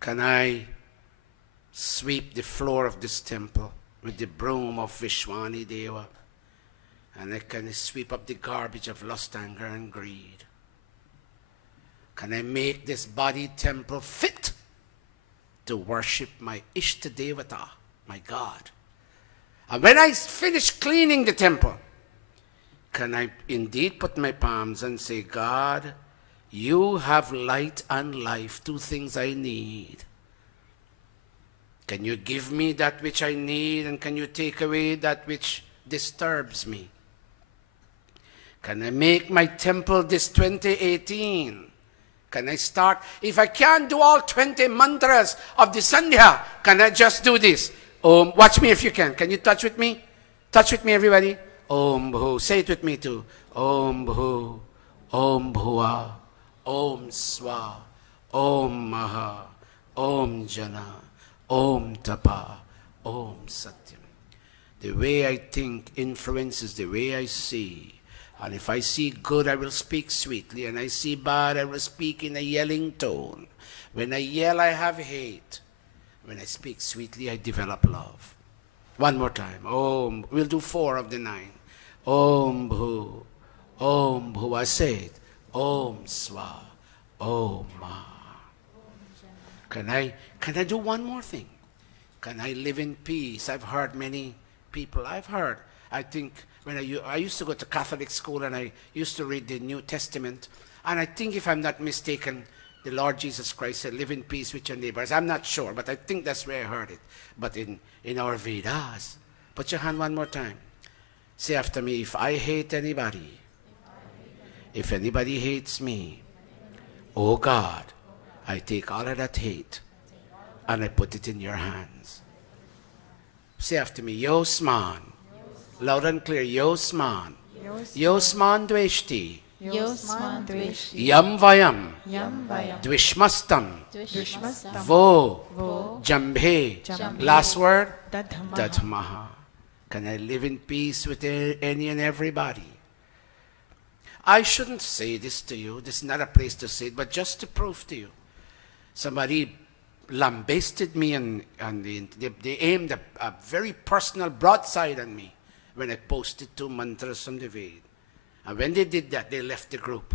Can I sweep the floor of this temple with the broom of Vishwani Deva? And I can sweep up the garbage of lust, anger, and greed. Can I make this body temple fit to worship my Ishta Devata, my God? And when I finish cleaning the temple, can I indeed put my palms and say, God, you have light and life, two things I need. Can you give me that which I need, and can you take away that which disturbs me? Can I make my temple this 2018? Can I start? If I can't do all 20 mantras of the Sandhya, can I just do this? Watch me if you can. Can you touch with me? Touch with me, everybody. Om Bhu. Say it with me too. Om Bhu. Om Bhuva. Om Swa. Om Maha. Om Jana. Om Tapa. Om Satyam. The way I think influences the way I see. And if I see good, I will speak sweetly. And I see bad, I will speak in a yelling tone. When I yell, I have hate. When I speak sweetly, I develop love. One more time. Om. We'll do 4 of the 9. Om Bhu. Om Bhu. I say it. Om Swa. Om Ma. Can I do one more thing? Can I live in peace? I've heard many people. I think when I used to go to Catholic school, and I used to read the New Testament. And I think, if I'm not mistaken, the Lord Jesus Christ said, live in peace with your neighbors. I'm not sure, but I think that's where I heard it. But in our Vedas, put your hand one more time. Say after me, if I hate anybody, if anybody hates me, oh God, I take all of that hate and I put it in your hands. Say after me, Yosman. Loud and clear, Yosman. Yosman Dveshti. Yosman Dveshti. Yam Vayam. Yam Vayam. Dvishmastam. Dvishmastam. Vo. Jambhe. Last word? Dadhamaha. Dadhamaha. Can I live in peace with any and everybody? I shouldn't say this to you. This is not a place to say it, but just to prove to you. Somebody lambasted me, and they aimed a very personal broadside on me when I posted 2 mantras from the Ved. And when they did that, they left the group.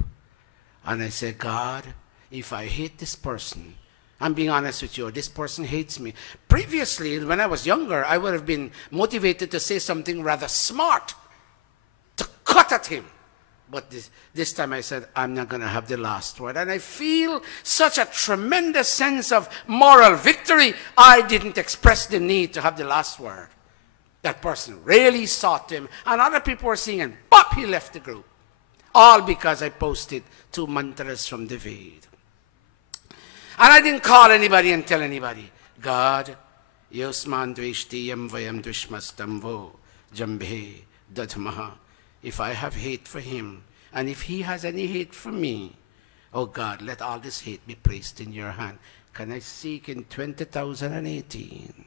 And I said, God, if I hate this person, I'm being honest with you, this person hates me. Previously, when I was younger, I would have been motivated to say something rather smart, to cut at him. But this time I said, I'm not going to have the last word. And I feel such a tremendous sense of moral victory. I didn't express the need to have the last word. That person really sought him, and other people were seeing him. Pop, he left the group. All because I posted 2 mantras from the Ved. And I didn't call anybody and tell anybody. God, Yosman Dveshti Yam Vayam Dvishmastam Vo Jambhe Dadhamaha. If I have hate for him, and if he has any hate for me, oh God, let all this hate be placed in your hand. Can I seek in 2018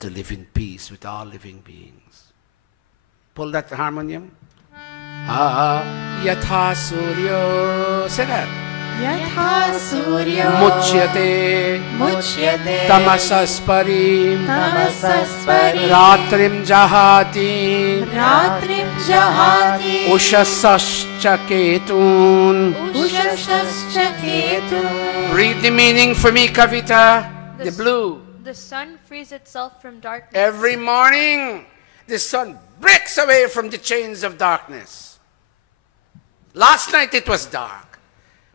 to live in peace with all living beings? Pull that harmonium. Yatha Suryo. Say that. Yatha Surya Muchyate Tamasasparim Tamasasparim Ratrim Jahati Ratrim Jahati Ushasascha Ketun. Ushasascha Ketun. Read the meaning for me, Kavita. The blue. The sun frees itself from darkness. Every morning, the sun breaks away from the chains of darkness. Last night it was dark,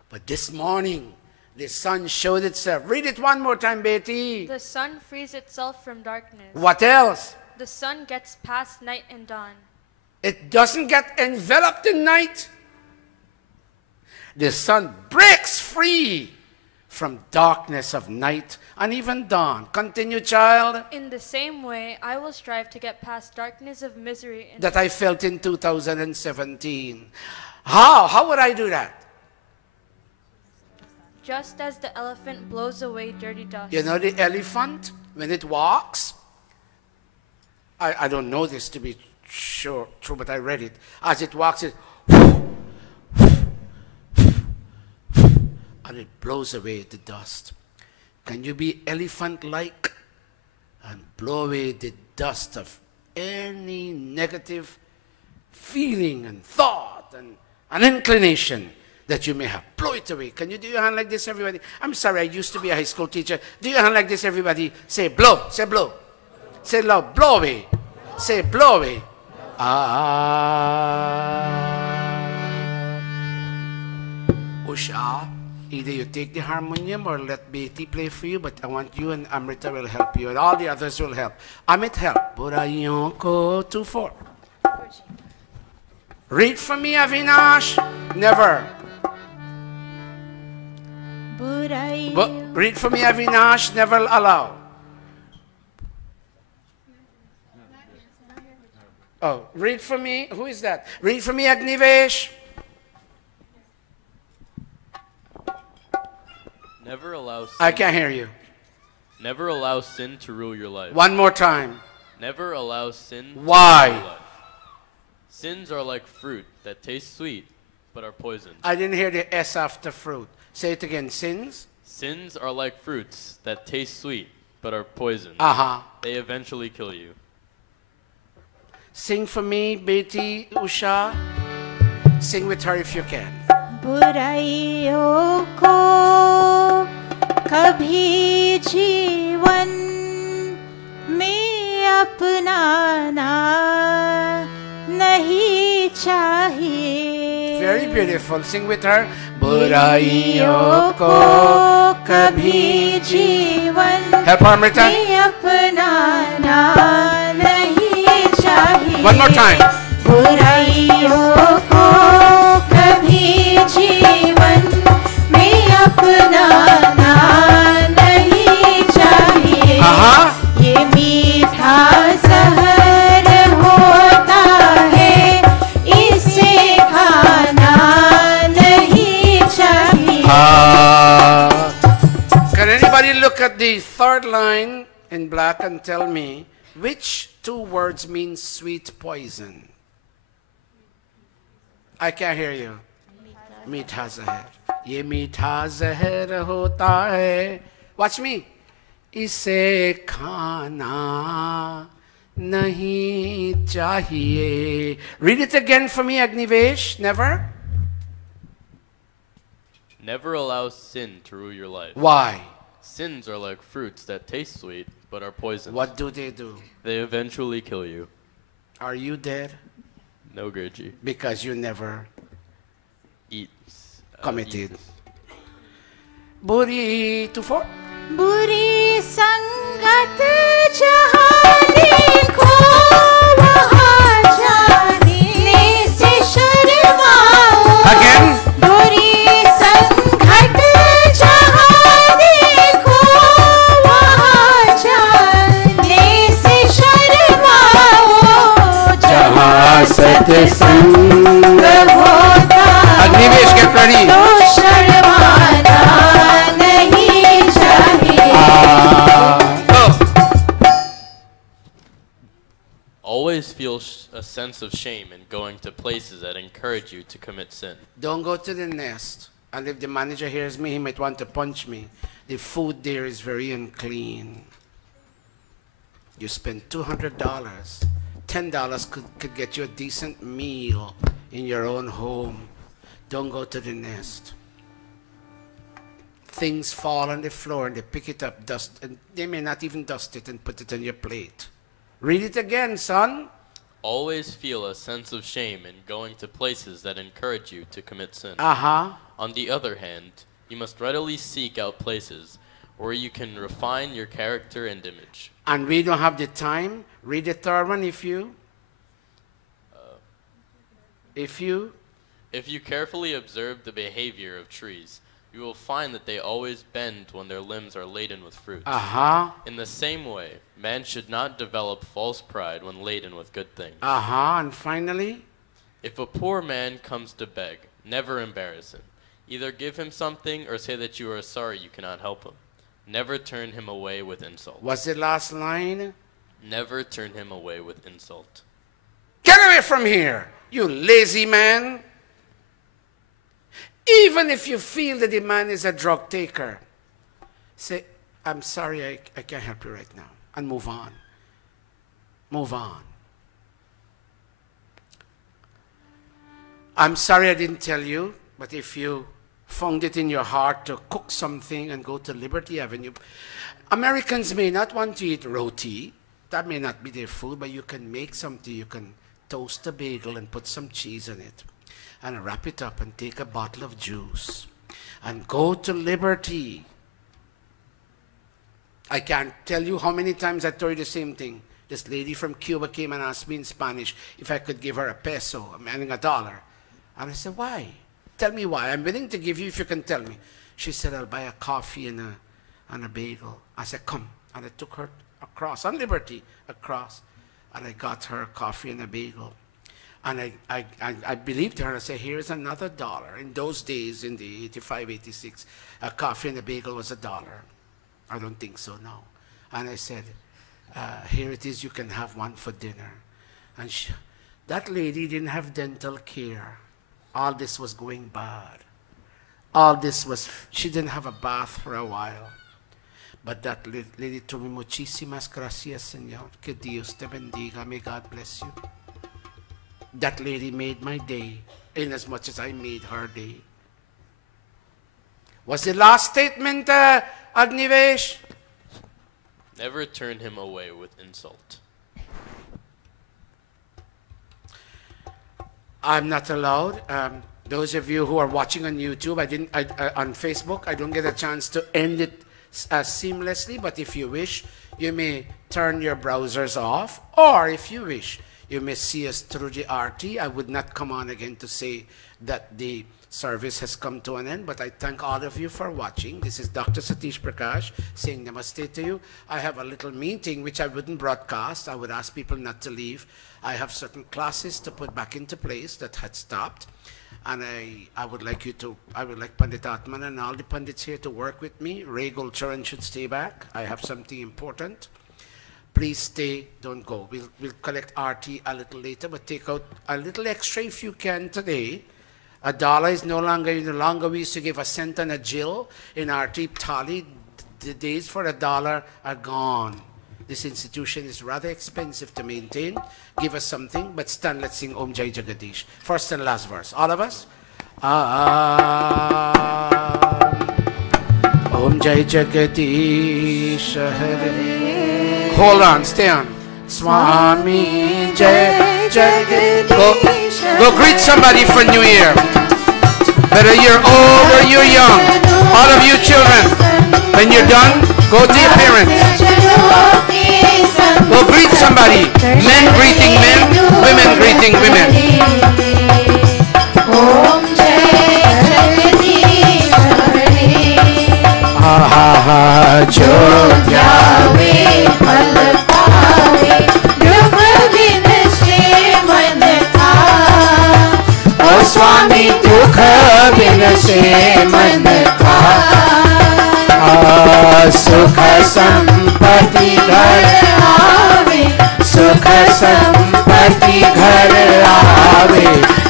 but this morning The sun showed itself. Read it one more time, Betty. The sun frees itself from darkness. What else? The sun gets past night and dawn. It doesn't get enveloped in night. The sun breaks free from darkness of night and even dawn. Continue, child. In the same way, I will strive to get past darkness of misery That I felt in 2017. How? How would I do that? just as the elephant blows away dirty dust. You know the elephant, when it walks, I don't know this to be true, but I read it. As it walks, it and it blows away the dust. Can you be elephant-like and blow away the dust of any negative feeling and thought and an inclination that you may have? Blow it away. Can you do your hand like this, everybody? I'm sorry, I used to be a high school teacher. Do your hand like this, everybody. Say blow. Say blow. Say loud. Blow away. Say blow away. Usha, either you take the harmonium or let Betty play for you, but I want you and Amrita will help you, and all the others will help. Amit, help. Burayonko 2-4. Read for me, Avinash. Never. Read for me, Avinash. Never allow. Oh, read for me. Who is that? Read for me, Agnivesh. Never allow sin. I can't hear you. Never allow sin to rule your life. One more time. Never allow sin Why? to rule your life. Sins are like fruit that taste sweet but are poisoned. I didn't hear the S after fruit. Say it again. Sins? Sins are like fruits that taste sweet but are poisoned. Uh-huh. They eventually kill you. Sing for me, Betty, Usha. Sing with her if you can. बुराइयों को कभी जीवन में अपनाना नहीं चाहिए. Very beautiful. Sing with her. बुराइयों को कभी जीवन Help her, Amrita. में अपनाना नहीं चाहिए. One more time. बुराइयों को कभी जीवन में अपनाना नहीं चाहिए. ये मीठा जहर होता है, इसे खाना नहीं चाहिए. Can anybody look at the third line in black and tell me which two words mean sweet poison? I can't hear you. मीठा जहर. ये मीठा जहर होता है. Watch me. इसे खाना नहीं चाहिए. Read it again for me, Agnivesh. Never? Never allow sin to rule your life. Why? Sins are like fruits that taste sweet but are poisoned. What do they do? They eventually kill you. Are you dead? No, Gurji. Because you never Eat. committed. Buri 2-4. बुरी संगत जहाँ देखो वहाँ जाने से शर्माओ. Again. बुरी संगत जहाँ देखो वहाँ जाने से शर्माओ. जहाँ सत्संग होता Agnivesh, get ready. तो शर्माना नहीं चाहिए. Always feel a sense of shame in going to places that encourage you to commit sin. Don't go to the nest. And if the manager hears me, he might want to punch me. The food there is very unclean. You spend $200. $10 could get you a decent meal in your own home. Don't go to the nest. Things fall on the floor and they pick it up, dust, and they may not even dust it and put it on your plate. Read it again, son. Always feel a sense of shame in going to places that encourage you to commit sin. Uh-huh. On the other hand, You must readily seek out places where you can refine your character and image. And we don't have the time. Read the third one if you. If you carefully observe the behavior of trees, you will find that they always bend when their limbs are laden with fruit. In the same way, man should not develop false pride when laden with good things. And finally, if a poor man comes to beg, never embarrass him. Either give him something or say that you are sorry you cannot help him. Never turn him away with insult. What's the last line? Never turn him away with insult. Get away from here, you lazy man. Even if you feel that the man is a drug taker, say, I'm sorry, I can't help you right now. And move on. Move on. I'm sorry I didn't tell you, but if you found it in your heart to cook something and go to Liberty Avenue, Americans may not want to eat roti. That may not be their food, but you can make something. You can toast a bagel and put some cheese on it and wrap it up and take a bottle of juice and go to Liberty. I can't tell you how many times I told you the same thing. This lady from Cuba came and asked me in Spanish if I could give her a peso, meaning $1. And I said, why? Tell me why. I'm willing to give you if you can tell me. She said, I'll buy a coffee and a bagel. I said, come. And I took her across, on Liberty, across. And I got her coffee and a bagel. And I believed her. I said, here's another $1. In those days, in the 85, 86, a coffee and a bagel was $1. I don't think so now. And I said, here it is. You can have one for dinner. And that lady didn't have dental care. All this was going bad. All this was, she didn't have a bath for a while. But that lady told me, muchísimas gracias, Señor. Que Dios te bendiga. May God bless you. That lady made my day, in as much as I made her day. What's the last statement, Agnivesh? Never turn him away with insult. I'm not allowed. Those of you who are watching on YouTube, on Facebook, I don't get a chance to end it seamlessly, but if you wish, you may turn your browsers off, or if you wish, you may see us through the RT. I would not come on again to say that the service has come to an end, but I thank all of you for watching. This is Dr. Satish Prakash saying namaste to you. I have a little meeting which I wouldn't broadcast. I would ask people not to leave. I have certain classes to put back into place that had stopped. And I would like Pandit Atman and all the Pandits here to work with me. Ray Gulcharan should stay back. I have something important. Please stay, don't go. We'll collect RT a little later, but take out a little extra if you can today. $1 is no longer we used to give a cent and a jill in RT Thali. The days for $1 are gone. This institution is rather expensive to maintain. Give us something, but stand, let's sing Om Jai Jagadish. First and last verse. All of us? Om Jai Jagadish Hare. Hold on, stay on. Swami Jai Jagadish. Go greet somebody for New Year. Whether you're old or you're young. All of you children, when you're done, go to your parents. Go greet somebody. Men greeting men, women greeting women. Swami dukha binase man ka sukha sampati ghar aave sukha sampati ghar aave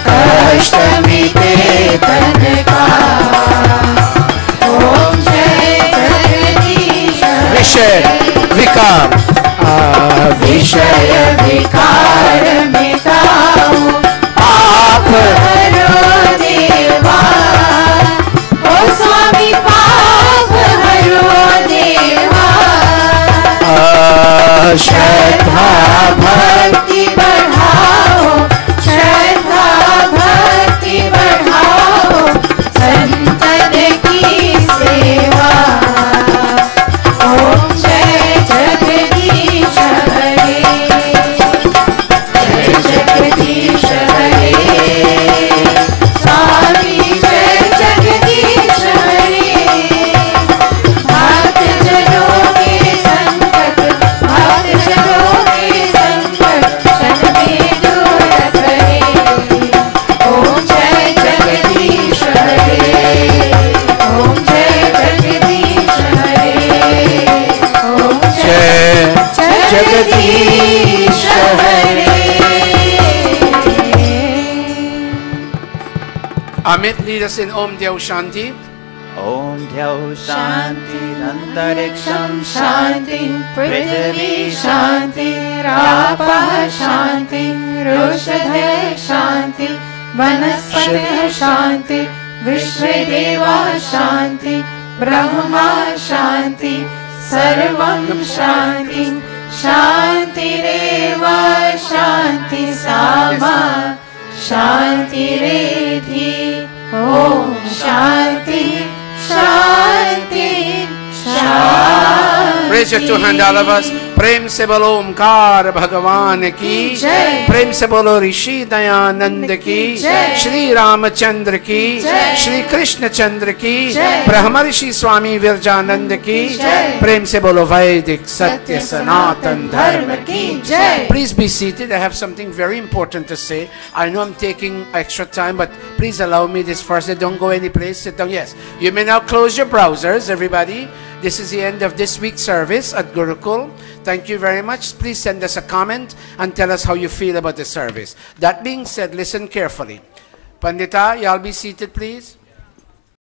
kashta mite tan ka Om Jai Jagadish Vishay Vikar Vishaya vikar mitao aap श्रद्धा भक्ति बढ़ाओ श्रद्धा भक्ति बढ़ाओ संतन की Amit, lead us in Om Dhyau Shanti. Om Dhyau Shanti, Antariksham Shanti, Prithvi Shanti, Rapa Shanti, Roshadhe Shanti, Vanaspati Shanti, Vishvedeva Shanti, Brahma Shanti, Sarvam Shanti, Shanti Reva Shanti Sama, Shanti Redhi, Om Shanti, Shanti, Shanti. Raise your two hands, all of us. Prem se bolo Omkar Bhagavan ki Jai. Prem se bolo Rishi Dayananda ki Jai. Shri Ramachandra ki Jai. Shri Krishna Chandra ki Jai. Brahmarishi Swami Virjananda ki Jai. Prem se bolo Vedic Satya Sanatan Dharma ki Jai. Please be seated. I have something very important to say. I know I'm taking extra time, but please allow me this first. Don't go any place. Sit down. Yes. You may now close your browsers, everybody. This is the end of this week's service at Gurukul. Thank you very much. Please send us a comment and tell us how you feel about the service. That being said, listen carefully. Pandita, y'all be seated, please.